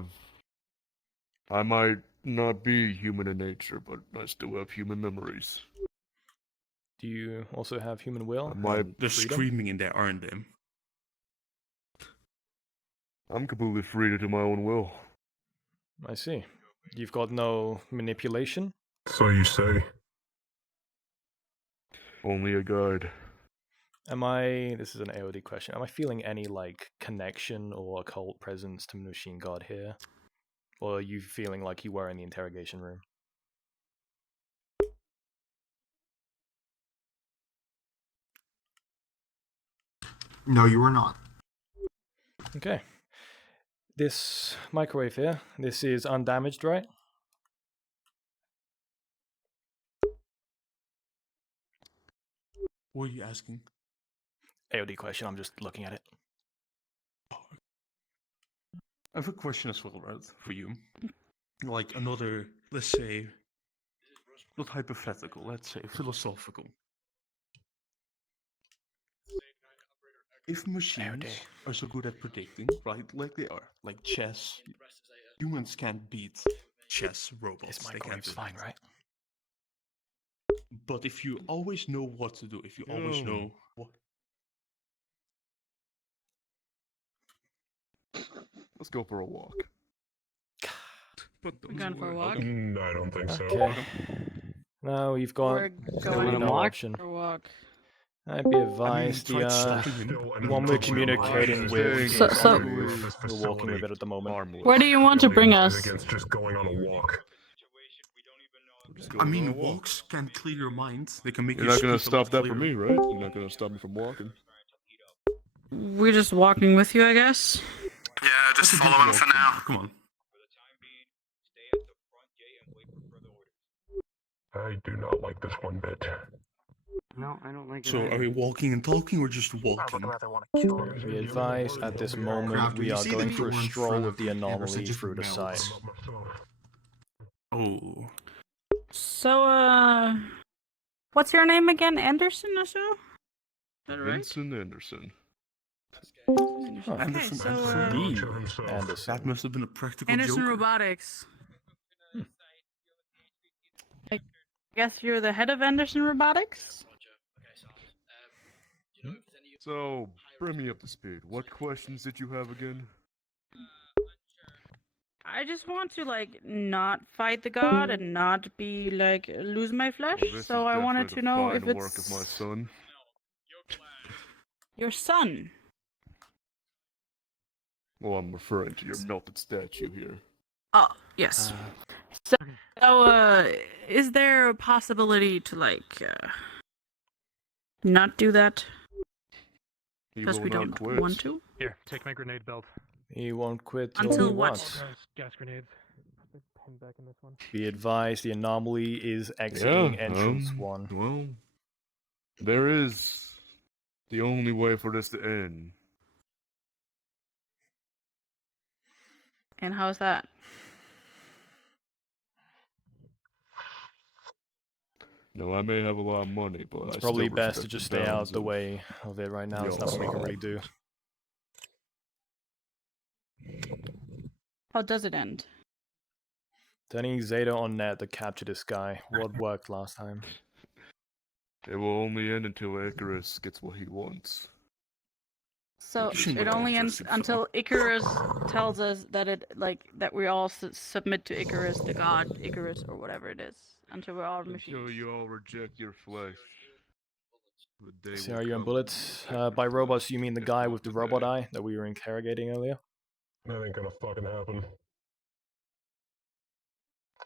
might not be human in nature, but I still have human memories. Do you also have human will? They're freedom? screaming in there, aren't they? I'm completely free to do my own will. I see. You've got no manipulation? So you say. Only a guide. This is an AOD question, am I feeling any, connection or occult presence to Machine God here? Or are you feeling like you were in the interrogation room? No, you were not. Okay. This microwave here, this is undamaged, right? What are you asking? AOD question, I'm just looking at it. I have a question as well, right, for you. Like another, let's say, not hypothetical, let's say philosophical. If machines are so good at predicting, right, like they are, like chess, humans can't beat chess robots. This They can't microwave's do fine, that. right? But if you always know what to do, if you always know what. Let's go for a walk. We're going for a walk. I don't think so. Okay. Now you've got We're really going no option. for a walk. I'd be advised the one we're communicating with So- is so- on the roof. We're walking with it at the moment. Where do you want to bring us? Against just going on a walk. I mean, walks can clear your mind. They can make You're you not gonna speak a lot stop that for clearer. me, right? You're not gonna stop me from walking. We're just walking with you, I guess. Yeah, just follow him for now. Come on. I do not like this one bit. No, I don't like it. So, either. are we walking and talking, or just walking? Be advised at this moment we are going for a stroll with the anomaly through the site. Oh. So, what's your name again? Anderson or so? Is that right? Vincent Anderson. Okay, so, Anderson. That must have been a practical Anderson joke. Robotics. I guess you're the head of Anderson Robotics? So, bring me up to speed. What questions did you have again? I just want to, like, not fight the god and not be, like, lose my flesh. Well, this So is I wanted definitely to know the if fine it's work of my son. your son. Well, I'm referring to your melted statue here. Oh, yes. So, is there a possibility to, like, not do that? He Because will we not don't quit. want to? Here, take my grenade belt. He won't quit till Until he what? wants. Gas grenades. Pin back in this one. Be advised the anomaly is exiting entrance 1. Well, there is the only way for this to end. And how's that? No, I may have a lot of money, but It's I probably still best to respect just the stay out bounds the way of it right now. There's nothing we can really do. How does it end? Turning Zeta on net to capture this guy. What worked last time? It will only end until Icarus gets what he wants. So Shouldn't it be only ends interesting, until Icarus tells us that that we all submit to Icarus, the god Icarus, or whatever it is, until we're all machines. Until you all reject your flesh. The day See, will are you in come. bullets? By robots, you mean the guy with the robot eye that we were interrogating earlier? That ain't gonna fucking happen.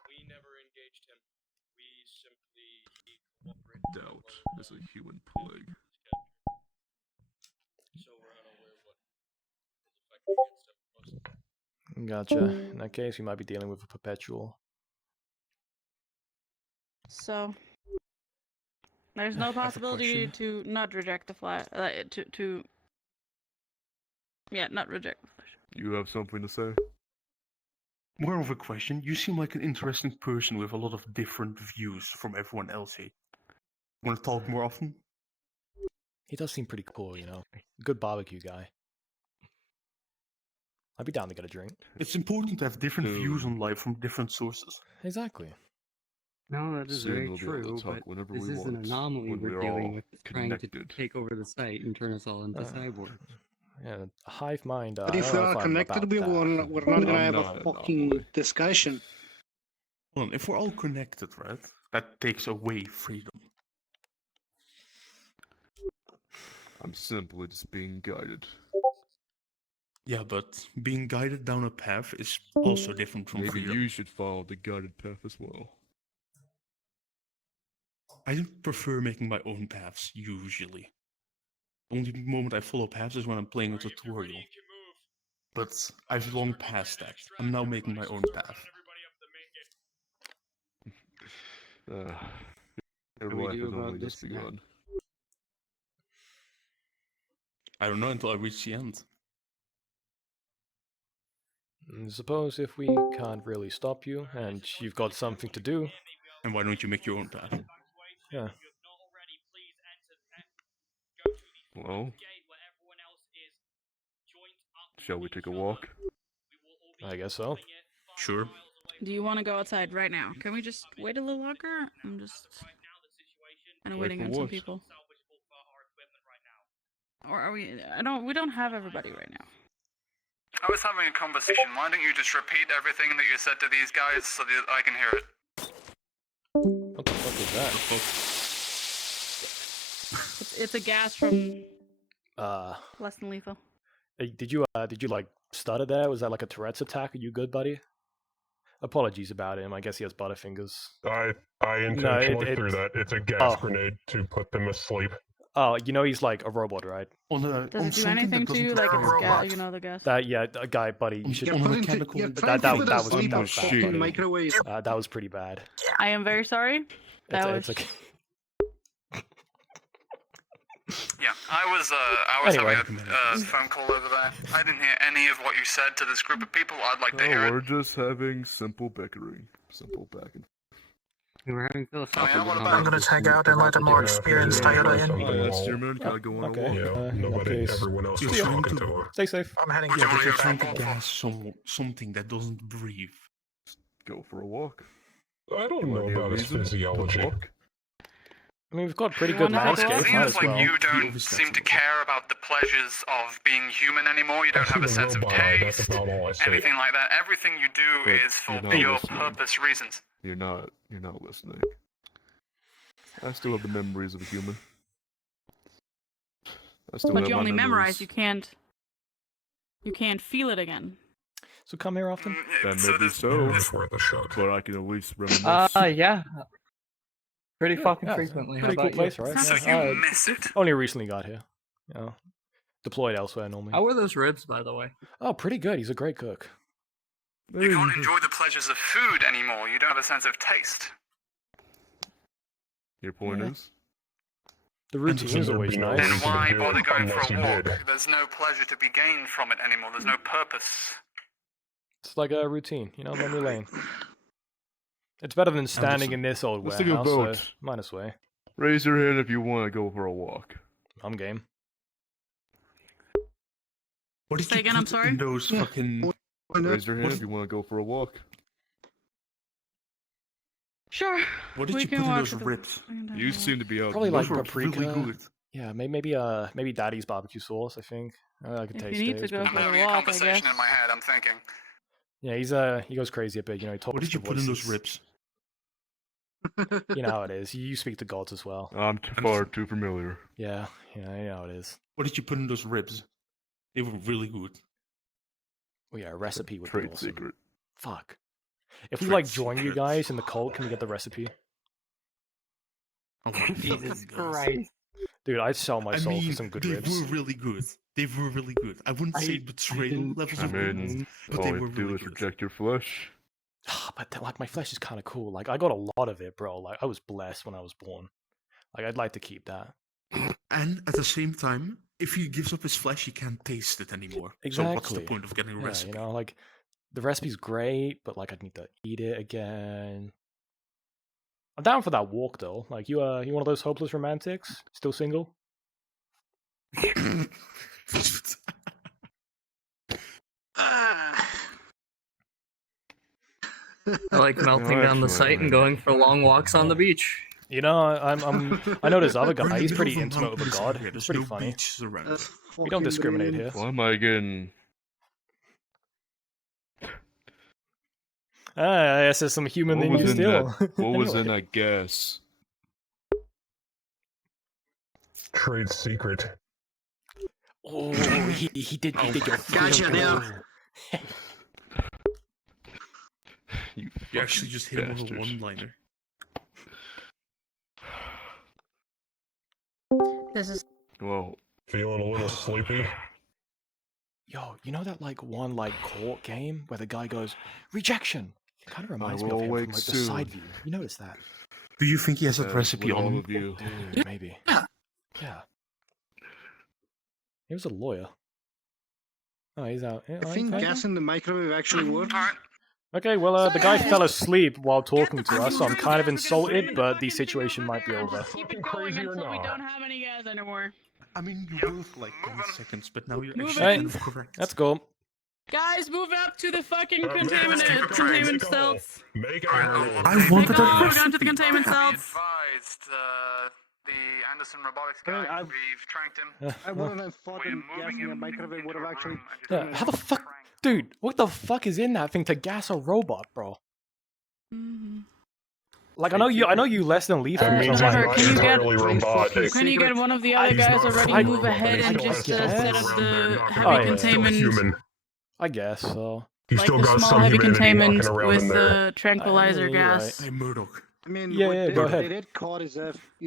We never engaged him. We simply doubt is a human plague. Gotcha. In that case, we might be dealing with a perpetual. So there's no possibility to not reject the flash. Not reject the flash. You have something to say? More of a question. You seem like an interesting person with a lot of different views from everyone else here. Want to talk more often? He does seem pretty cool, you know. Good barbecue guy. I'd be down to get a drink. It's important to have different views on life from different sources. Exactly. No, that is Soon very we'll be able to true, talk but whenever this we is an want, anomaly when we're we're dealing all with, trying to connected. take over the site and turn us all into cyborgs. Yeah, a hive mind. But I if don't we know are if I'm connected, about we're that. not gonna I'm have a not an fucking discussion. Well, if we're all connected, right? That takes away freedom. I'm simply just being guided. Yeah, but being guided down a path is also different from Maybe freedom. you should follow the guided path as well. I prefer making my own paths, usually. only moment I follow paths is when I'm playing a tutorial. But I've long passed that. I'm now making my own path. Your do we life do has about only this just begun. I don't know until I reach the end. Suppose if we can't really stop you, and you've got something to do. And why don't you make your own path? Yeah. Well, shall we take a walk? I guess so. Sure. Do you want to go outside right now? Can we just wait a little longer? I'm just kind of Wait waiting for on some what? people. Or are we? We don't have everybody right now. I was having a conversation. Why don't you just repeat everything that you said to these guys so that I can hear it? What the fuck is that? It's a gas from Uh, less than lethal. did you like stutter there? Was that like a Tourette's attack? Are you good, buddy? Apologies about him. I guess he has butterfingers. I intentionally threw that. It's a gas grenade to put them asleep. Oh, you know he's like a robot, right? Does it do anything to you? Like it's gas, you know, the gas? That guy, buddy. You should. That was pretty bad. I am very sorry. It's okay. Yeah, I was Anyway. having a phone call over there. I didn't hear any of what you said to this group of people. I'd like to hear We're it. just having simple bickering. Simple back and We were having philosophical I'm gonna tag out and let a more experienced iota in. that's your moon. Can I go on a walk? Nobody, everyone else was talking to her. Stay safe. I'm heading Yeah, but you're trying to gas something that doesn't breathe. Go for a walk. I don't know about his physiology. I mean, we've got pretty You good wanna go? landscape. It Might seems as like well. you don't seem to care about the pleasures of being human anymore. You don't have a sense of taste, anything like that. Everything you do But is for you're not pure listening. purpose reasons. You're not listening. I still have the memories of a human. I still But have you my only memorize. memories. You can't feel it again. So come here often. That So may be this- so, It's worth a shot. but I can at least reminisce. Yeah. Pretty fucking Yeah, frequently. Pretty How cool about place, you? right? So Yeah, you miss it. Only recently got here. You know, deployed elsewhere normally. How were those ribs, by the way? Oh, pretty good. He's a great cook. You can't enjoy the pleasures of food anymore. You don't have a sense of taste. Your point Yeah. is? The routine is always nice. Then why bother going for unless a you walk? did. There's no pleasure to be gained from it anymore. There's no purpose. It's like a routine, you know, memory lane. It's better than standing in this old Let's take a warehouse, vote. so might as well. Raise your hand if you want to go for a walk. I'm game. What did Say you again, put I'm sorry? in those fucking... Raise your hand What if you want to go for a walk. Sure. What did we you can put in watch those the- ribs? You seem to be out. Probably Those like were paprika. really good. Yeah, maybe Daddy's barbecue sauce. I think I can If you taste need it. to It's go pretty I'm for good. a having a walk, I conversation guess. in my head. I'm thinking. Yeah, he goes crazy a bit. You know, he talks What did you to put in those voices. ribs? You know how it is. You speak to gods as well. I'm far too familiar. Yeah, you know how it is. What did you put in those ribs? They were really good. Well, yeah, a recipe would be Trade awesome. secret. Fuck. If we Trade like join you secret. guys in the cult, can we get the recipe? Oh my Jesus God. Christ. Dude, I'd sell my I soul mean, for some good they ribs. were really good. They were really good. I wouldn't say betrayal levels I of goodness, mean, but all they you were have to do really is good. reject your flesh. But like my flesh is kind of cool. Like I got a lot of it, bro. Like I was blessed when I was born. Like I'd like to keep that. And at the same time, if he gives up his flesh, he can't taste it anymore. Exactly. So what's the point of getting a Yeah, recipe? you know, like the recipe's great, but like I'd need to eat it again. I'm down for that walk though. Like you one of those hopeless romantics? Still single? I like melting down the site and going for long walks on the beach. You know, I know this other We're in guy. the He's middle pretty of a intimate with a mountainous god. area. It's There's pretty no funny. beaches around. We don't discriminate here. Why am I getting... Ah, yes, there's some human What in was you in still. that? What was in Anyway. that gas? Trade secret. Oh, he did your Gotcha, freedom. now. You actually just hit him with a bastards. one-liner. This is. Well, Feeling a little sleepy? Yo, you know that one court game where the guy goes rejection? It kind of reminds me will of him from wake like the soon. side view. You notice that? Do you think he has a recipe with all on of you. Dude, maybe. Yeah. He was a lawyer. Oh, he's out. Yeah, I he's think fine. gas in the microwave actually works. Okay, well, the guy fell asleep while talking to us, so I'm kind of insulted, but the situation might be over. Keep it going until we don't have any gas anymore. I mean, you will for like 10 seconds, but now you're Move actually Right, kind of correct. let's go. Guys, move up to the fucking containment cells. I wanted Go, a we're going to the containment cells. Advised, the Anderson Robotics guy, we've tranked him. I wouldn't have thought that gas in the microwave would have actually. Yeah, how the fuck, dude? What the fuck is in that thing to gas a robot, bro? Like I know you less than lethal. Trevor, robotic. can you get one of the other guys already move ahead and just set up the heavy containment? I guess so. Like the small heavy containment with the tranquilizer gas. Hey, Murdoch. I mean, Yeah, go ahead. They did caught his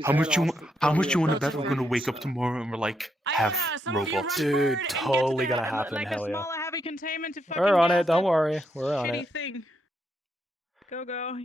How much you want to bet bet we're gonna wake up tomorrow and we're like have robots? Dude, totally gonna happen. Like Hell a yeah. smaller heavy containment to fucking We're on gas it. Don't that worry. We're on shitty it. thing. Go.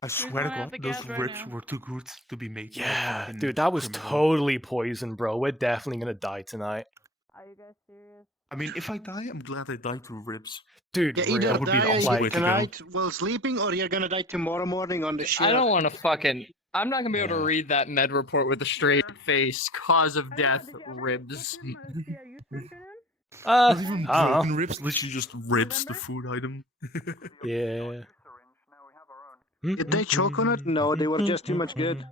I swear to gonna have God, the those gas right ribs now. were too good to be made. by a Yeah, fucking dude, that was criminal. totally poison, bro. We're definitely gonna die tonight. Are you guys serious? I mean, if I die, I'm glad I died through ribs. Dude, Yeah, real. either That would be the die opposite way to go. tonight while sleeping, or you're gonna die tomorrow morning on the ship. I don't want to fucking. I'm not gonna be able to read that med report with a straight face. Cause of death: ribs. Not even I don't know. broken ribs, literally just ribs, the food item. Yeah. Did they choke on it? No, they were just too much good.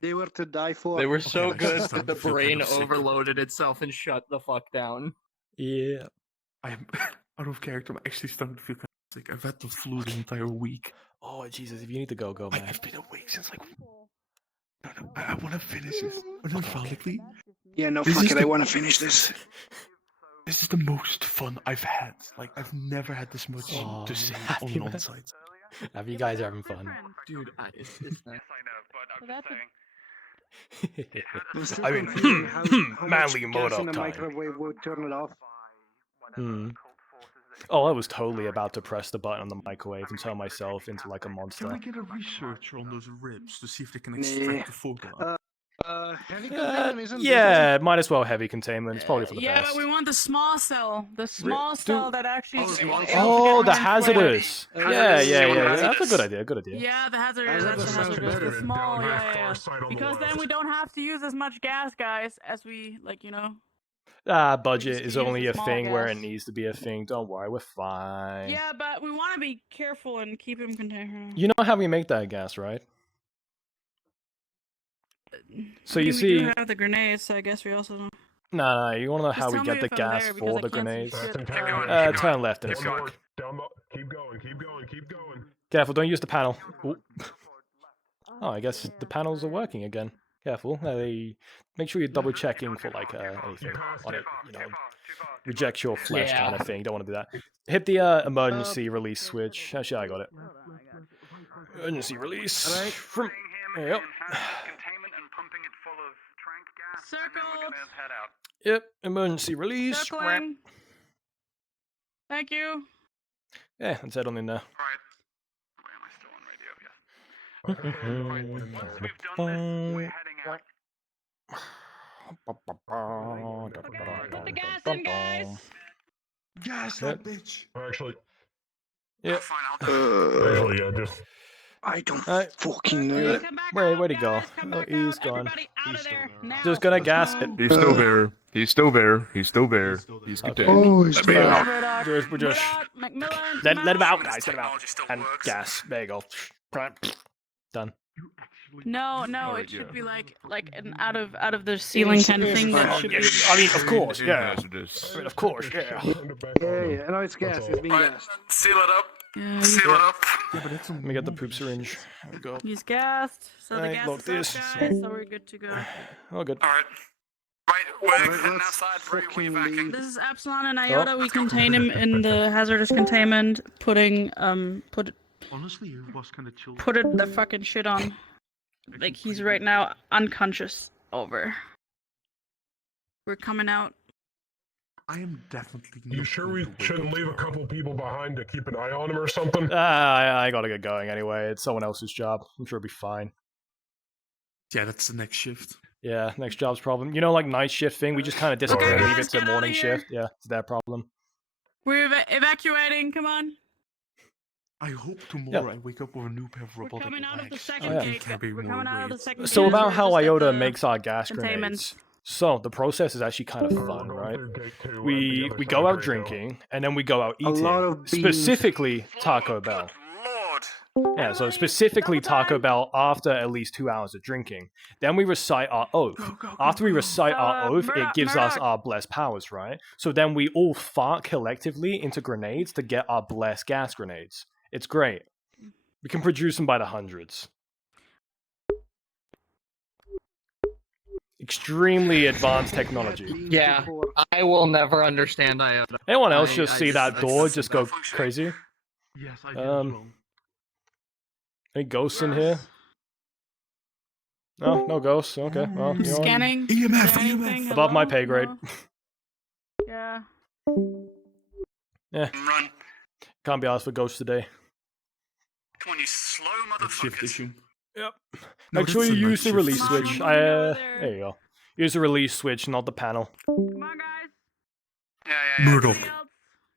They were to die for. They were so Okay, good that's that the starting to feel kind brain of sick. overloaded itself and shut the fuck down. Yeah. I'm out of character. I'm actually starting to feel kind of sick. I've had the flu the entire week. Oh Jesus! If you need to go, man. I've been awake since like. No, I want to finish this. Unapologetically. Yeah, no, This fuck is it. I the- want to finish this. This is the most fun I've had. Like I've never had this much Oh, to say happy on man. non-sites. Have you guys having fun? Dude, it's nice. I'm still I mean, confused how much manly gas Modoc in the time. microwave would turn it off. Oh, I was totally about to press the button on the microwave and turn myself into like a Can monster. we get a researcher on those ribs to see if they can extract the photo? Heavy containment isn't Yeah, might as well heavy containment. It's probably for the Yeah, best. but we want the small cell. The small cell that actually. Oh, the hazardous. Hazardous. Yeah. That's a good idea. Good idea. Yeah, the hazardous. That's the hazardous. The small, yeah. Because then we don't have to use as much gas, guys, as we Budget is only the a small thing where it gas. needs to be a thing. Don't worry, we're fine. Yeah, but we want to be careful and keep him contained. You know how we make that gas, right? So you We see, do have the grenades, so I guess we also don't. no, you want to know how we tell get me the if I'm gas there, because for I the can't see grenades? shit. Turn left in a sec. Down the, keep going. Careful, don't use the panel. Ooh. Oh, I guess the panels are working again. Careful. Make sure you're double checking for like anything on it. You know, reject your flesh Yeah. kind of thing. Don't want to do that. Hit the emergency release switch. Actually, I got it. Emergency release. Alright. From. There you go. Circle. Yep. Emergency release. Circling. Thank you. Yeah, that's it on in there. Put the gas in, guys. Gas that bitch. Actually, yeah. actually, yeah, just. I don't Alright. fucking know. Where'd he go? Oh, he's gone. Just gonna gas it. He's still there. He's still there. He's still there. He's contained. Oh, he's Let me there. out. We're just let him out, guys. Let him out. And gas. There you go. Done. No, it should be like an out of the ceiling kind of thing. That should be. I mean, of course, yeah. Hazardous. I mean, of course, yeah. Yeah, no, it's gas. It's being gassed. Seal it up. Yeah, Seal it up. Let me get the poop syringe. There we go. he's gassed, so the Right, gas lock is this. out, guys. So we're good to go. Oh, good. Alright. Right, we're Let's heading outside. fucking Re-evacuating. leave. This is Epsilon and Iota. We contain him in the hazardous containment. Put Honestly, it was kind of chill. the fucking shit on. Like he's right now unconscious. Over. We're coming out. I am definitely. You sure we shouldn't leave a couple people behind to keep an eye on them or something? I gotta get going anyway. It's someone else's job. I'm sure it'll be fine. Yeah, that's the next shift. Yeah, next job's problem. You know, like night shift thing, we just kind of disappear and leave it to morning shift. Yeah, it's their problem. We're evacuating. Come on. I hope tomorrow I wake up with a new pair of robotic coming out of the legs. second gate. We're coming out of the second gate. So about how Just at iota the makes our gas containment. grenades. So the process is actually kind of fun, right? We go out drinking and then we go out eating. Specifically Taco Bell. Yeah, so specifically Taco Bell after at least 2 hours of drinking. Then we recite our oath. After we recite our oath, it gives us our blessed powers, right? So then we all fart collectively into grenades to get our blessed gas grenades. It's great. We can produce them by the hundreds. Extremely advanced technology. Yeah, I will never understand iota. Anyone else just see that door just go crazy? Yes, I did as well. Any ghosts in here? No, no ghosts. Okay, well, you know what? Scanning. EMF. Above my pay grade. Yeah. Yeah. Run. Can't be asked for ghosts today. Come on, you slow Shift motherfuckers. issue. Yep. No, Make sure that's you a night use the shift. release Come on, switch. we're gonna go There you go. Use the release switch, not the panel. Murdoch.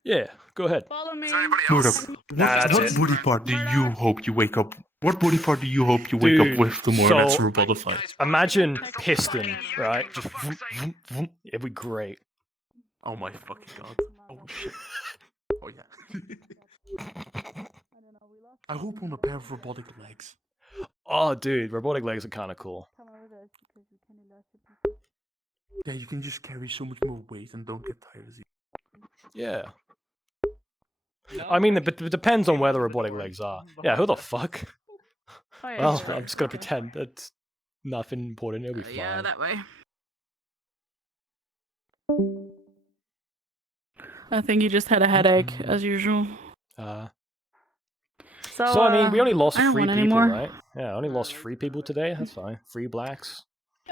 Yeah, go ahead. Follow me. Murdoch. that's What it. body part do you hope you wake up? What body part do you hope you wake Dude, up with tomorrow that's so- robotified? Imagine piston, right? Just vroom, vroom, vroom. It'd be great. Oh my fucking god. Oh shit. Oh yeah. I hope on a pair of robotic legs. Oh, dude, robotic legs are kind of cool. Yeah, you can just carry so much more weight and don't get tired as you. Yeah. I mean, it depends on where the robotic legs are. Yeah, who the fuck? Oh, yeah, Well, sure. I'm just gonna pretend that's nothing important. It'll be fine. Yeah, that way. I think you just had a headache, as usual. So I mean, we only lost I don't 3 want people, anymore. right? Yeah, only lost 3 people today. That's fine. 3 blacks.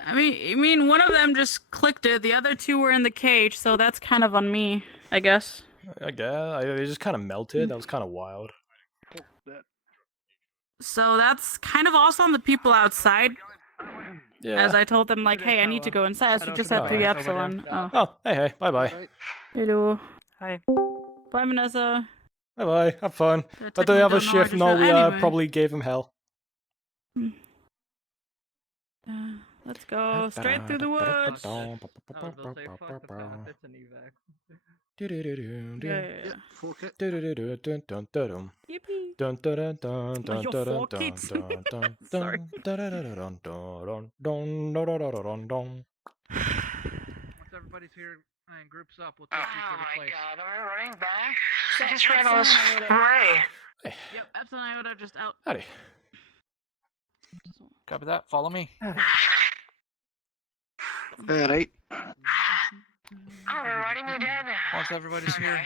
I mean, one of them just clicked it. The other 2 were in the cage, so that's kind of on me, I guess. I guess they just kind of melted. That was kind of wild. So that's kind of also on the people outside. Yeah. As I told them, like, hey, I need to go inside. So just have 3 epsilon. Oh. Oh, hey, bye bye. Hello. Hi. Bye, Vanessa. Bye bye. Have fun. They're But they have a technically don't know shift. I No, just we said anyway. probably gave him hell. Let's go straight through the woods. Once everybody's here and groups up, we'll take you to the place. God, are we running back? So, I just ran all this Epsilon way. Yep, Epsilon Iota just out. Howdy. Copy that. Follow me. Alright. Oh, we're riding you dead. Once everybody's here,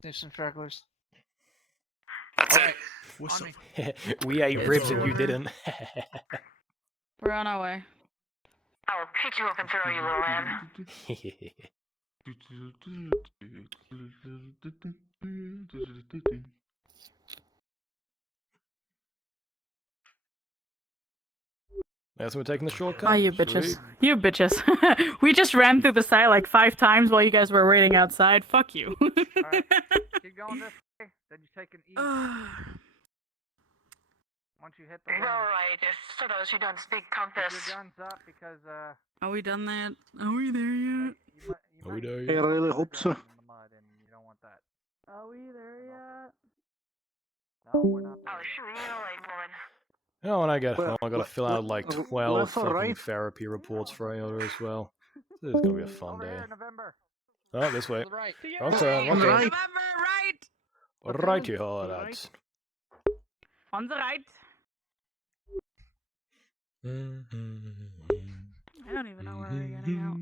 there's some stragglers. That's Alright. What's On up? me. We ate ribs and you didn't. We're on our way. I will pick you up and throw you, little man. Guess we're taking the shortcut. Oh, you bitches. Sweet. You bitches. We just ran through the site like 5 times while you guys were waiting outside. Fuck you. Alright. Keep going this way. Then you take an E. Once you hit the Go right, if for those who don't speak compass. Keep your guns up because Are we done that? Are we there yet? Are we there I yet? really hope so. in the mud and you don't want that. Are we there yet? No, we're not there. Oh, shoot, you're late, woman. You know, when I get Well, home, I gotta fill out like 12 left or fucking right? therapy reports for iota as well. This is gonna be a fun Over day. here, November. Oh, this way. To the right. Wrong turn, wrong On the turn. right. November, right! Righty-ho, lads. On the right. I don't even know where we're getting out.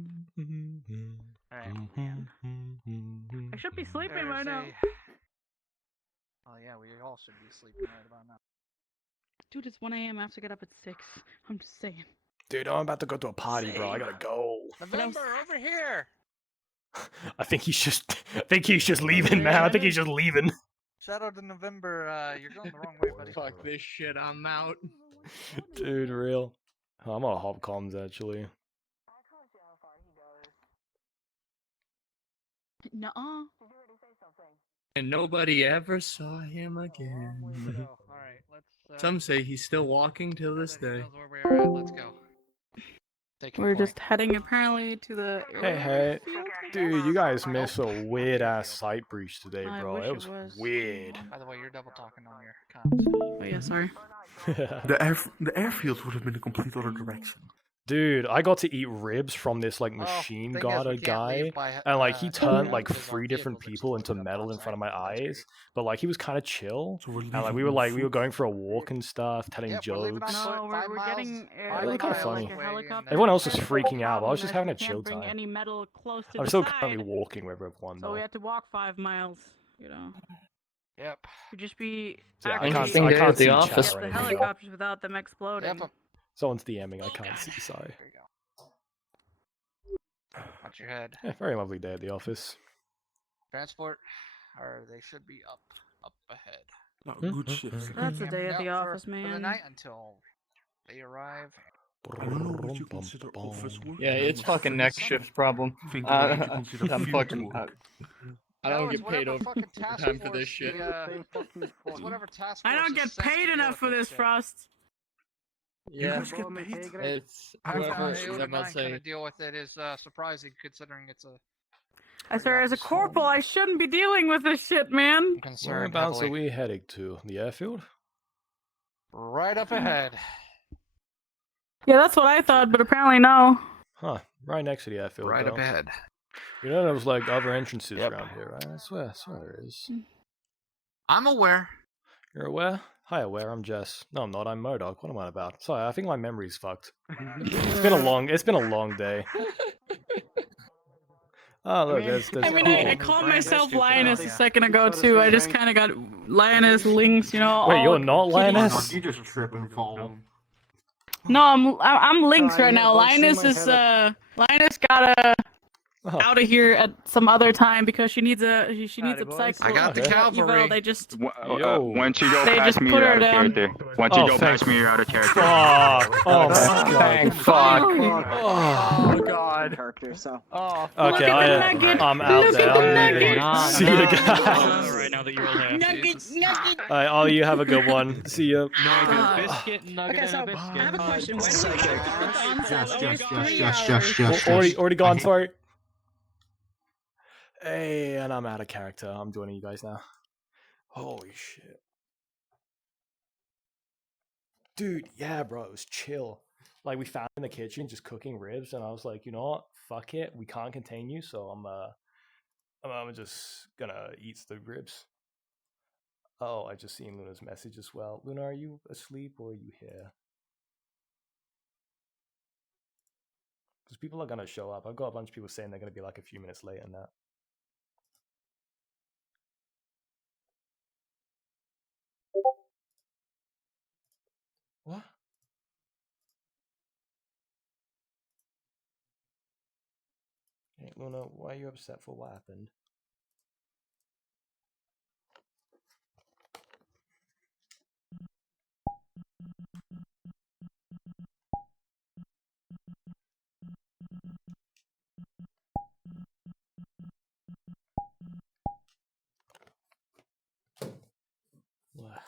Alright. Man. I should be sleeping right now. Oh yeah, we all should be sleeping right about now. Dude, it's 1 a.m. I have to get up at 6. I'm just saying. Dude, I'm about to go to a party, bro. I gotta go. November, over here. I think he's just leaving, man. I think he's just leaving. Shout out to November. You're going the wrong way, buddy. Fuck this shit, I'm out. Dude, real. Oh, I'm on hop comms actually. Nuh-uh. And nobody ever saw him again. Alright, let's. Some say he's still walking till this day. Where we're at. Let's go. We're just heading apparently to the Hey, dude, you guys missed a weird ass site breach today, I bro. wish It it was was. weird. By the way, you're double talking on your comms. Oh yeah, sorry. The airfield would have been a complete other direction. Dude, I got to eat ribs from this like machine thing is, guard we can't guy, leave by, and like he turned like because our 3 different people into metal in front of my eyes. But like he was kind of chill, So we're and like leaving we were on like we were foot? going for a walk and stuff, telling Yep, we're leaving on jokes. foot. No, we're getting It was kind of funny. like a helicopter. Everyone else was The freaking out, but I was problem just is having we a chill can't bring time. any metal close to I'm the still side, currently walking with everyone so we though. had to walk 5 miles. You know. Yep. Could just be Yeah, I activating can't, I can't at the see office. chat or the anything. helicopters without them exploding. Yep. Someone's DMing, I can't see, sorry. There you go. Watch your head. Yeah, very lovely day at the office. Transport, or they should be up ahead. Oh, good shift. That's the day at the Yep, office, for the man. night until they arrive. I don't know what you consider office work. Yeah, it's fucking next shift problem. Think about what you consider I'm field fucking. work. I don't No, it's get paid whatever over fucking task time for force this shit. It's whatever task I force don't is get sent to paid deal enough with for that this, shit. Frost. Yeah, guys get paid? it's Having whoever. IOTA I'm 9 not kind of saying. deal with it is surprising considering it's a. I swear, as a corporal, I shouldn't be dealing with this shit, man. I'm concerned Whereabouts are heavily. we heading to? The airfield? Right up ahead. Yeah, that's what I thought, but apparently no. Huh, right next to the airfield Right though. up ahead. You know there was like other entrances around here, right? I swear there is. I'm aware. You're aware? Hi, aware. I'm Jess. No, I'm not. I'm Modok. What am I about? Sorry, I think my memory's fucked. It's been a long day. Oh, look, there's I mean, people. I called myself Lioness a second ago too. I just kind of got Lioness links, you know. Wait, all you're not kitties. Lioness? You just trip and fall. No, I'm Lynx right yeah, now. don't see Linus my is head Linus got Oh. out of here at some other time because she needs a Howdy, psych boys. school. I got the cavalry. Eval. They just Once you go They past just me, put you're her out of down. character. Once you go past me, you're out of character. Fuck! Oh my god. Thank fuck. Oh. God. Character, so. Oh. Okay, I'm out Look there. at the I'm nugget. leaving. See you guys. Right now that you're all there. Alright, all you have a good one. See ya. Biscuit, nugget, Okay, so and a biscuit. I have a question. Why do we have the onsite Yes, always 3 hours? Already gone, sorry. Hey, and I'm out of character. I'm joining you guys now. Holy shit. Dude, yeah, bro, it was chill. Like, we found in the kitchen just cooking ribs, and I was like, you know what? Fuck it. We can't contain you, so I'm just gonna eat the ribs. Oh, I just seen Luna's message as well. Luna, are you asleep or are you here? Because people are gonna show up. I've got a bunch of people saying they're gonna be like a few minutes late and that. What? Hey, Luna, why are you upset for what happened? What?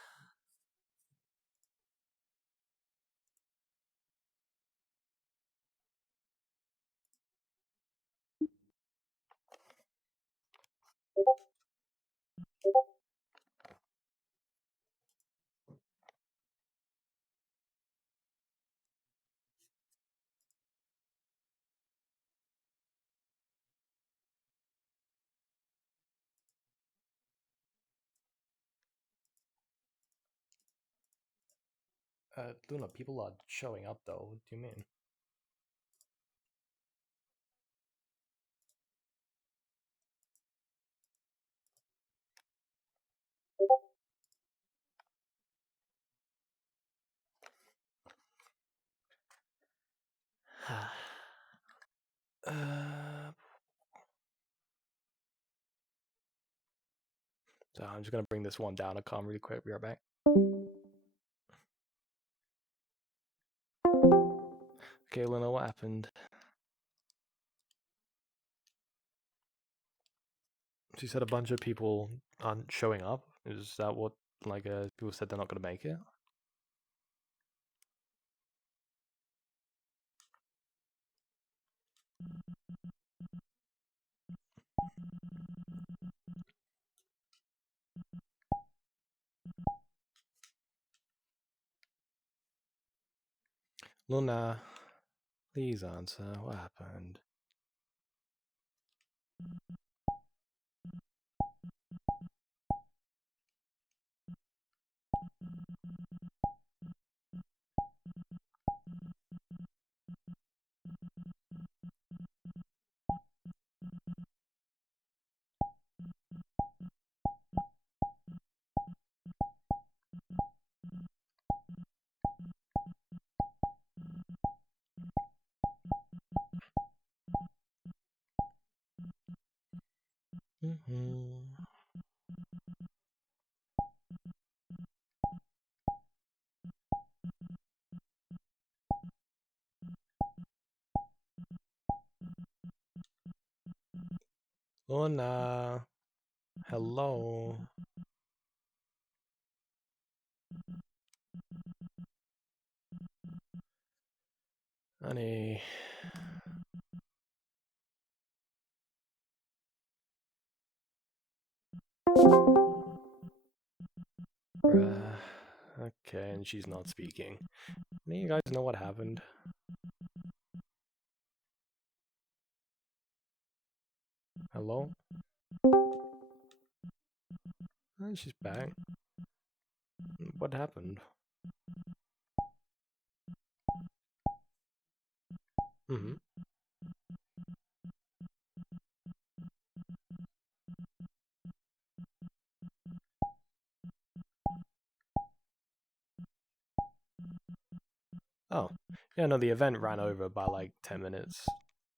Luna, people are showing up though. What do you mean? So I'm just gonna bring this one down a calm really quick. Be right back. Okay, Luna, what happened? She said a bunch of people aren't showing up. Is that what, like, people said they're not gonna make it? Luna, please answer. What happened? Luna, hello. Honey. Okay, and she's not speaking. Any of you guys know what happened? Hello? Oh, she's back. What happened? Mm-hmm. Oh, yeah, no, the event ran over by like 10 minutes.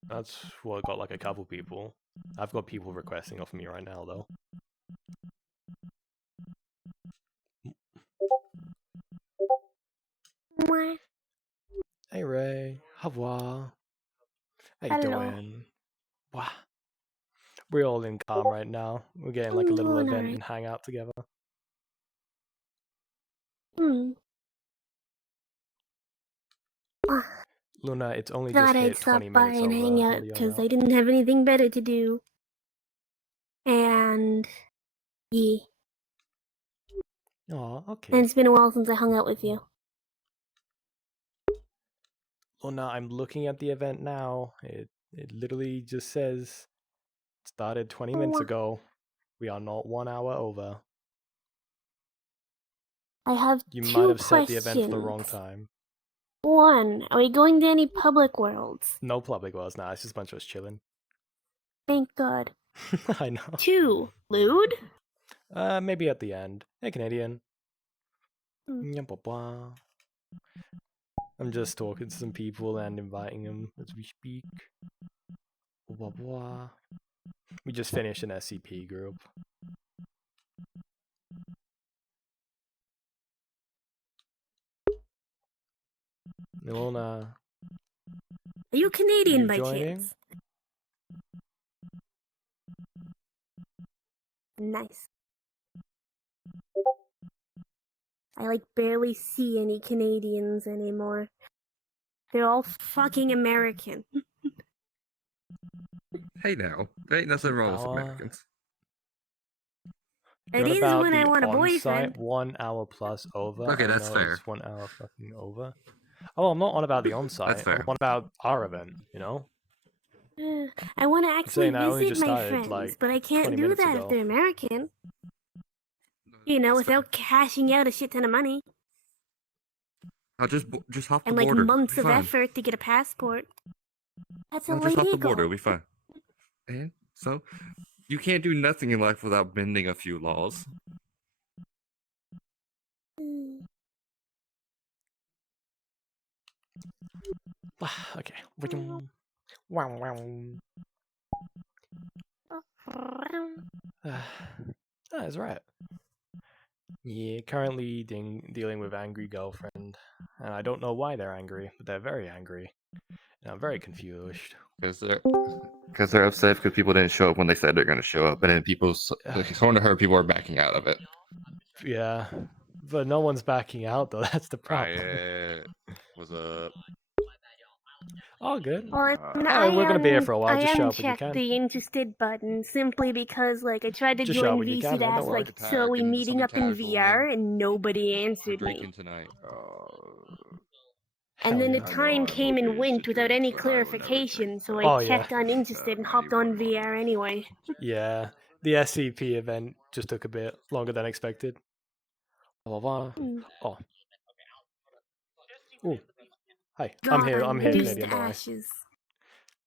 That's what got like a couple people. I've got people requesting off me right now, though. Hey, Ray. How are? How you doing? Wow. We're all in calm right now. We're getting like a little event and hang out together. Luna, it's only just Thought I'd hit stop 20 by minutes and over. hang out because I didn't have anything better to do. And yeah. Oh, okay. And it's been a while since I hung out with you. Luna, I'm looking at the event now. It literally just says started 20 minutes ago. We are not 1 hour over. I have You two might have questions. set the event for the wrong time. One, are we going to any public worlds? No public worlds now. It's just a bunch of us chilling. Thank God. I know. Two, lewd? Maybe at the end. Hey, Canadian. Hmm. I'm just talking to some people and inviting them as we speak. We just finished an SCP group. Ilona. Are you Canadian you by joining? chance? Nice. I like barely see any Canadians anymore. They're all fucking American. Hey now, there ain't nothing wrong with Americans. It What is about when the I want a on-site boyfriend. 1 hour plus over? Okay, I that's know fair. it's 1 hour fucking over. Oh, I'm not on about the on-site. That's fair. I'm on about our event, you know? I want to actually saying that only visit just my started, friends, like, but I 20 can't do minutes that ago. if they're American. You know, without cashing out a shit ton of money. I'll just hop the And like border. months It'll of be fine. effort to get a passport. That's I'll illegal. just hop the border. It'll be fine. And so, you can't do nothing in life without bending a few laws. Okay. Wow, wow. That's right. Yeah, currently dealing with angry girlfriend, and I don't know why they're angry, but they're very angry, and I'm very confused. Because they're upset because people didn't show up when they said they're going to show up, and then according to her, people are backing out of it. Yeah, but no one's backing out though. That's the problem. Riot, what's up? All good. Well, We're gonna be here for a while. I Just show up when you unchecked can. the interested button simply because, like, I tried to Just show up join when you VC can, to man. Don't ask, worry. like, so are we meeting up in VR, and nobody answered me. Drinking tonight. And then the yeah. time came and went without any clarification, so I Oh, yeah. checked uninterested and hopped on VR anyway. Yeah, the SCP event just took a bit longer than expected. Blah, blah, blah. Oh. Ooh. Hi. I'm God, here. I I'm here, reduced Canadian. to Don't worry. ashes.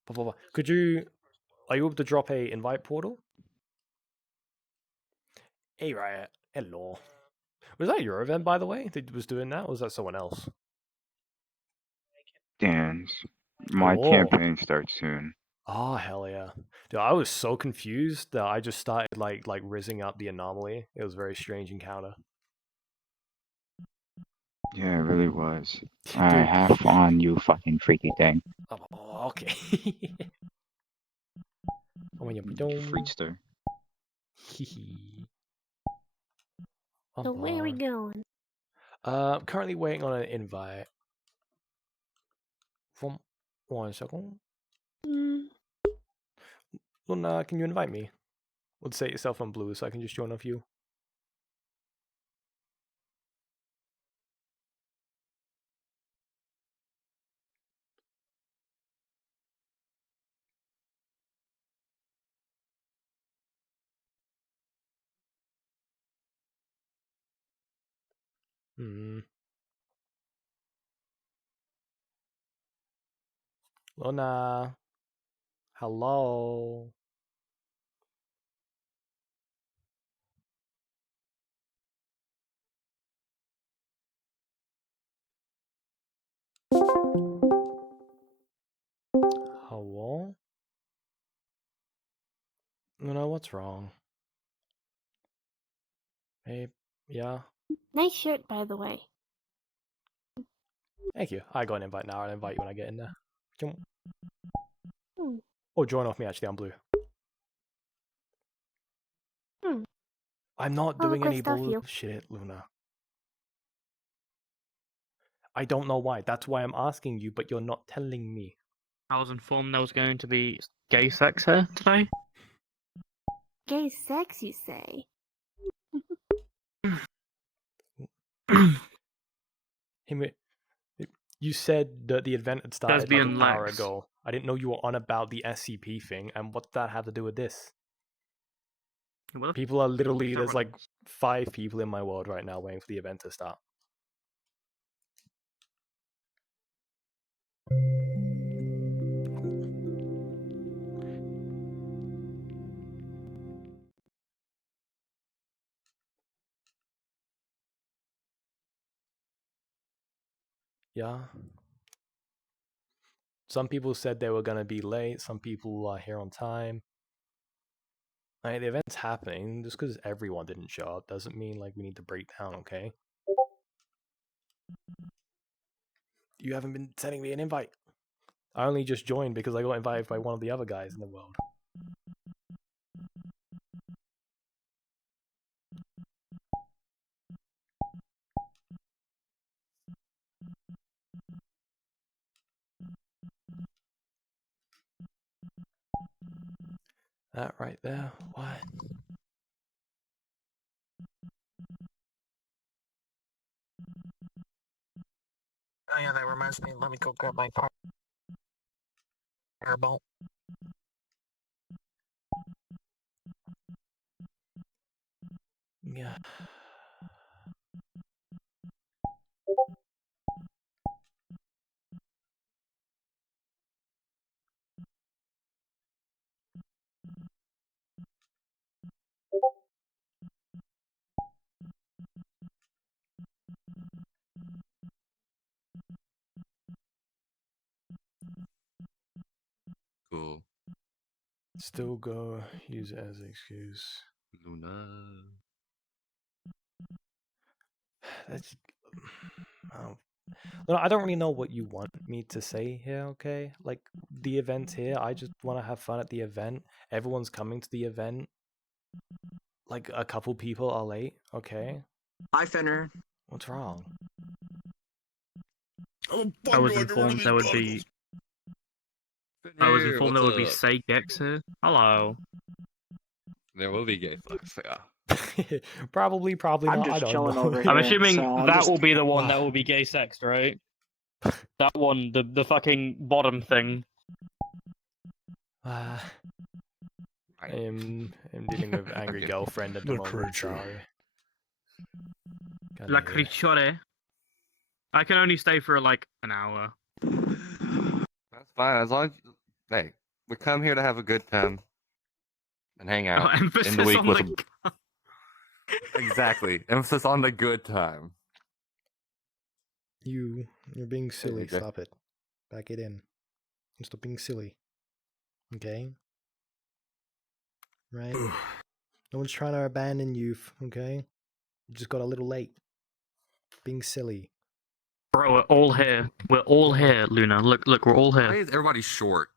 Blah, blah, blah. Could you? Are you able to drop a invite portal? Hey, Riot. Hello. Was that your event, by the way, that was doing that, or was that someone else? Dance. My Oh. campaign starts soon. Oh, hell yeah. Dude, I was so confused that I just started like rizzing up the anomaly. It was a very strange encounter. Yeah, it really was. I Dude. have fun, you fucking freaky thing. Oh, okay. Freakster. So where are we going? I'm currently waiting on an invite. From 1 second. Luna, can you invite me? We'll set yourself on blue so I can just join off you. Luna. Hello. Hello? Luna, what's wrong? Hey, yeah? Nice shirt, by the way. Thank you. I got an invite now. I'll invite you when I get in there. Hmm. Oh, join off me actually, I'm blue. I'm not doing any bullshit, Luna. I don't know why. That's why I'm asking you, but you're not telling me. I was informed there was going to be gay sex here today. Gay sex, you say? You said that the event had started like Lesbian an hour Lex. ago. I didn't know you were on about the SCP thing, and what that had to do with this? People are literally, there's like 5 people in my world right now waiting for the event to start. Yeah. Some people said they were going to be late. Some people are here on time. Like, the event's happening. Just because everyone didn't show up doesn't mean like we need to break down, okay? You haven't been sending me an invite. I only just joined because I got invited by one of the other guys in the world. That right there. What? Oh yeah, that reminds me. Let me go grab my fireball. Yeah. Still go use it as an excuse. Luna. That's. Oh. No, I don't really know what you want me to say here, okay? Like, the event here, I just want to have fun at the event. Everyone's coming to the event. Like, a couple people are late, okay? Hi, Fenner. What's wrong? I was informed there would be. I was informed there would be say Gex here. Hello. There will be gay fucks, yeah. Probably I'm not. just I don't chilling know. over here. I'm assuming so that just... will be the one that will be gay sexed, right? That one, the fucking bottom thing. I am dealing with angry girlfriend at the moment. Sorry. La Crichore. I can only stay for like an hour. That's fine, as long as hey, we come here to have a good time and hang out emphasis in the week on with the exactly. Emphasis on the good time. You're being silly. Okay. Stop it. Back it in. Stop being silly. Okay? Right? No one's trying to abandon you, okay? You just got a little late. Being silly. Bro, we're all here. We're all here, Luna. Look, we're all Why here. is everybody short?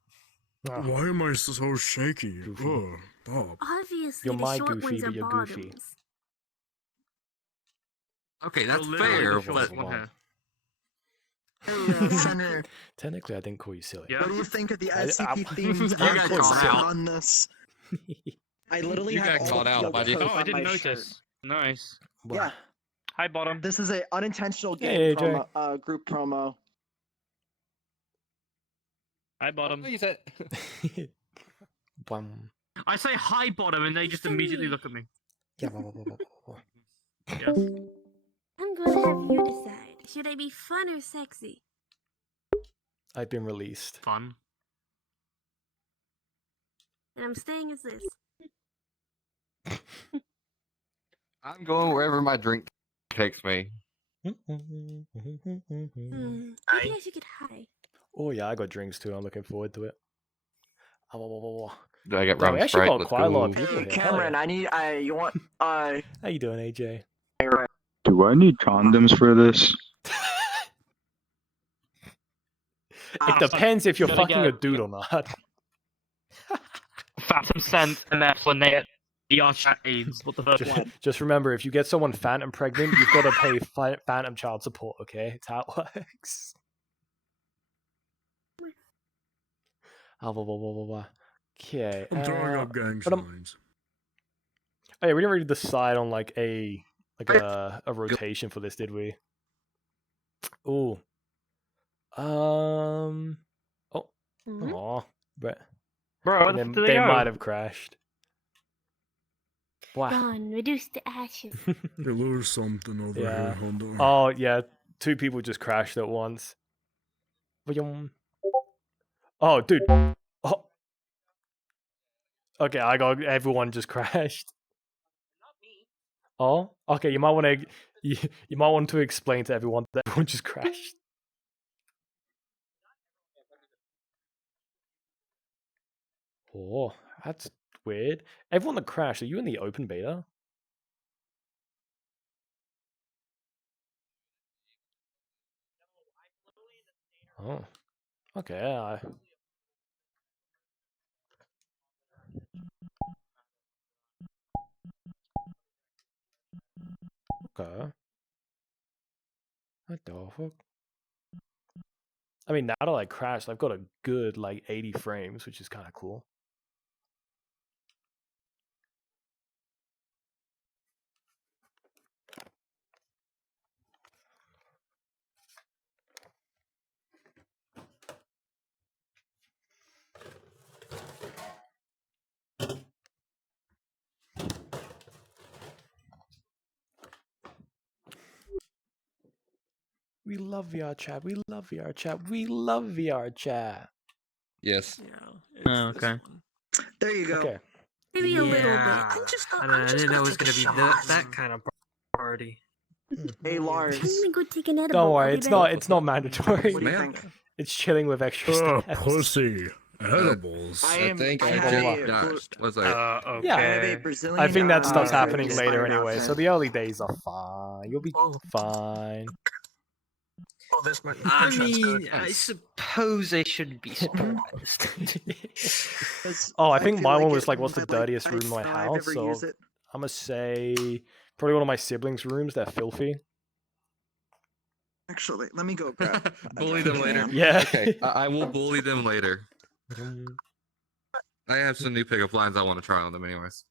Why am I so shaky? Oh, Bob. Obviously, You're the my short goofy, ones are but you're goofy. bottoms. Okay, that's You're literally fair, the shortest but one here. Fenner, Technically, I didn't call you silly. what do you think of the I- SCP themed You got called out. on this? I literally You have got all called the out, field buddy. codes Oh, I on didn't my notice. shirt. Nice. Yeah, Hi, bottom. this is a unintentional Hey, game AJ. promo, group promo. Hi, bottom. You said Bum. I say hi, bottom, and they just immediately look at me. Yeah, Yes. I'm going to have you decide. Should I be fun or sexy? I've been released. Fun. And I'm staying as this. I'm going wherever my drink takes me. Maybe I should get high. Oh yeah, I got drinks too. I'm looking forward to it. Do I get Yeah, rum we actually Sprite? got Let's quite a lot of go. people Hey, here. Cameron, Hell yeah. you want, How you doing, AJ? Do I need condoms for this? It depends if you're Gotta fucking a get- dude or not. Phantom Scent, MF, Lynette, ER chat AIDS. What the fuck? Just remember, if you get someone phantom pregnant, you've got to pay phantom child support, okay? It's how it works. Okay. I'm throwing up gang but, signs. Oh yeah, we didn't really decide on like a rotation for this, did we? Ooh. Oh. Aw. But Bro, they they go? might have crashed. Wow. Gone, reduced to ashes. Hey, there's something over Yeah. here, hold on. Oh yeah, two people just crashed at once. Oh, dude. Oh. Okay, I got everyone just crashed. Oh, okay. You might want to you might want to explain to everyone that everyone just crashed. Oh, that's weird. Everyone that crashed, are you in the open beta? Oh, okay. Okay. What the fuck? I mean, now that I crashed, I've got a good like 80 frames, which is kind of cool. We love VR chat. We love VR chat. We love VR chat. Yes. Oh, okay. There you go. Okay. Maybe a little bit. I didn't know it was gonna be that kind of party. Hey, Lars. I'm gonna go take an edible. Don't I'll worry, be it's back. not. It's not mandatory. What do you think? It's chilling with extra Oh, steps. pussy. Edibles. I think I I have just a dashed. What's that? I have a Okay. Brazilian. I think that starts happening inspired later anyway, outfit. so the early days are fine. You'll be fine. Oh, this might. I mean, I suppose I shouldn't be surprised. Oh, I think my like one was it, like, what's the but, like, dirtiest I room in my thrive house? ever So use it. I'm gonna say probably one of my siblings' rooms. They're filthy. Actually, let me go grab. Bully them later. Yeah. Okay, I will bully them later. I have some new pickup lines I want to try on them, anyways.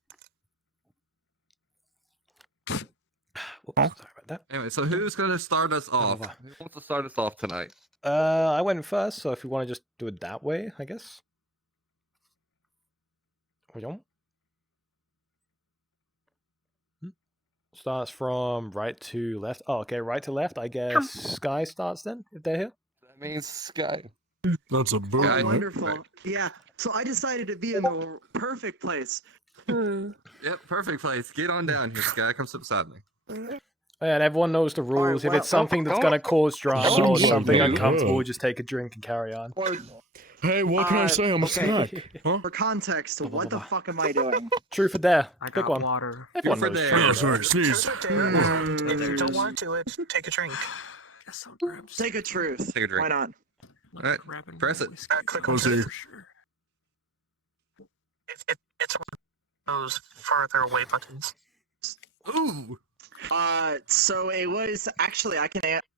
Whoops, sorry about that. Anyway, so who's gonna start us off? wow. Who wants to start us off tonight? I went first, so if you want to just do it that way, I guess. Starts from right to left. Oh, okay, right to left. I guess Sky starts then, if they're here. That means Sky. That's a boot. Oh, wonderful. Yeah. So I decided to be in the perfect place. Yep, perfect place. Get on down here, Sky. Come sit beside me. And everyone knows the rules. If well, it's something that's gonna cause drama Oh, or something yeah. uncomfortable, just take a drink and carry on. Hey, what can I say? I'm a snack. Huh? For context, what the fuck am I doing? Truth or dare? I Pick got one. water. Everyone Truth or knows dare? truth or Sorry, dare. sneeze. If you don't want to, take a drink. Take a truth. Take a drink. Why not? Alright, press it. Click on Pussy. It's one of those farther away buttons. Ooh. So it was actually I can